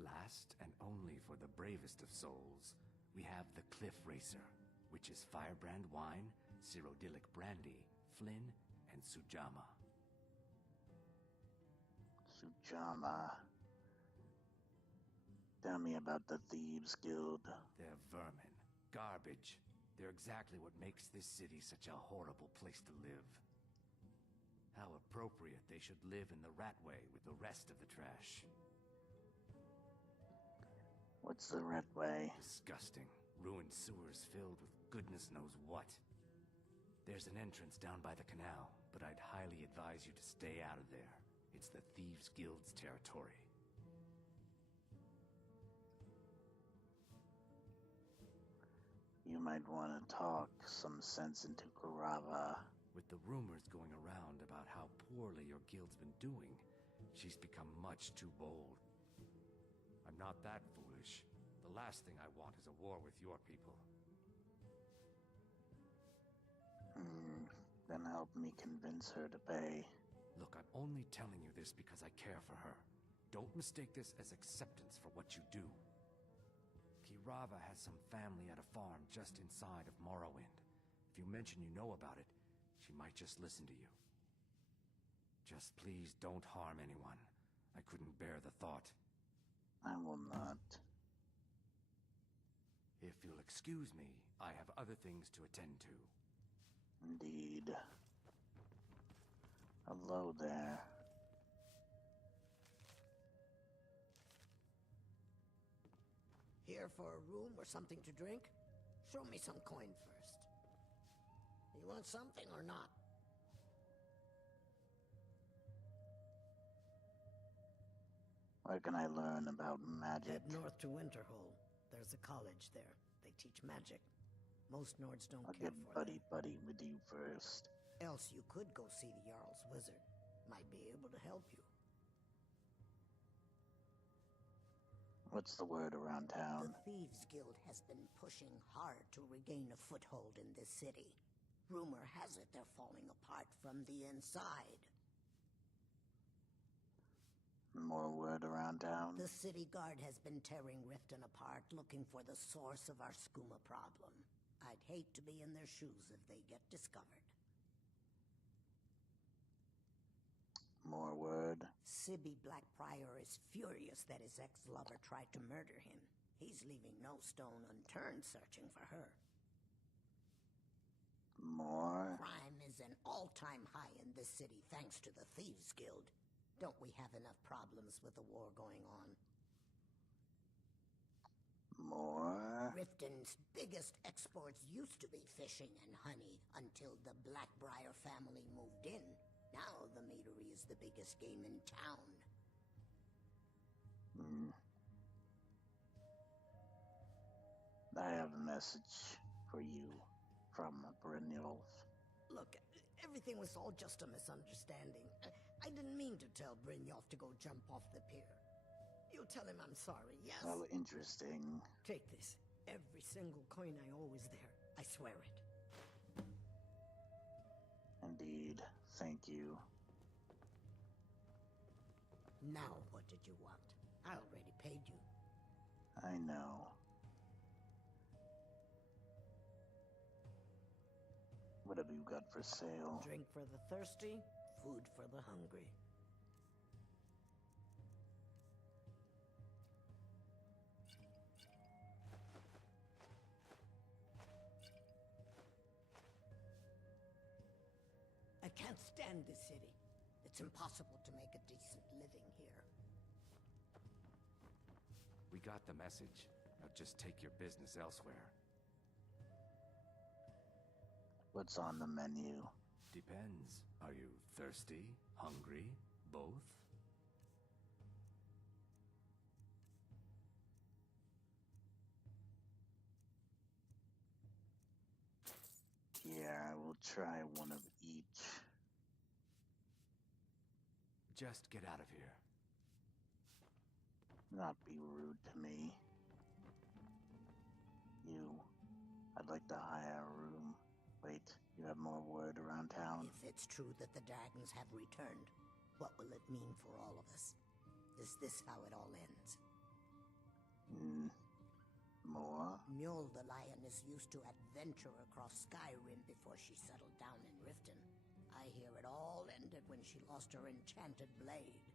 Last, and only for the bravest of souls, we have the Cliff Racer, which is firebrand wine, cyrodiilic brandy, flin, and sujama. Sujama. Tell me about the Thieves Guild. They're vermin. Garbage. They're exactly what makes this city such a horrible place to live. How appropriate they should live in the Ratway with the rest of the trash. What's the Ratway? Disgusting. Ruined sewers filled with goodness knows what. There's an entrance down by the canal, but I'd highly advise you to stay out of there. It's the Thieves Guild's territory. You might want to talk some sense into Karava. With the rumors going around about how poorly your guild's been doing, she's become much too bold. I'm not that foolish. The last thing I want is a war with your people. Then help me convince her to pay. Look, I'm only telling you this because I care for her. Don't mistake this as acceptance for what you do. Kirava has some family at a farm just inside of Morrowind. If you mention you know about it, she might just listen to you. Just please don't harm anyone. I couldn't bear the thought. I will not. If you'll excuse me, I have other things to attend to. Indeed. Hello there. Here for a room or something to drink? Show me some coin first. You want something or not? Where can I learn about magic? Head north to Winterhold. There's a college there. They teach magic. Most Nords don't I'll care get for buddy with you first. Else you could go see the Jarl's wizard. Might be able to help you. What's the word around town? The Thieves Guild has been pushing hard to regain a foothold in this city. Rumor has it they're falling apart from the inside. More word around town? The city guard has been tearing Riften apart, looking for the source of our skooma problem. I'd hate to be in their shoes if they get discovered. More word? Sibby Blackbriar is furious that his ex-lover tried to murder him. He's leaving no stone unturned searching for her. More? Crime is an all-time high in this city thanks to the Thieves Guild. Don't we have enough problems with the war going on? More? Riften's biggest exports used to be fishing and honey until the Blackbriar family moved in. Now the meat is the biggest game in town. I have a message for you from Brynjolf. Look, everything was all just a misunderstanding. I didn't mean to tell Brynjolf to go jump off the pier. You tell him I'm sorry, yes? Oh, interesting. Take this. Every single coin I owe is there. I swear it. Indeed. Thank you. Now, what did you want? I already paid you. I know. What have you got for sale? Drink for the thirsty, food for the hungry. I can't stand this city. It's impossible to make a decent living here. We got the message. Now just take your business elsewhere. What's on the menu? Depends. Are you thirsty? Hungry? Both? Yeah, I will try one of each. Just get out of here. Not be rude to me. I'd like to hire a room. Wait, you have more word around town? If it's true that the dragons have returned, what will it mean for all of us? Is this how it all ends? More? Mjol the lioness used to adventure across Skyrim before she settled down in Riften. I hear it all ended when she lost her enchanted blade.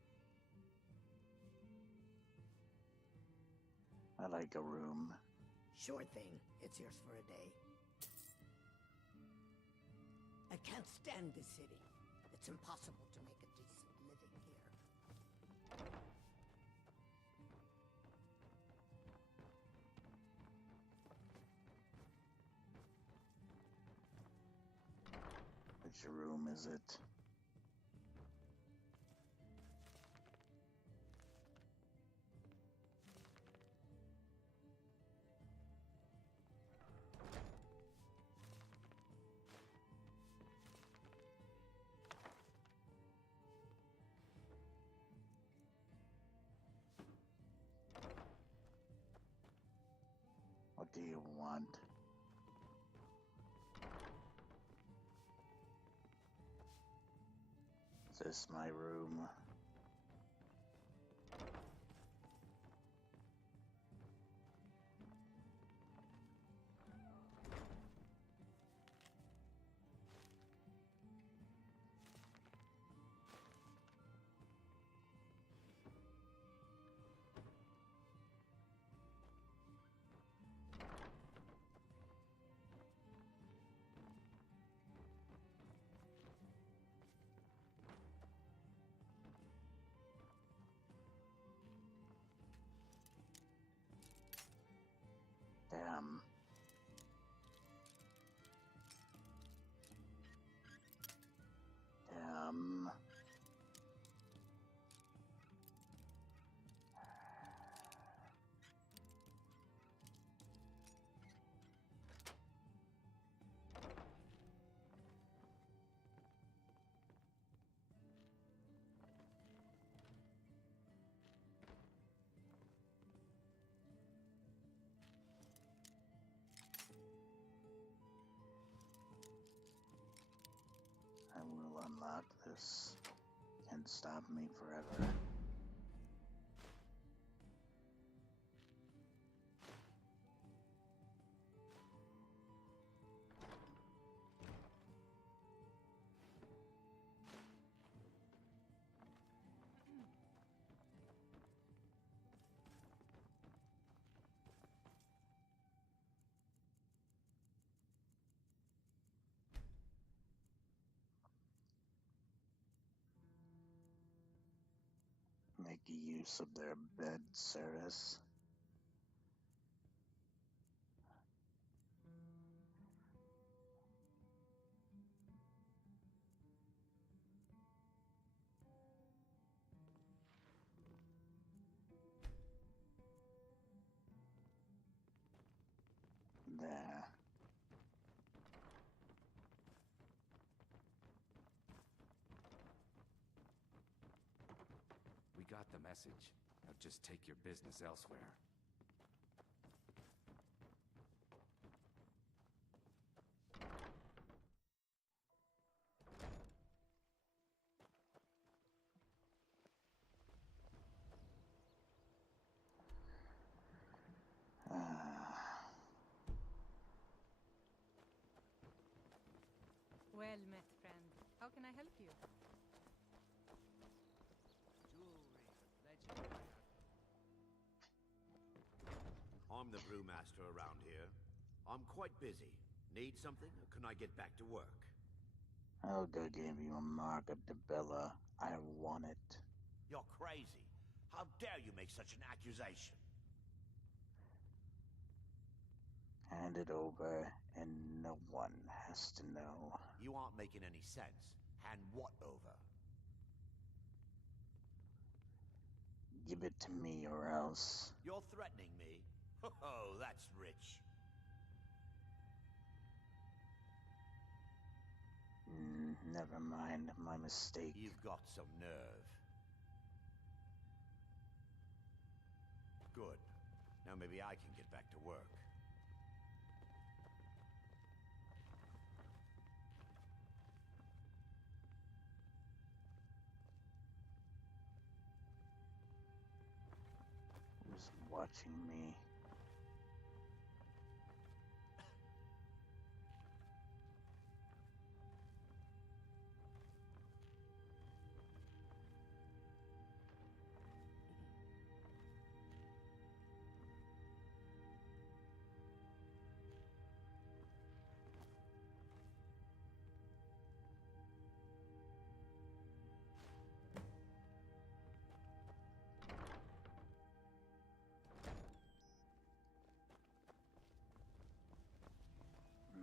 I like a room. Sure thing. It's yours for a day. I can't stand this city. It's impossible to make a decent living here. Which room is it? What do you want? Is this my room? Damn. Damn. I will unlock this. Can't stop me forever. Make use of their bed, Ceres. message. Now just take your business elsewhere. Well met, friend. How can I help you? I'm the brewmaster around here. I'm quite busy. Need something, or can I get back to work? I'll go give you a mark of Bella. I want it. You're crazy. How dare you make such an accusation? Hand it over, and no one has to know. You aren't making any sense. Hand what over? Give it to me or else. You're threatening me? Oh, that's rich. Never mind, my mistake. You've got some nerve. Good. Now maybe I can get back to work. Who's watching me?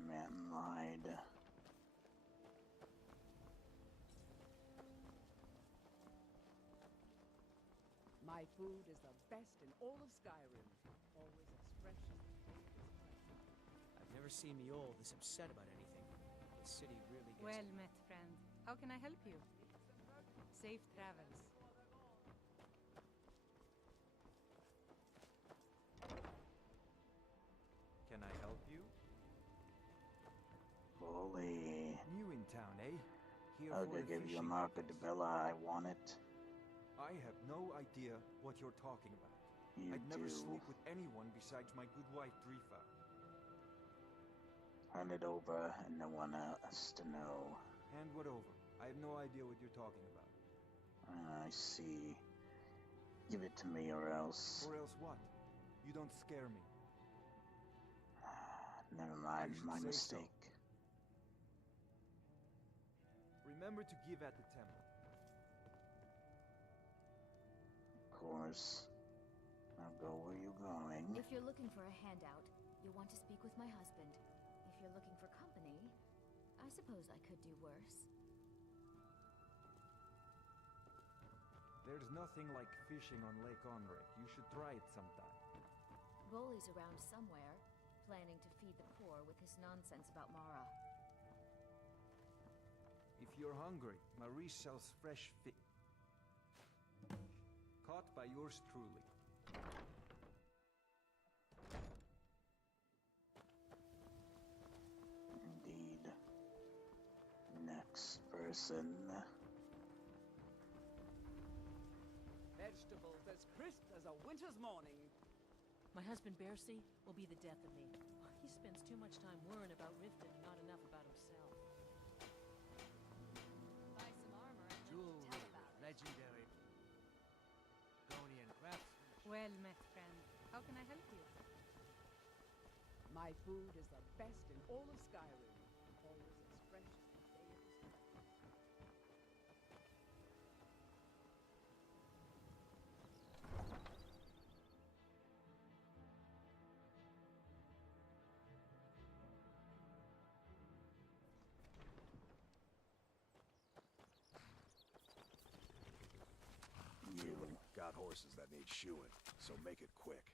Man lied. My food is the best in all of Skyrim. Always as fresh as the day it is fresh. I've never seen the all this upset about anything. The city really gets... Well met, friend. How can I help you? Safe travels. Can I help you? Bully. New in town, eh? Here I'll for go a give you a fishing mark of purpose. Bella. I want it. I have no idea what you're talking about. You I'd never do. sleep with anyone besides my good wife, Drifa. Hand it over, and no one has to know. Hand what over? I have no idea what you're talking about. I see. Give it to me or else. Or else what? You don't scare me. Never mind, You should my say mistake. so. Remember to give at the temple. Of course. Now go where you're going. If you're looking for a handout, you'll want to speak with my husband. If you're looking for company, I suppose I could do worse. There's nothing like fishing on Lake Onrek. You should try it sometime. Rolly's around somewhere, planning to feed the poor with his nonsense about Mara. If you're hungry, Marie sells fresh fish. Caught by yours truly. Indeed. Next person. Vegetables as crisp as a winter's morning. My husband, Bercy, will be the death of me. He spends too much time worrying about Riften and not enough about himself. Buy some armor and Jewelry, legendary. Gonian craftsmanship. Well met, friend. How can I help you? My food is the best in all of Skyrim. Always as fresh as the day it is fresh. You. Got horses that need shoeing, so make it quick.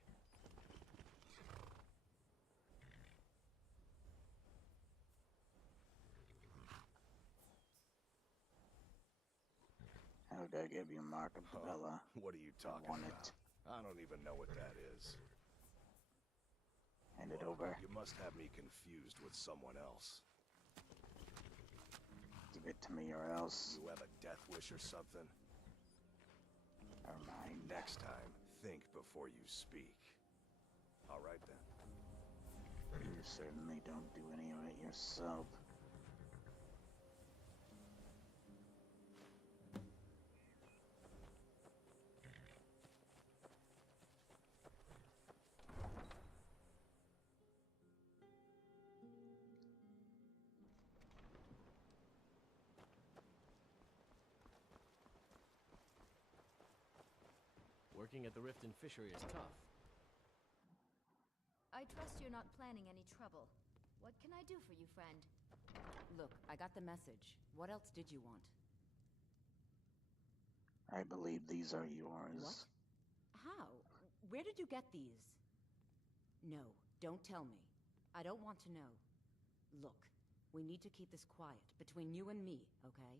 Helga gave you Mark of Huh? Bella. What are you talking want about? it. I don't even know what that is. Hand it Look, over. You must have me confused with someone else. Give it to me or else. You have a death wish or something? Never mind. Next time, think before you speak. All right then. You certainly don't do any of it yourself. Working at the Riften fishery is tough. I trust you're not planning any trouble. What can I do for you, friend? Look, I got the message. What else did you want? I believe these are yours. What? How? Where did you get these? No, don't tell me. I don't want to know. Look, we need to keep this quiet, between you and me, okay?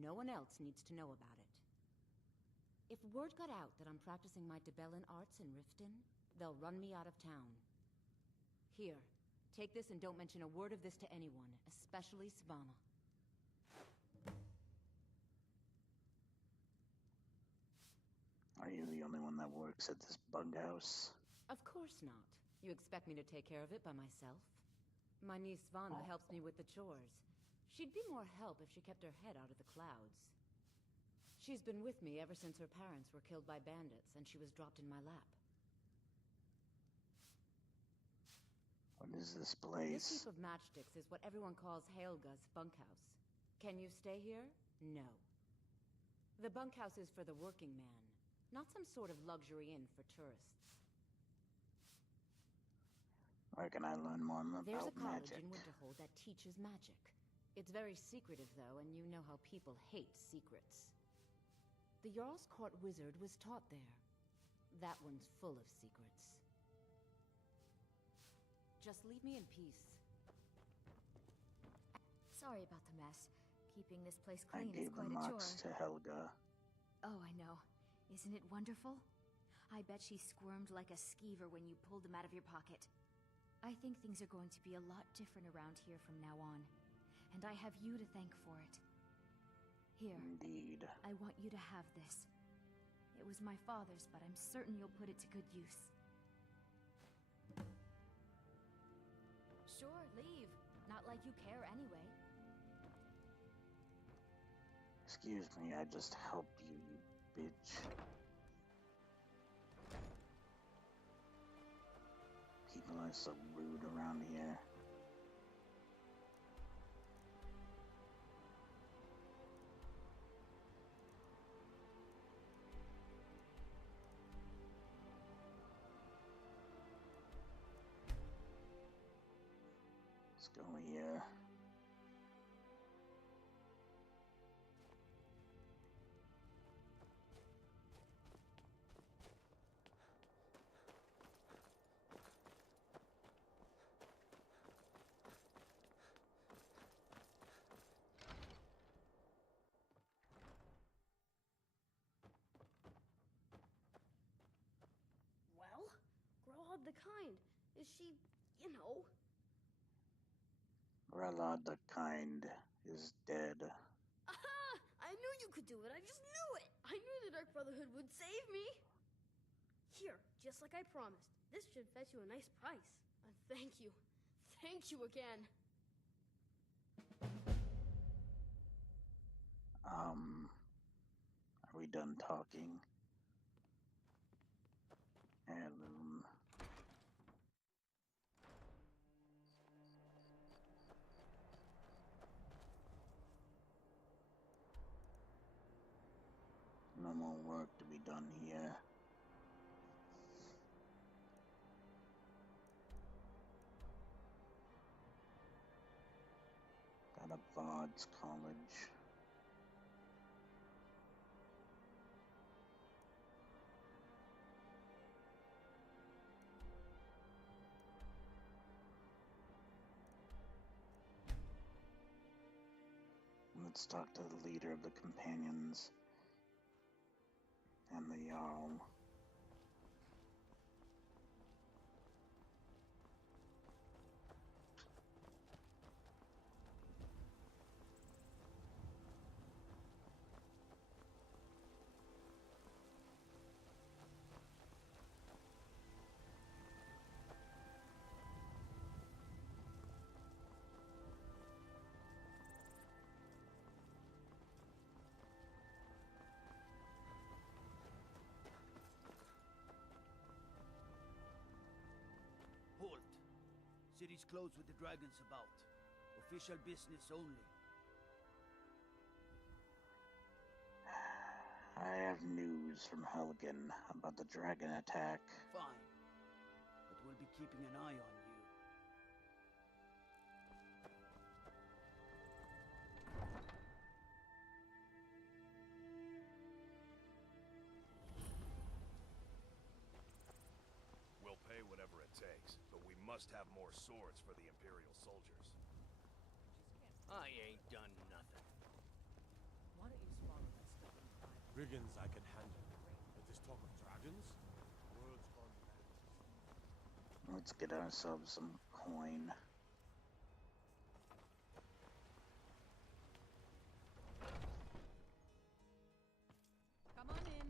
No one else needs to know about it. If word got out that I'm practicing my Debellan arts in Riften, they'll run me out of town. Here, take this and don't mention a word of this to anyone, especially Savannah. Are you the only one that works at this bug house? Of course not. You expect me to take care of it by myself? My niece Svana helps me with the chores. She'd be more help if she kept her head out of the clouds. She's been with me ever since her parents were killed by bandits and she was dropped in my lap. What is this This place? heap of matchsticks is what everyone calls Helga's bunkhouse. Can you stay here? No. The bunkhouse is for the working man, not some sort of luxury inn for tourists. Where can I learn more about There's a college magic? in Winterhold that teaches magic. It's very secretive, though, and you know how people hate secrets. The Jarl's Court wizard was taught there. That one's full of secrets. Just leave me in peace. Sorry about the mess. Keeping this place I clean is gave the quite a chore. marks to Helga. Oh, I know. Isn't it wonderful? I bet she squirmed like a skeever when you pulled them out of your pocket. I think things are going to be a lot different around here from now on. And I have you to thank for it. Here. Indeed. I want you to have this. It was my father's, but I'm certain you'll put it to good use. Sure, leave. Not like you care anyway. Excuse me, I just helped you, you bitch. People are so rude around here. Let's go here. Well, Grelod the Kind. Is she, you know? Grelod the Kind is dead. Aha! I knew you could do it. I just knew it. I knew the Dark Brotherhood would save me. Here, just like I promised. This should fetch you a nice price. Thank you. Thank you again. Are we done talking? Heirloom. No more work to be done here. Got a VOD's college. Let's talk to the leader of the companions. close with the dragons about. Official business only. I have news from Helgen about the dragon attack. Fine. But we'll be keeping an eye on you. We'll pay whatever it takes, but we must have more swords for the Imperial soldiers. I ain't done nothing. Why don't you swallow that stuff in private? Brigands I can handle. But this talk of dragons? World's gone mad. Let's get ourselves some coin. Come on in.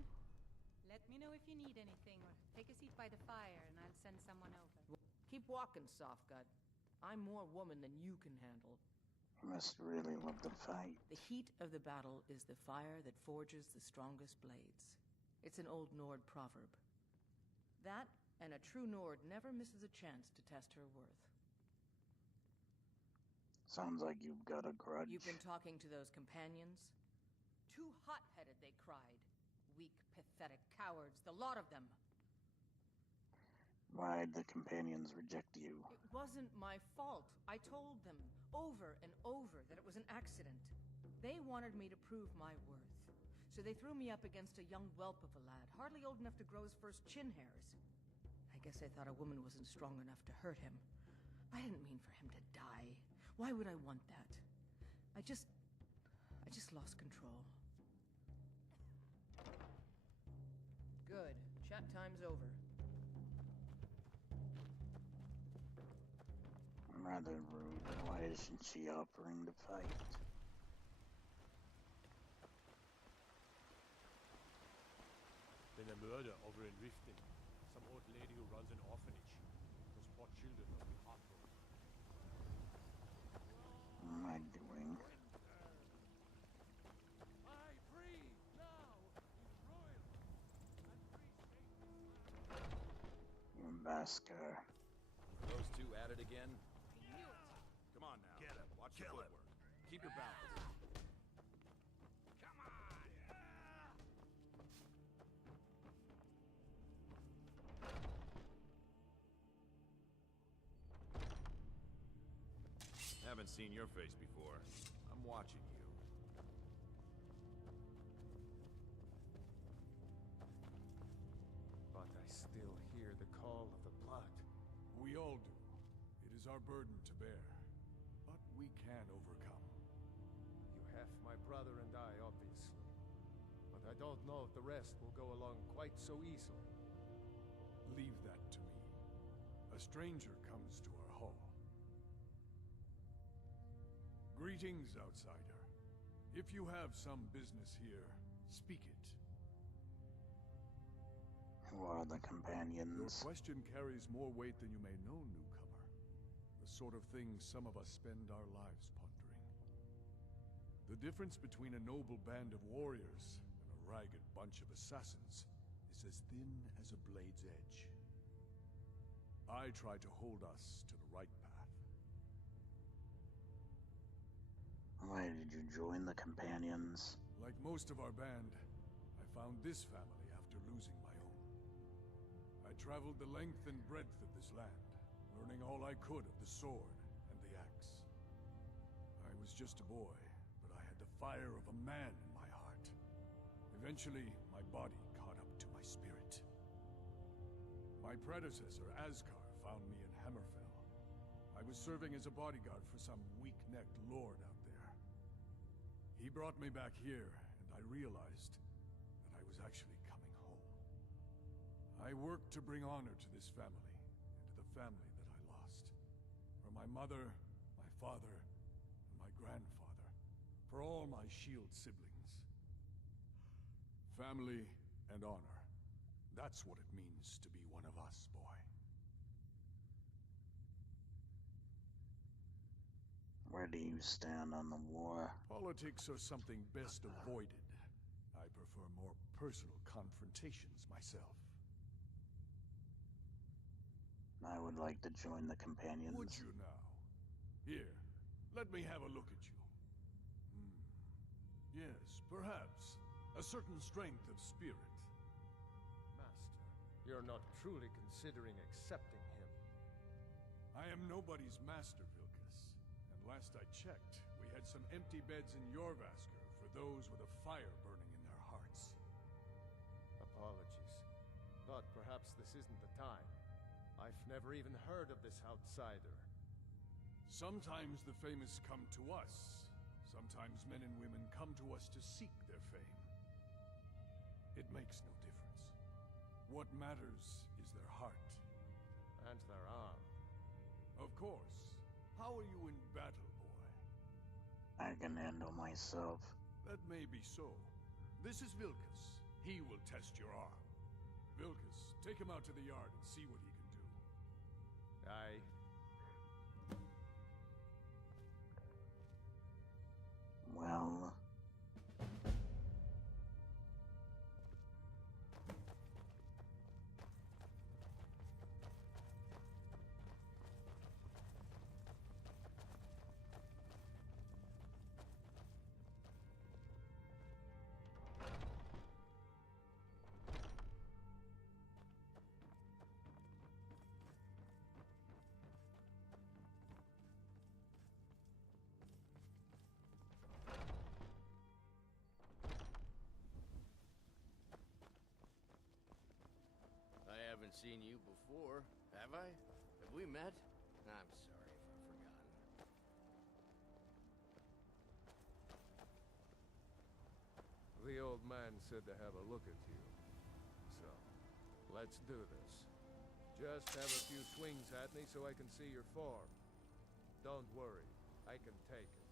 Let me know if you need anything, or take a seat by the fire and I'll send someone over. Keep walking, Softgut. I'm more woman than you can handle. You must really love the fight. The heat of the battle is the fire that forges the strongest blades. It's an old Nord proverb. That, and a true Nord never misses a chance to test her worth. Sounds like you've got a grudge. You've been talking to those companions? Too hot-headed, they cried. Weak, pathetic cowards, the lot of them. Why'd the companions reject you? It wasn't my fault. I told them over and over that it was an accident. They wanted me to prove my worth. So they threw me up against a young whelp of a lad, hardly old enough to grow his first chin hairs. I guess they thought a woman wasn't strong enough to hurt him. I didn't mean for him to die. Why would I want that? I just lost control. Good. Chat time's over. Rather rude. Why isn't she offering to fight? Been a murder over in Riften. Some old lady who runs an orphanage. Those poor children must be heartbroken. What am I doing? I free now is royal and free Vaskar. Those two at it again? Come on now. Get him. Watch your footwork. Keep your balance. Come on! Haven't seen your face before. I'm watching you. But I still hear the call of the blood. We all do. It is our burden to bear. But we can overcome. You have my brother and I, obviously. But I don't know if the rest will go along quite so easily. Leave that to me. A stranger comes to our hall. Greetings, outsider. If you have some business here, speak it. Who are the companions? Your question carries more weight than you may know, newcomer. The sort of thing some of us spend our lives pondering. The difference between a noble band of warriors and a ragged bunch of assassins is as thin as a blade's edge. I try to hold us to the right path. Why did you join the companions? Like most of our band, I found this family after losing my own. I traveled the length and breadth of this land, learning all I could of the sword and the axe. I was just a boy, but I had the fire of a man in my heart. Eventually, my body caught up to my spirit. My predecessor, Askar, found me in Hammerfell. I was serving as a bodyguard for some weak-necked lord out there. He brought me back here, and I realized that I was actually coming home. I worked to bring honor to this family, and to the family that I lost. For my mother, my father, and my grandfather. For all my shield siblings. Family and honor. That's what it means to be one of us, boy. Where do you stand on the war? Politics are something best avoided. I prefer more personal confrontations myself. I would like to join the companions. Would you now? Here, let me have a look at you. Yes, perhaps. A certain strength of spirit. Master, you're not truly considering accepting him. I am nobody's master, Vilkas. And last I checked, we had some empty beds in Jorvaskr for those with a fire burning in their hearts. Apologies. But perhaps this isn't the time. I've never even heard of this outsider. Sometimes the famous come to us. Sometimes men and women come to us to seek their fame. It makes no difference. What matters is their heart. And their arm. Of course. How are you in battle, boy? I can handle myself. That may be so. This is Vilkas. He will test your arm. Vilkas, take him out to the yard and see what he can do. Aye. Well... I haven't seen you before, have I? Have we met? I'm sorry if I've forgotten. The old man said to have a look at you. So, let's do this. Just have a few swings at me so I can see your form. Don't worry, I can take it.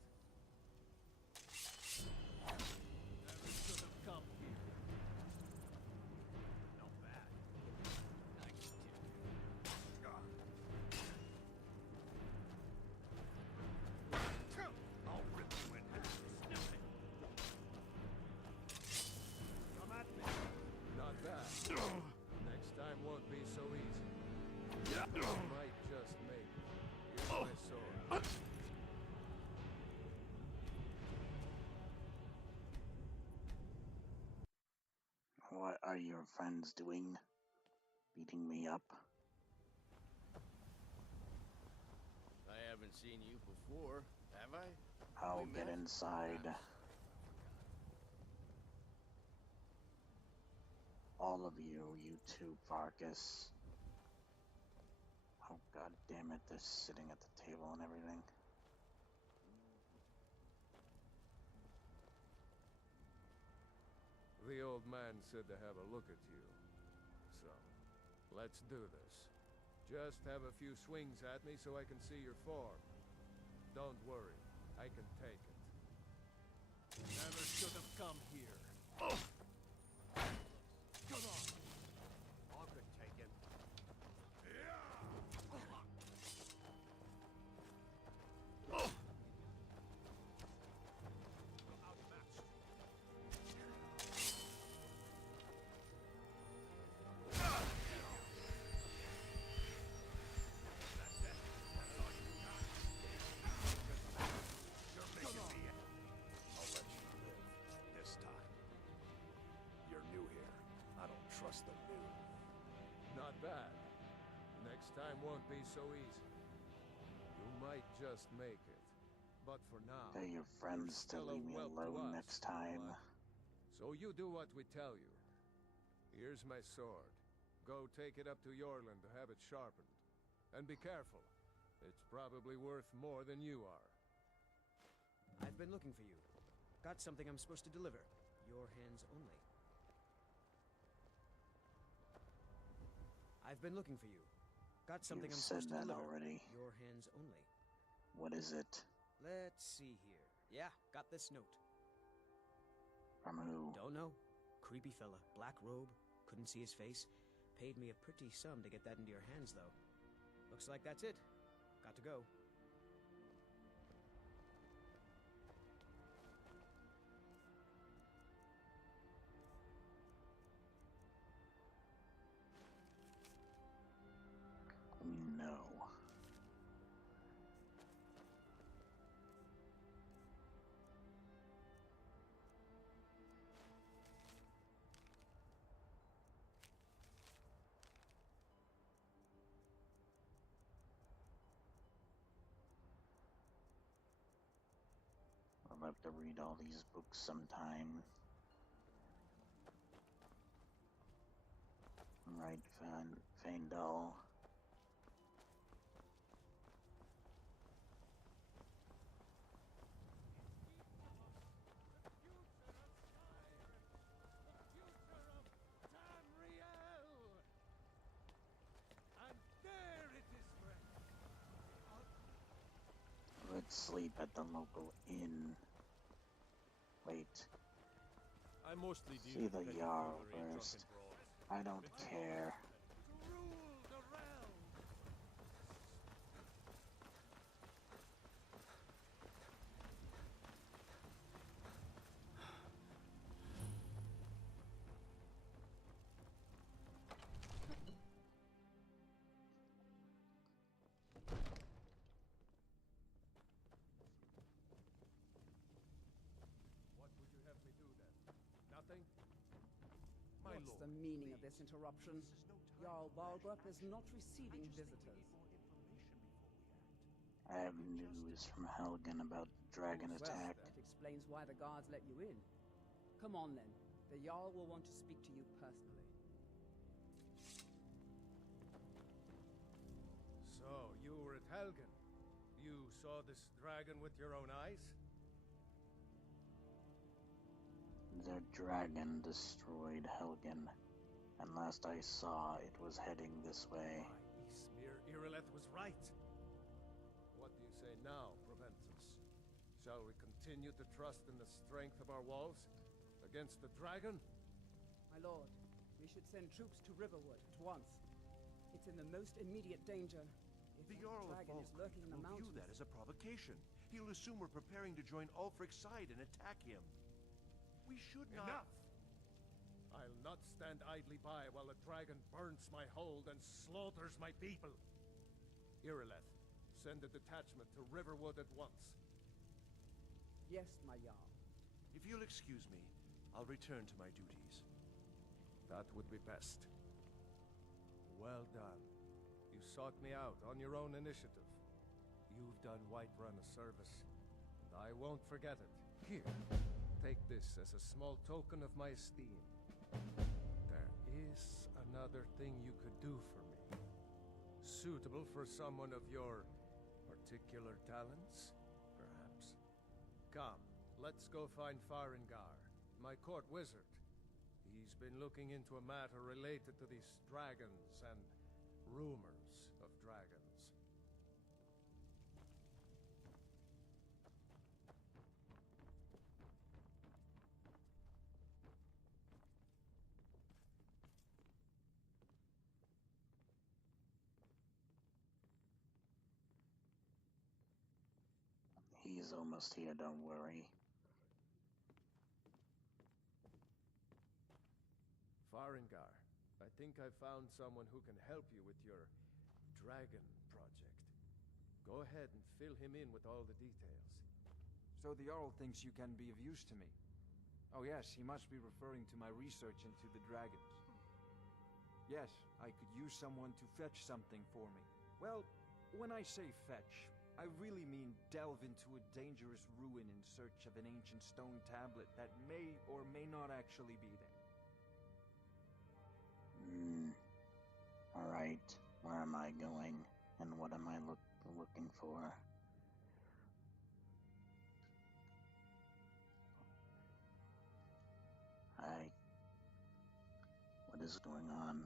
Never should have come here. Not bad. Nice tip. I'll rip you in half. Sniff it. Come at me. Not bad. Next time won't be so easy. You might just make it. Here's my sword. What are your friends doing? Beating me up? I haven't seen you before, have I? I'll We get met? inside. All of you, you too, Farkas. Oh god damn it, they're sitting at the table and everything. The old man said to have a look at you. So, let's do this. Just have a few swings at me so I can see your form. Don't worry, I can take it. Never should have come here. Come on! I could take him. I'll let you live. This time. You're new here. I don't trust the new. Not bad. Next time won't be so easy. You might just make it. But for now, Tell your friends to still a leave me whelp to alone us, next time. what? So you do what we tell you. Here's my sword. Go take it up to Yorland to have it sharpened. And be careful. It's probably worth more than you are. I've been looking for you. Got something I'm supposed to deliver. Your hands only. I've been looking for you. Got something You've I'm said supposed to that deliver. already. Your hands only. What is it? Let's see here. Yeah, got this note. From who? Don't know. Creepy fella. Black robe. Couldn't see his face. Paid me a pretty sum to get that into your hands, though. Looks like that's it. Got to go. I'll have to read all these books sometime. Right, Faendal. Let's sleep at the local inn. Wait. I mostly deal See with the petty Jarl foolery and first. drunken brawls. I don't care. What would you have me do then? Nothing? My What's lord, the meaning of this interruption? Jarl Balgrup is not receiving visitors. I have news from Helgen about the dragon Well, attack. that explains why the guards let you in. Come on then. The Jarl will want to speak to you personally. So, you were at Helgen. You saw this dragon with your own eyes? The dragon destroyed Helgen, and last I saw, it was heading this way. Ismir Irileth was right. What do you say now, Proventus? Shall we continue to trust in the strength of our walls against the dragon? My lord, we should send troops to Riverwood at once. It's in the most immediate danger. If The that Jarl of dragon is Falkreath lurking in the will view mountains. that as a provocation. He'll assume we're preparing to join Ulfric's side and attack him. We should not... Enough! I'll not stand idly by while the dragon burns my hold and slaughters my people. Irileth, send a detachment to Riverwood at once. Yes, my Jarl. If you'll excuse me, I'll return to my duties. That would be best. Well done. You sought me out on your own initiative. You've done Whiterun a service, and I won't forget it. Here, take this as a small token of my esteem. There is another thing you could do for me. Suitable for someone of your particular talents, perhaps. Come, let's go find Farengar, my court wizard. He's been looking into a matter related to these dragons and rumors of dragons. He's almost here, don't worry. Farengar, I think I found someone who can help you with your dragon project. Go ahead and fill him in with all the details. So the Jarl thinks you can be of use to me. Oh yes, he must be referring to my research into the dragons. Yes, I could use someone to fetch something for me. Well, when I say fetch, I really mean delve into a dangerous ruin in search of an ancient stone tablet that may or may not actually be there. Alright, where am I going? And what am I looking for? What is going on?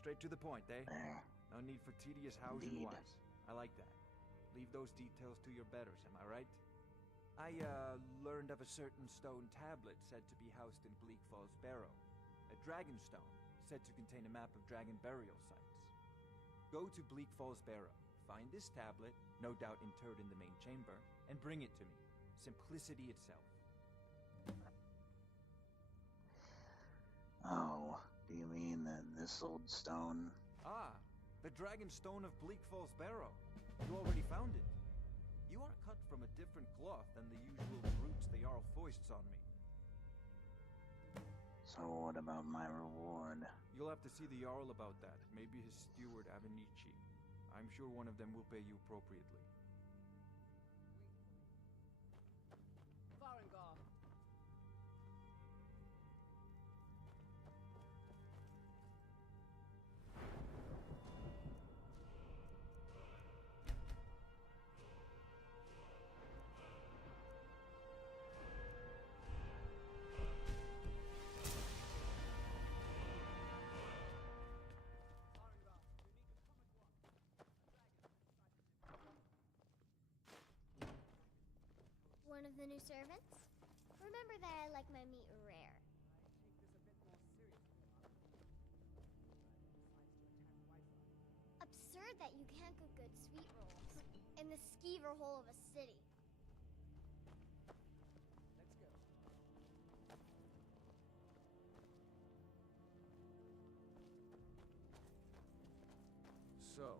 Straight to the point, eh? There. No need for tedious hows and Indeed. whys. I like that. Leave those details to your betters, am I right? I, learned of a certain stone tablet said to be housed in Bleak Falls Barrow. A dragon stone, said to contain a map of dragon burial sites. Go to Bleak Falls Barrow, find this tablet, no doubt interred in the main chamber, and bring it to me. Simplicity itself. Oh, do you mean this old stone? Ah, the dragon stone of Bleak Falls Barrow. You already found it. You are cut from a different cloth than the usual brutes the Jarl foists on me. So what about my reward? You'll have to see the Jarl about that. Maybe his steward, Avenici. I'm sure one of them will pay you appropriately. the new servants? Remember that I like my meat rare. Absurd that you can't cook good sweet rolls in the skeever hole of a city. Let's go. So,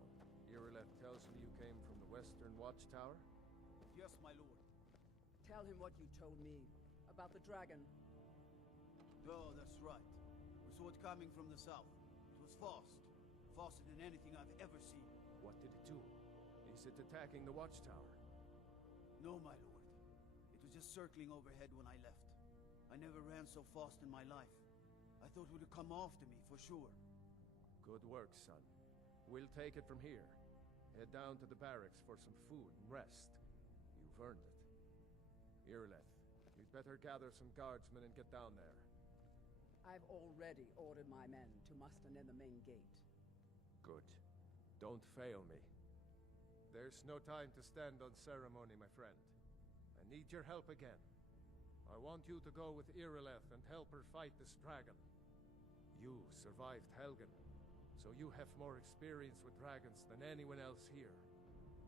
Irileth tells me you came from the Western Watchtower? Yes, my lord. Tell him what you told me about the dragon. Oh, that's right. We saw it coming from the south. It was fast. Faster than anything I've ever seen. What did it do? Is it attacking the Watchtower? No, my lord. It was just circling overhead when I left. I never ran so fast in my life. I thought it would come after me, for sure. Good work, son. We'll take it from here. Head down to the barracks for some food and rest. You've earned it. Irileth, you'd better gather some guardsmen and get down there. I've already ordered my men to muster near the main gate. Good. Don't fail me. There's no time to stand on ceremony, my friend. I need your help again. I want you to go with Irileth and help her fight this dragon. You survived Helgen, so you have more experience with dragons than anyone else here.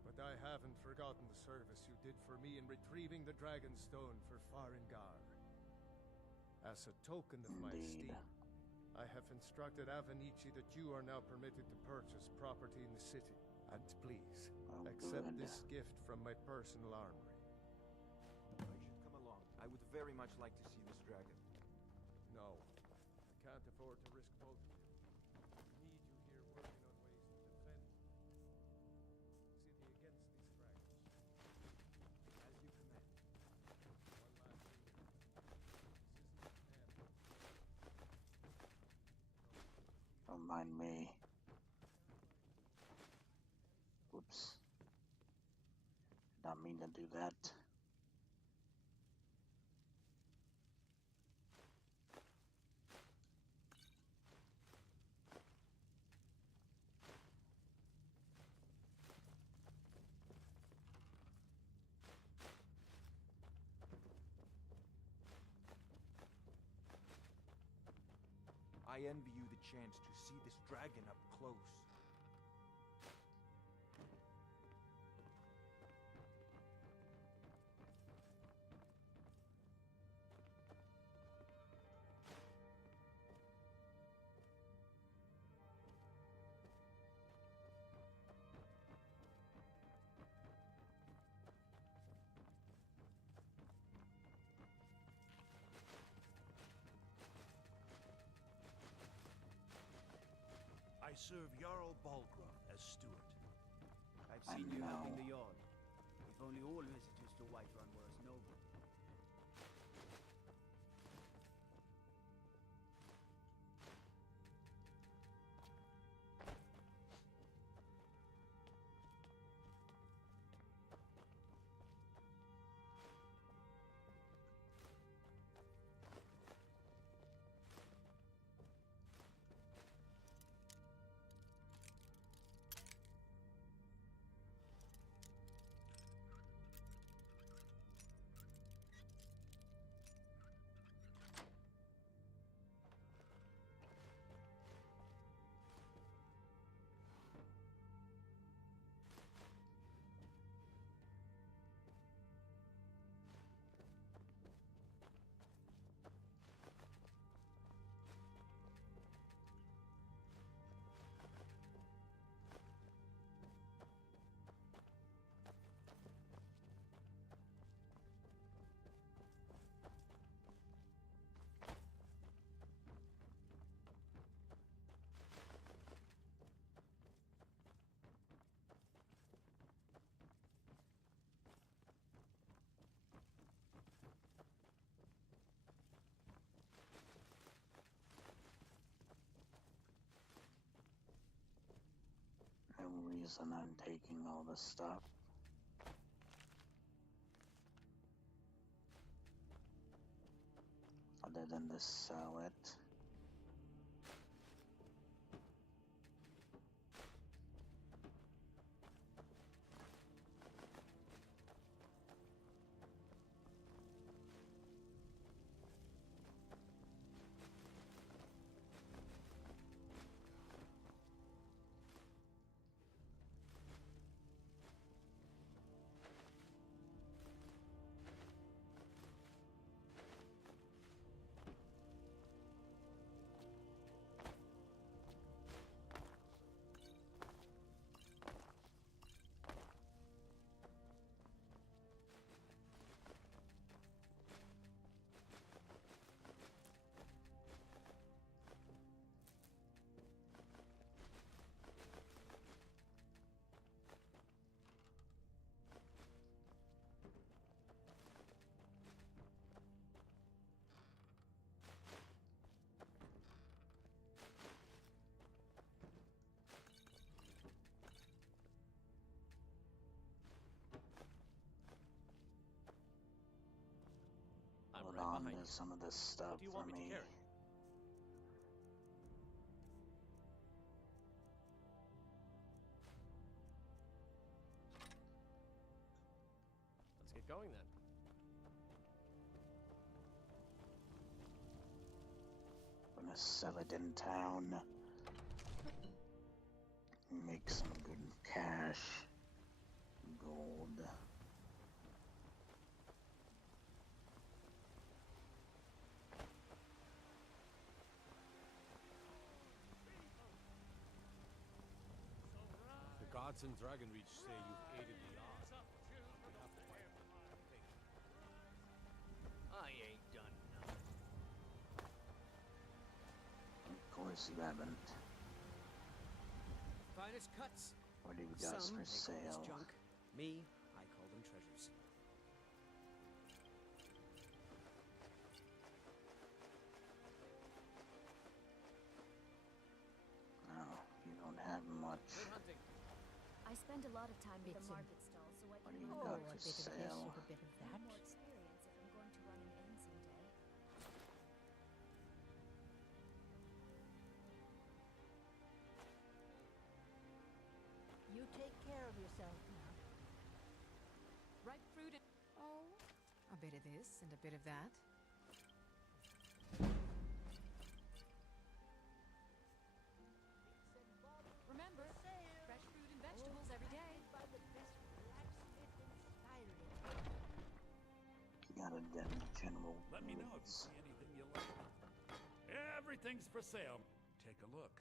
But I haven't forgotten the service you did for me in retrieving the dragon stone for Farengar. As a token of my esteem, I have instructed Avenici that you are now permitted to purchase property in the city. And please, accept this gift from my personal armory. I should come along. I would very much like to see this dragon. No, I can't afford to risk both of you. I need you here working on ways to defend the city against these dragons. As you command. One last thing. This isn't an Don't mind me. Whoops. Did not mean to do that. I envy you the chance to see this dragon up close. I serve Jarl Balgruuf as steward. I've seen you helping the Jarl. If only all visitors to Whiterun were as noble. No reason I'm taking all this stuff. Other than to sell it. onto some of this stuff What do you for want me to carry? Let's get going then. I'm gonna sell it in town. Make some good cash. Gold. The gods in Dragonreach say you've aided the odds. I ain't done nothing. Of course you haven't. Finest cuts. What do you got Some for they call this sale? junk. Me, I call them treasures. No, you don't have much. Good hunting. I spend a lot of time at the Bits and- market stall, so I What can do you run got more for a bit of this sale? and a bit of that. more experience if I'm going to run an inn someday. You take care of yourself now. Ripe fruit and... Oh, a bit of this and a bit of that. Remember, fresh fruit and vegetables every day. By the best blacksmith in Skyrim. Got a general. Let me know if you see anything you like. Everything's for sale. Take a look.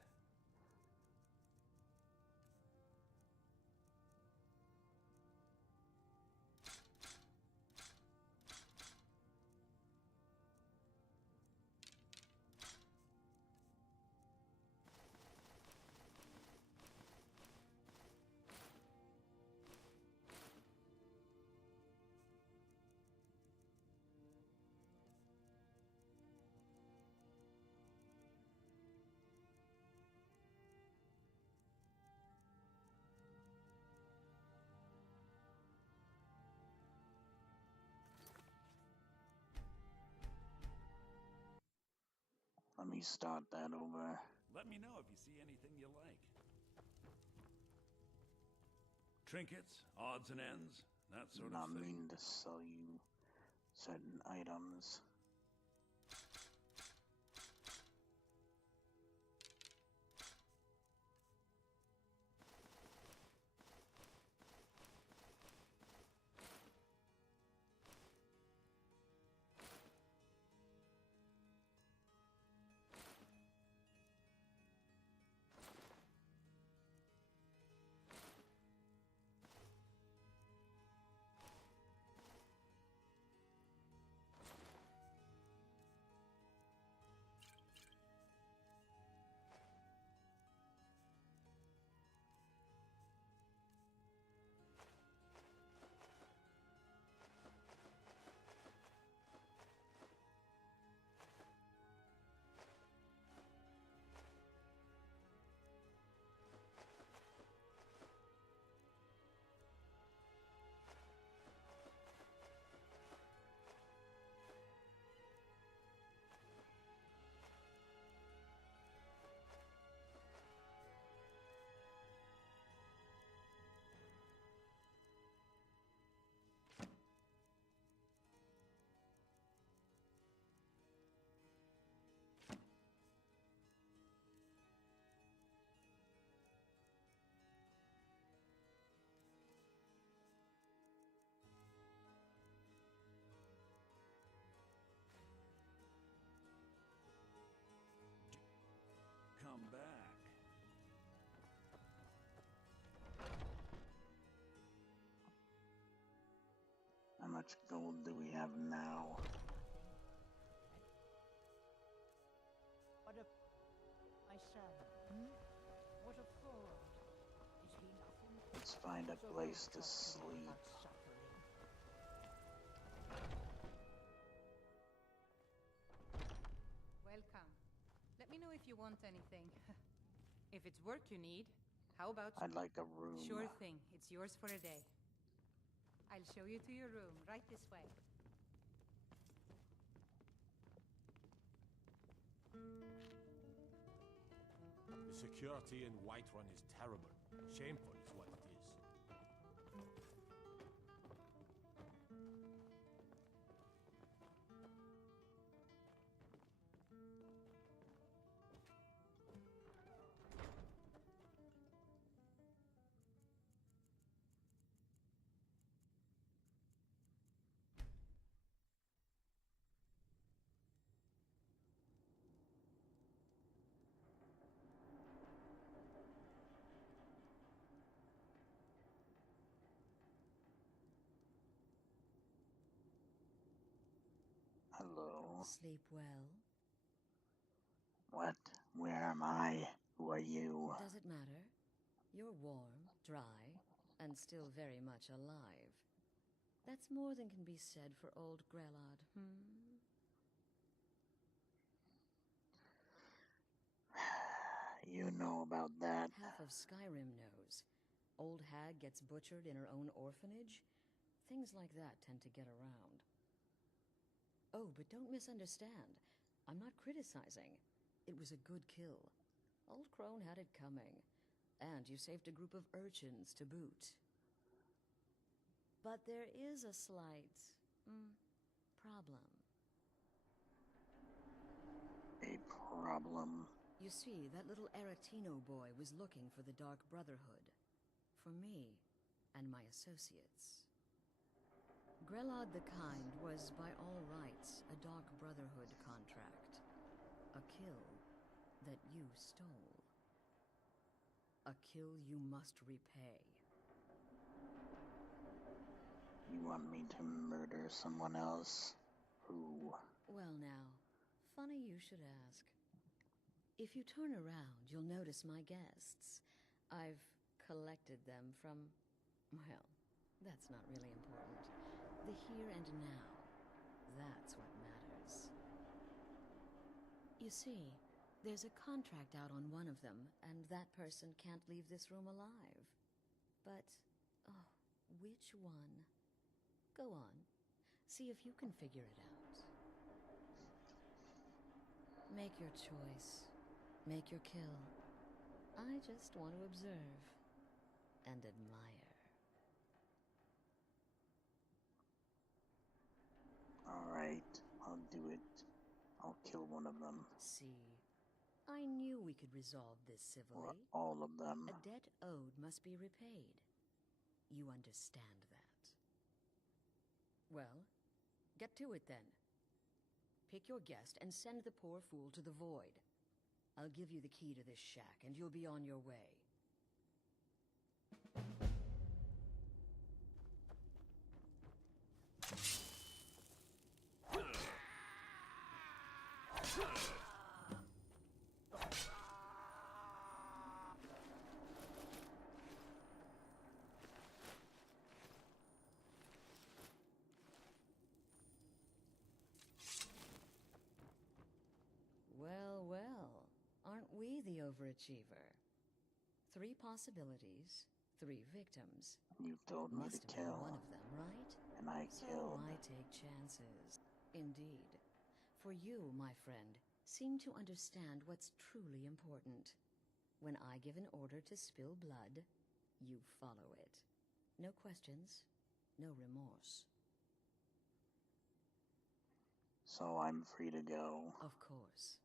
Let me start that over. Let me know if you see anything you like. Trinkets, odds and ends, that sort Not of thing. mean to sell you certain items. Come back. How much gold do we have now? What a... my son, what a fraud. Is he nothing? Let's find a So place don't to talk to me sleep. about suffering. Welcome. Let me know if you want anything. If it's work you need, how about... I'd like a room. Sure thing. It's yours for a day. I'll show you to your room, right this way. The security in Whiterun is terrible. Shameful is what it is. Hello. Sleep well? What? Where am I? Who are you? Does it matter? You're warm, dry, and still very much alive. That's more than can be said for old Grelod, You know about that. Half of Skyrim knows. Old hag gets butchered in her own orphanage. Things like that tend to get around. Oh, but don't misunderstand. I'm not criticizing. It was a good kill. Old Crone had it coming. And you saved a group of urchins to boot. But there is a slight problem. A problem? You see, that little Aretino boy was looking for the Dark Brotherhood. For me and my associates. Grelod the Kind was, by all rights, a Dark Brotherhood contract. A kill that you stole. A kill you must repay. You want me to murder someone else? Who? Well now, funny you should ask. If you turn around, you'll notice my guests. I've collected them from, well, that's not really important. The here and now. That's what matters. You see, there's a contract out on one of them, and that person can't leave this room alive. But, oh, which one? Go on. See if you can figure it out. Make your choice. Make your kill. I just want to observe and admire. Alright, I'll do it. I'll kill one of them. See, I knew we could resolve this civilly. Or all of them. A debt owed must be repaid. You understand that. Well, get to it then. Pick your guest and send the poor fool to the void. I'll give you the key to this shack, and you'll be on your way. Well, well, aren't we the overachiever? 3 possibilities, 3 victims. You told me Must to have been kill. one of them, right? And I So killed. why take chances? Indeed. For you, my friend, seem to understand what's truly important. When I give an order to spill blood, you follow it. No questions, no remorse. So I'm free to go. Of course.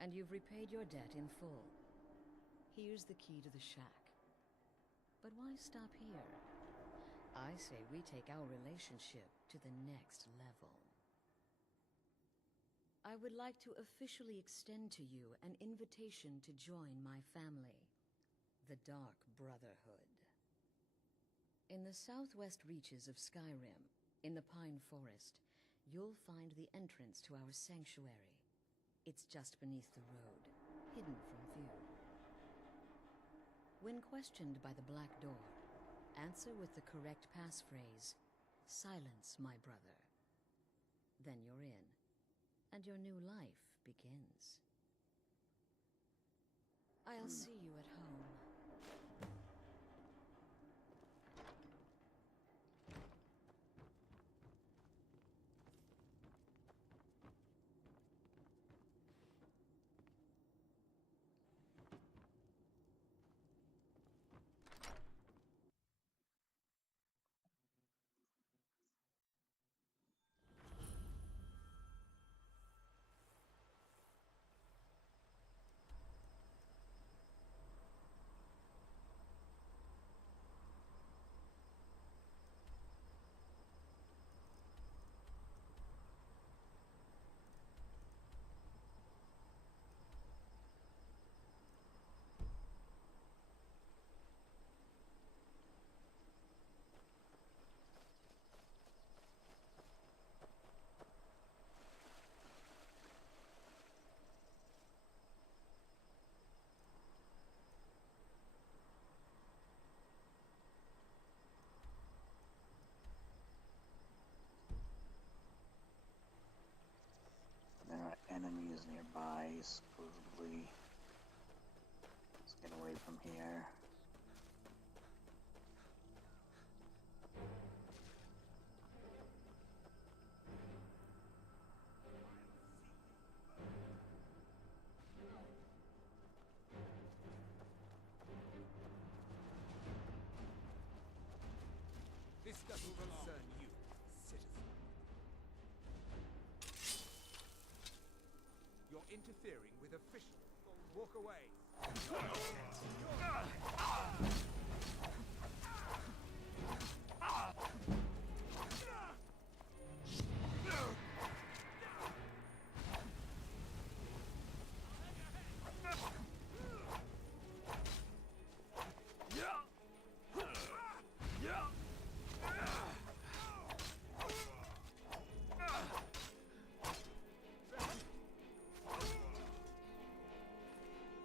And you've repaid your debt in full. Here's the key to the shack. But why stop here? I say we take our relationship to the next level. I would like to officially extend to you an invitation to join my family, the Dark Brotherhood. In the southwest reaches of Skyrim, in the Pine Forest, you'll find the entrance to our sanctuary. It's just beneath the road, hidden from view. When questioned by the Black Door, answer with the correct passphrase, "Silence, my brother." Then you're in, and your new life begins. I'll see you at home. supposedly. Let's get away from here. This doesn't concern you, citizen. You're interfering with officials. Walk away.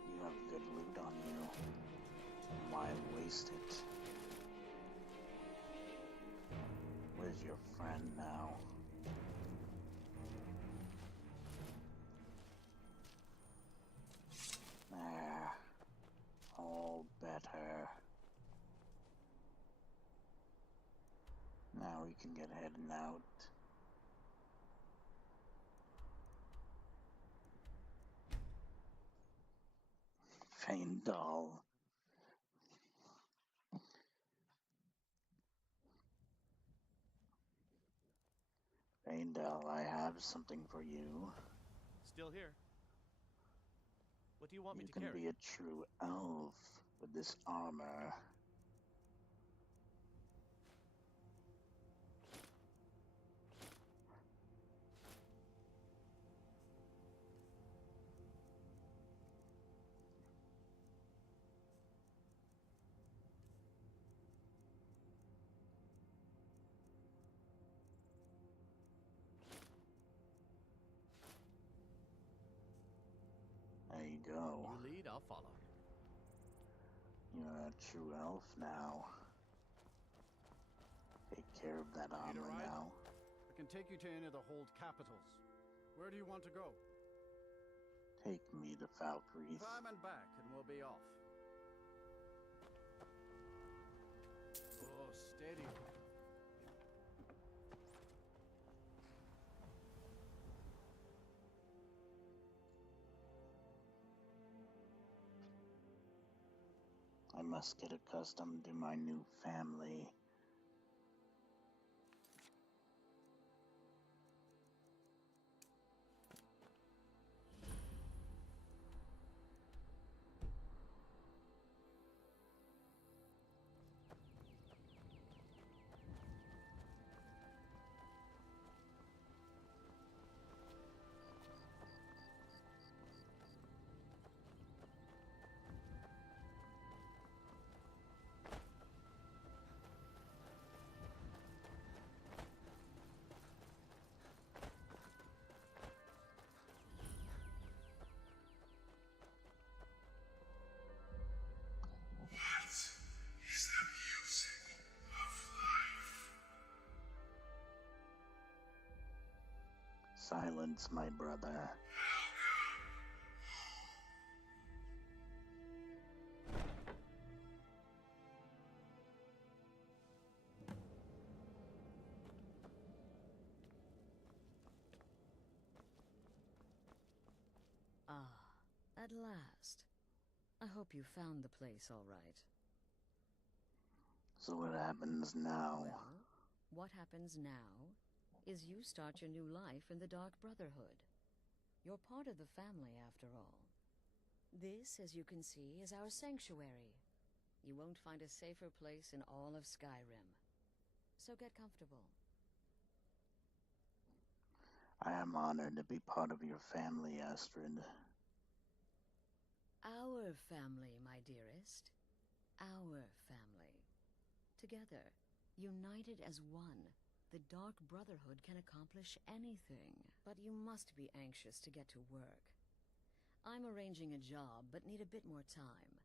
You have good loot on you. Why waste it? Where's your friend now? There. All better. Now we can get heading out. Faendal. Faendal, I have something for you. Still here. What do you want me You to can carry? be a true elf with this armor. There you go. You lead, I'll follow. You're a true elf now. Take care of that Need a armor ride? now. I can take you to any of the hold capitals. Where do you want to go? Take me to Valkyrie. Climb and back, and we'll be off. Oh, steady. I must get accustomed to my new family. Is the music of life? Silence, my brother. Ah, at last. I hope you found the place all right. So what happens now? Well, what happens now is you start your new life in the Dark Brotherhood. You're part of the family, after all. This, as you can see, is our sanctuary. You won't find a safer place in all of Skyrim. So get comfortable. I am honored to be part of your family, Astrid. Our family, my dearest. Our family. Together, united as one, the Dark Brotherhood can accomplish anything. But you must be anxious to get to work. I'm arranging a job, but need a bit more time.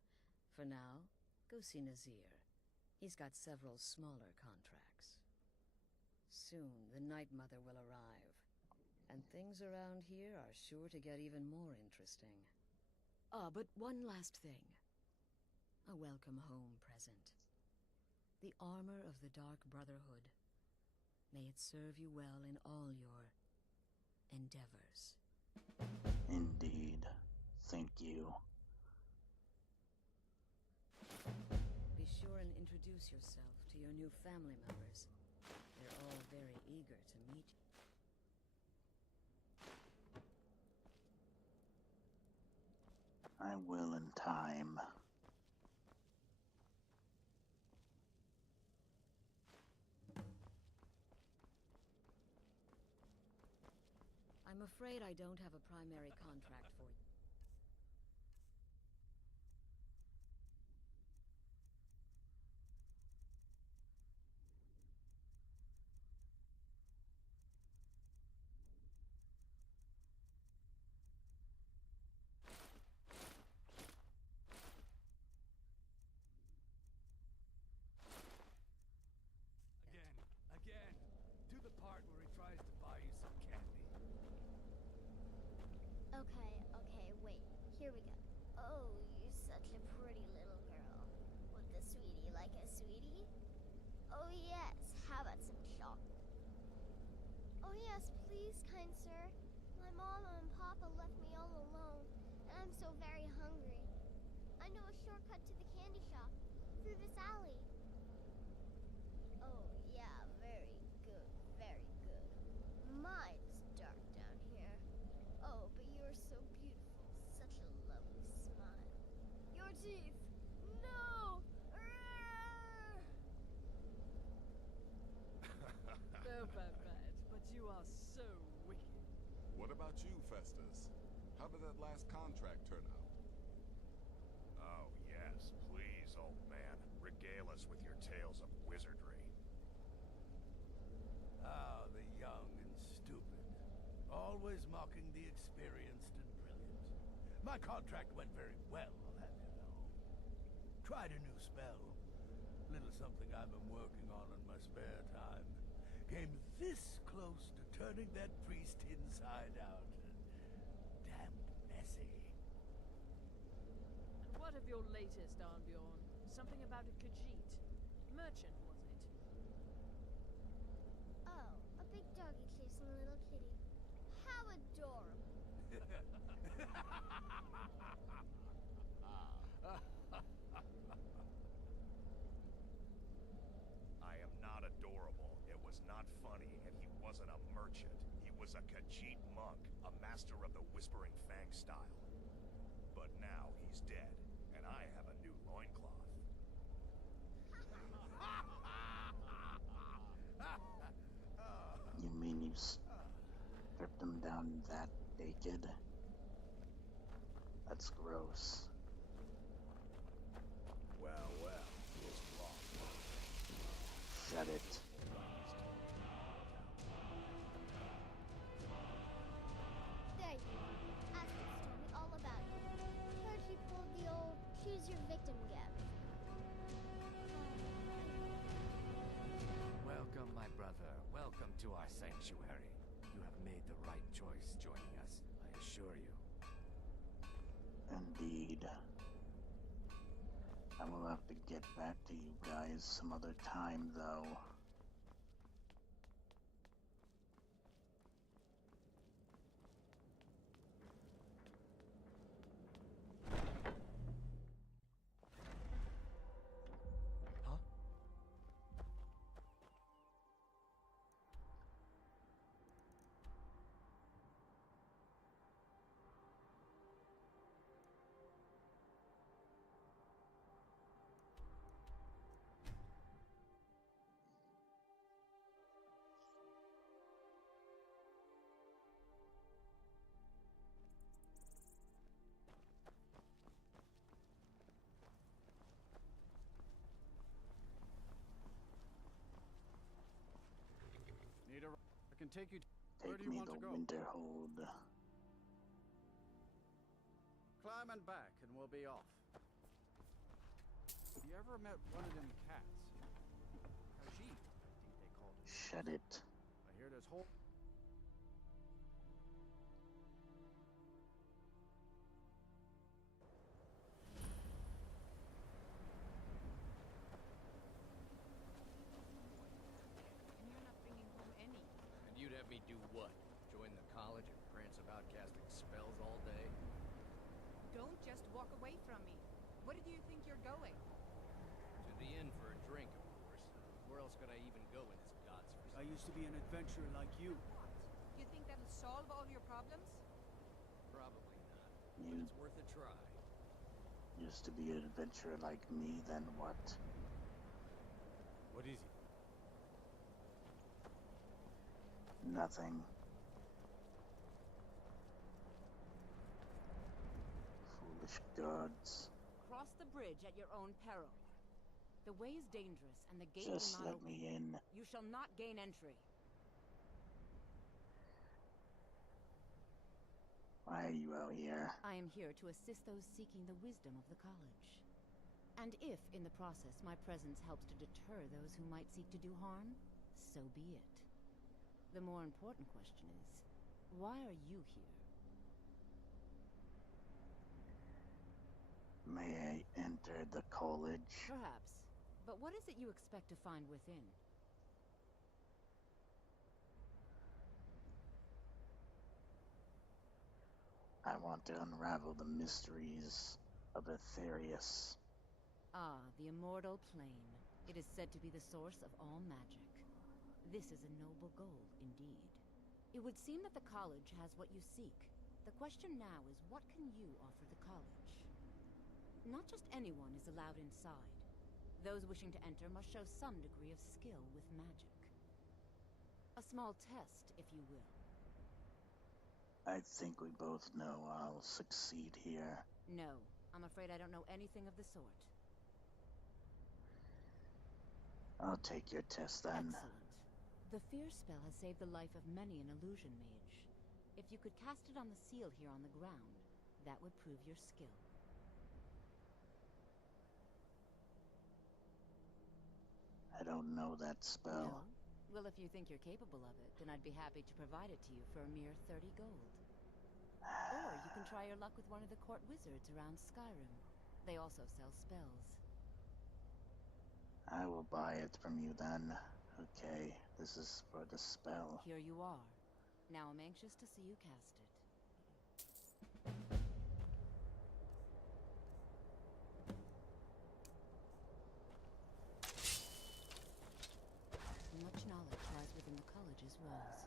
For now, go see Nazir. He's got several smaller contracts. Soon, the Night Mother will arrive. And things around here are sure to get even more interesting. Ah, but one last thing. A welcome home present. The armor of the Dark Brotherhood. May it serve you well in all your endeavors. Indeed. Thank you. Be sure and introduce yourself to your new family members. They're all very eager to meet you. I will in time. I'm afraid I don't have a primary contract for you. Again. Do the part where he tries to buy you some candy. Okay, wait. Here we go. Oh, you're such a pretty little girl. With the sweetie like a sweetie? Oh yes, how about some chocolate? Oh yes, please, kind sir. My mama and papa left me all alone, and I'm so very hungry. I know a shortcut to the candy shop, through this alley. Oh yeah, very good, very good. My, it's dark down here. Oh, but you're so beautiful, such a lovely smile. Your teeth! No! So bad, but you are so wicked. What about you, Festus? How did that last contract turn out? Oh, yes. Please, old man. Regale us with your tales of wizardry. Ah, the young and stupid. Always mocking the experienced and brilliant. My contract went very well, I'll have you know. Tried a new spell. Little something I've been working on in my spare time. Came this close to turning that priest inside out. Damn messy. And what of your latest, Arnbjorn? Something about a Khajiit. Merchant, was it? Oh, a big doggy chasing a little kitty. How adorable. I am not adorable. It was not funny, and he wasn't a merchant. He was a Khajiit monk, a master of the Whispering Fang style. But now he's dead, and I have a new loincloth. You mean you stripped him down that naked? That's gross. Well, his cloth. Shut it. There you are. Astrid told me all about you. Heard he pulled the old choose your victim gambit. Welcome, my brother. Welcome to our sanctuary. You have made the right choice joining us, I assure you. Indeed. I will have to get back to you guys some other time, though. Huh? Need a... I can take you... Where Take do you me want to to go? Winterhold. Climb and back, and we'll be off. You ever met one of them cats? Khajiit, I think they called it. Shut it. I hear there's whole... What? Join the college and prance about casting spells all day? Don't just walk away from me. Where do you think you're going? To the inn for a drink, of course. Where else could I even go in this godforsaken? I used to be an adventurer like you. You think that'll solve all your problems? Probably not. But You it's worth a try. used to be an adventurer like me, then what? What is it? Nothing. Foolish gods. Cross the bridge at your own peril. The way is dangerous, and the gate Just will not let open. me in. You shall not gain entry. Why are you out here? I am here to assist those seeking the wisdom of the college. And if, in the process, my presence helps to deter those who might seek to do harm, so be it. The more important question is, why are you here? May I enter the college? Perhaps. But what is it you expect to find within? I want to unravel the mysteries of Aetherius. Ah, the immortal plane. It is said to be the source of all magic. This is a noble goal, indeed. It would seem that the college has what you seek. The question now is, what can you offer the college? Not just anyone is allowed inside. Those wishing to enter must show some degree of skill with magic. A small test, if you will. I think we both know I'll succeed here. No, I'm afraid I don't know anything of the sort. I'll take your test then. Excellent. The fear spell has saved the life of many an illusion mage. If you could cast it on the seal here on the ground, that would prove your skill. I don't know that spell. No? Well, if you think you're capable of it, then I'd be happy to provide it to you for a mere 30 gold. Or you can try your luck with one of the court wizards around Skyrim. They also sell spells. I will buy it from you then. Okay, this is for the spell. Here you are. Now I'm anxious to see you cast it. Much knowledge lies within the college's walls.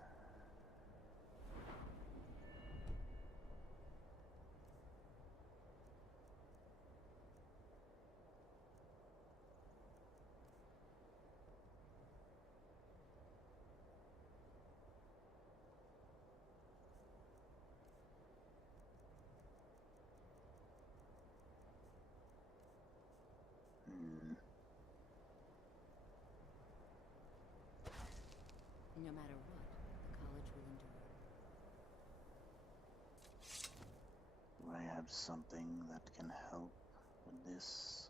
No matter what, the college will endure. Do I have something that can help with this?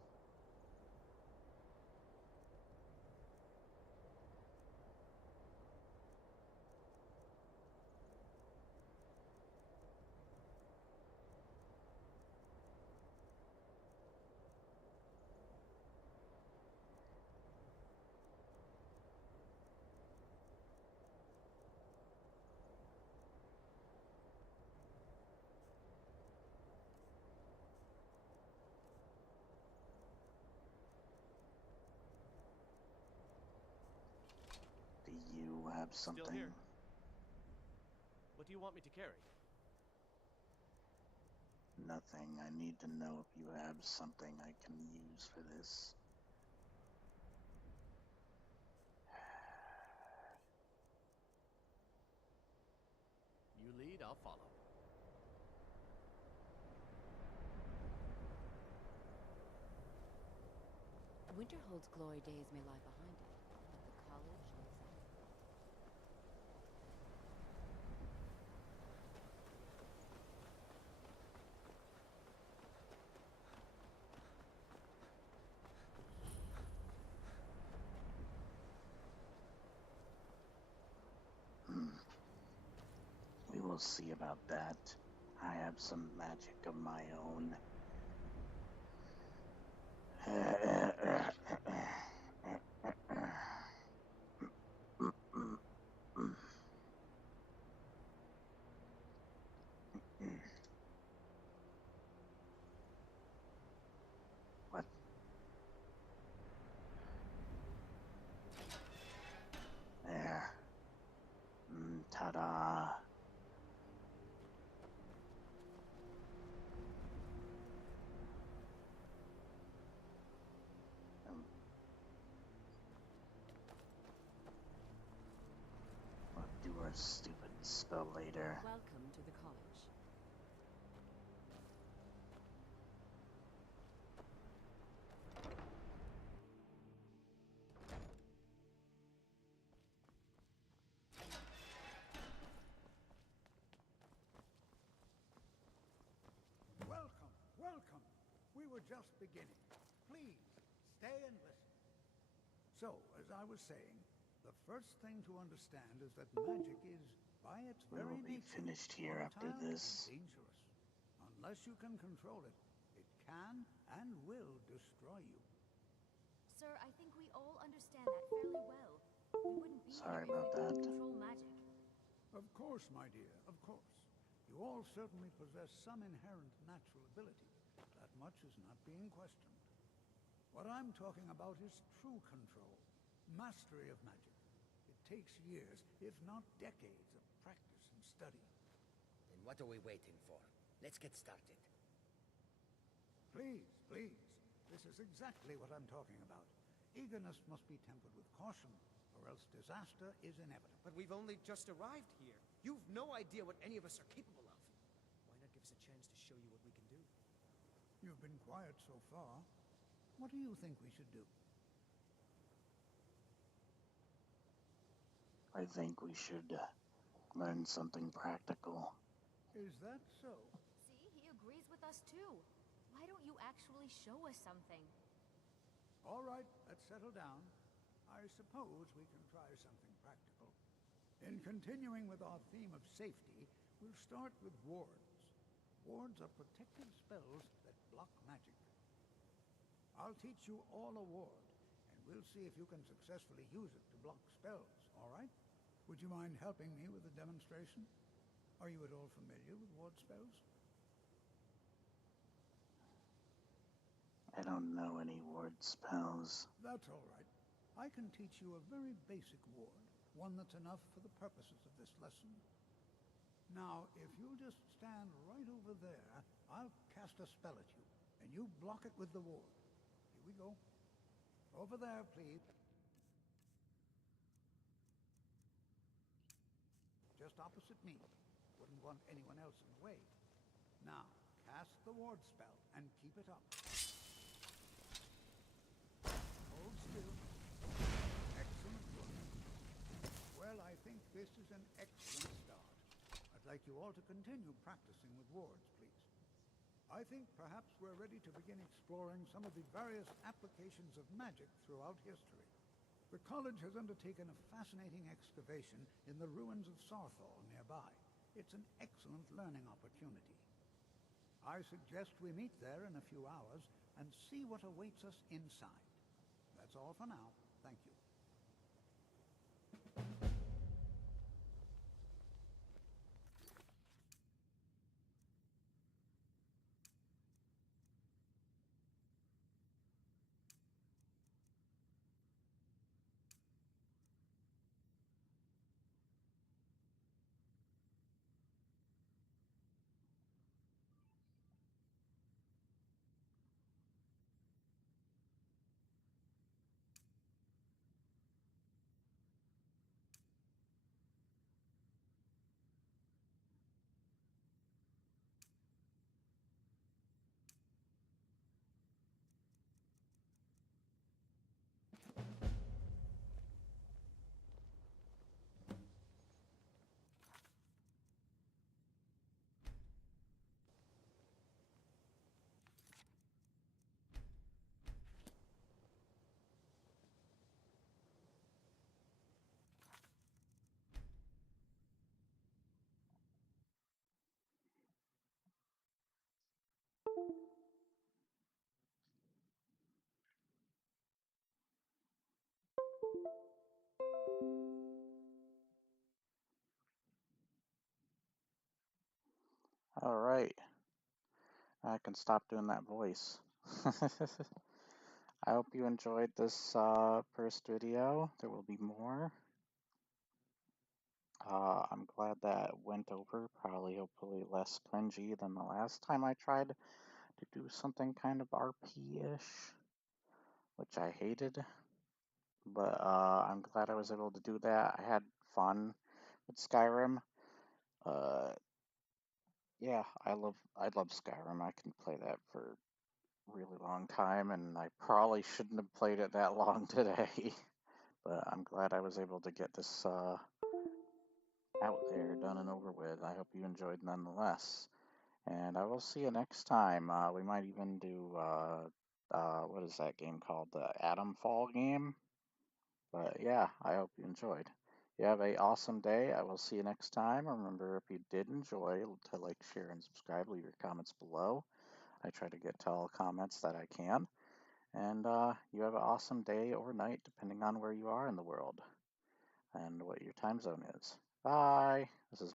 Do you have something? Still here. What do you want me to carry? Nothing. I need to know if you have something I can use for this. You lead, I'll follow. Winterhold's glory days may lie behind it, but the college lives on. We will see about that. I have some magic of my own. stupid spell later. Welcome to the college. Welcome, welcome. We were just beginning. Please, stay and listen. So, as I was saying, the first thing to understand is that magic is, by its We very will be nature, finished here after volatile this. and dangerous. Unless you can control it, it can and will destroy you. Sir, I think we all understand that fairly well. We wouldn't be Sorry here if about we that. didn't control magic. Of course, my dear, of course. You all certainly possess some inherent natural ability. That much is not being questioned. What I'm talking about is true control, mastery of magic. It takes years, if not decades, of practice and study. Then what are we waiting for? Let's get started. Please, please. This is exactly what I'm talking about. Eagerness must be tempered with caution, or else disaster is inevitable. But we've only just arrived here. You've no idea what any of us are capable of. Why not give us a chance to show you what we can do? You've been quiet so far. What do you think we should do? I think we should learn something practical. Is that so? See, he agrees with us too. Why don't you actually show us something? All right, let's settle down. I suppose we can try something practical. In continuing with our theme of safety, we'll start with wards. Wards are protective spells that block magic. I'll teach you all a ward, and we'll see if you can successfully use it to block spells, all right? Would you mind helping me with the demonstration? Are you at all familiar with ward spells? I don't know any ward spells. That's all right. I can teach you a very basic ward, one that's enough for the purposes of this lesson. Now, if you'll just stand right over there, I'll cast a spell at you, and you block it with the ward. Here we go. Over there, please. Just opposite me. Wouldn't want anyone else in the way. Now, cast the ward spell and keep it up. Hold still. Excellent work. Well, I think this is an excellent start. I'd like you all to continue practicing with wards, please. I think perhaps we're ready to begin exploring some of the various applications of magic throughout history. The college has undertaken a fascinating excavation in the ruins of Sarthal nearby. It's an excellent learning opportunity. I suggest we meet there in a few hours and see what awaits us inside. That's all for now. Thank you. All right. I can stop doing that voice. I hope you enjoyed this first video. There will be more. I'm glad that went over, probably hopefully less cringy than the last time I tried to do something kind of RP-ish, which I hated. But I'm glad I was able to do that. I had fun with Skyrim. Uh, yeah, I love Skyrim. I can play that for a really long time, and I probably shouldn't have played it that long today. But I'm glad I was able to get this out there, done and over with. I hope you enjoyed nonetheless. And I will see you next time. We might even do, what is that game called? The Atom Fall game? But yeah, I hope you enjoyed. You have a awesome day. I will see you next time. Remember, if you did enjoy, to like, share, and subscribe. Leave your comments below. I try to get to all comments that I can. And you have an awesome day or night, depending on where you are in the world and what your time zone is. Bye. This is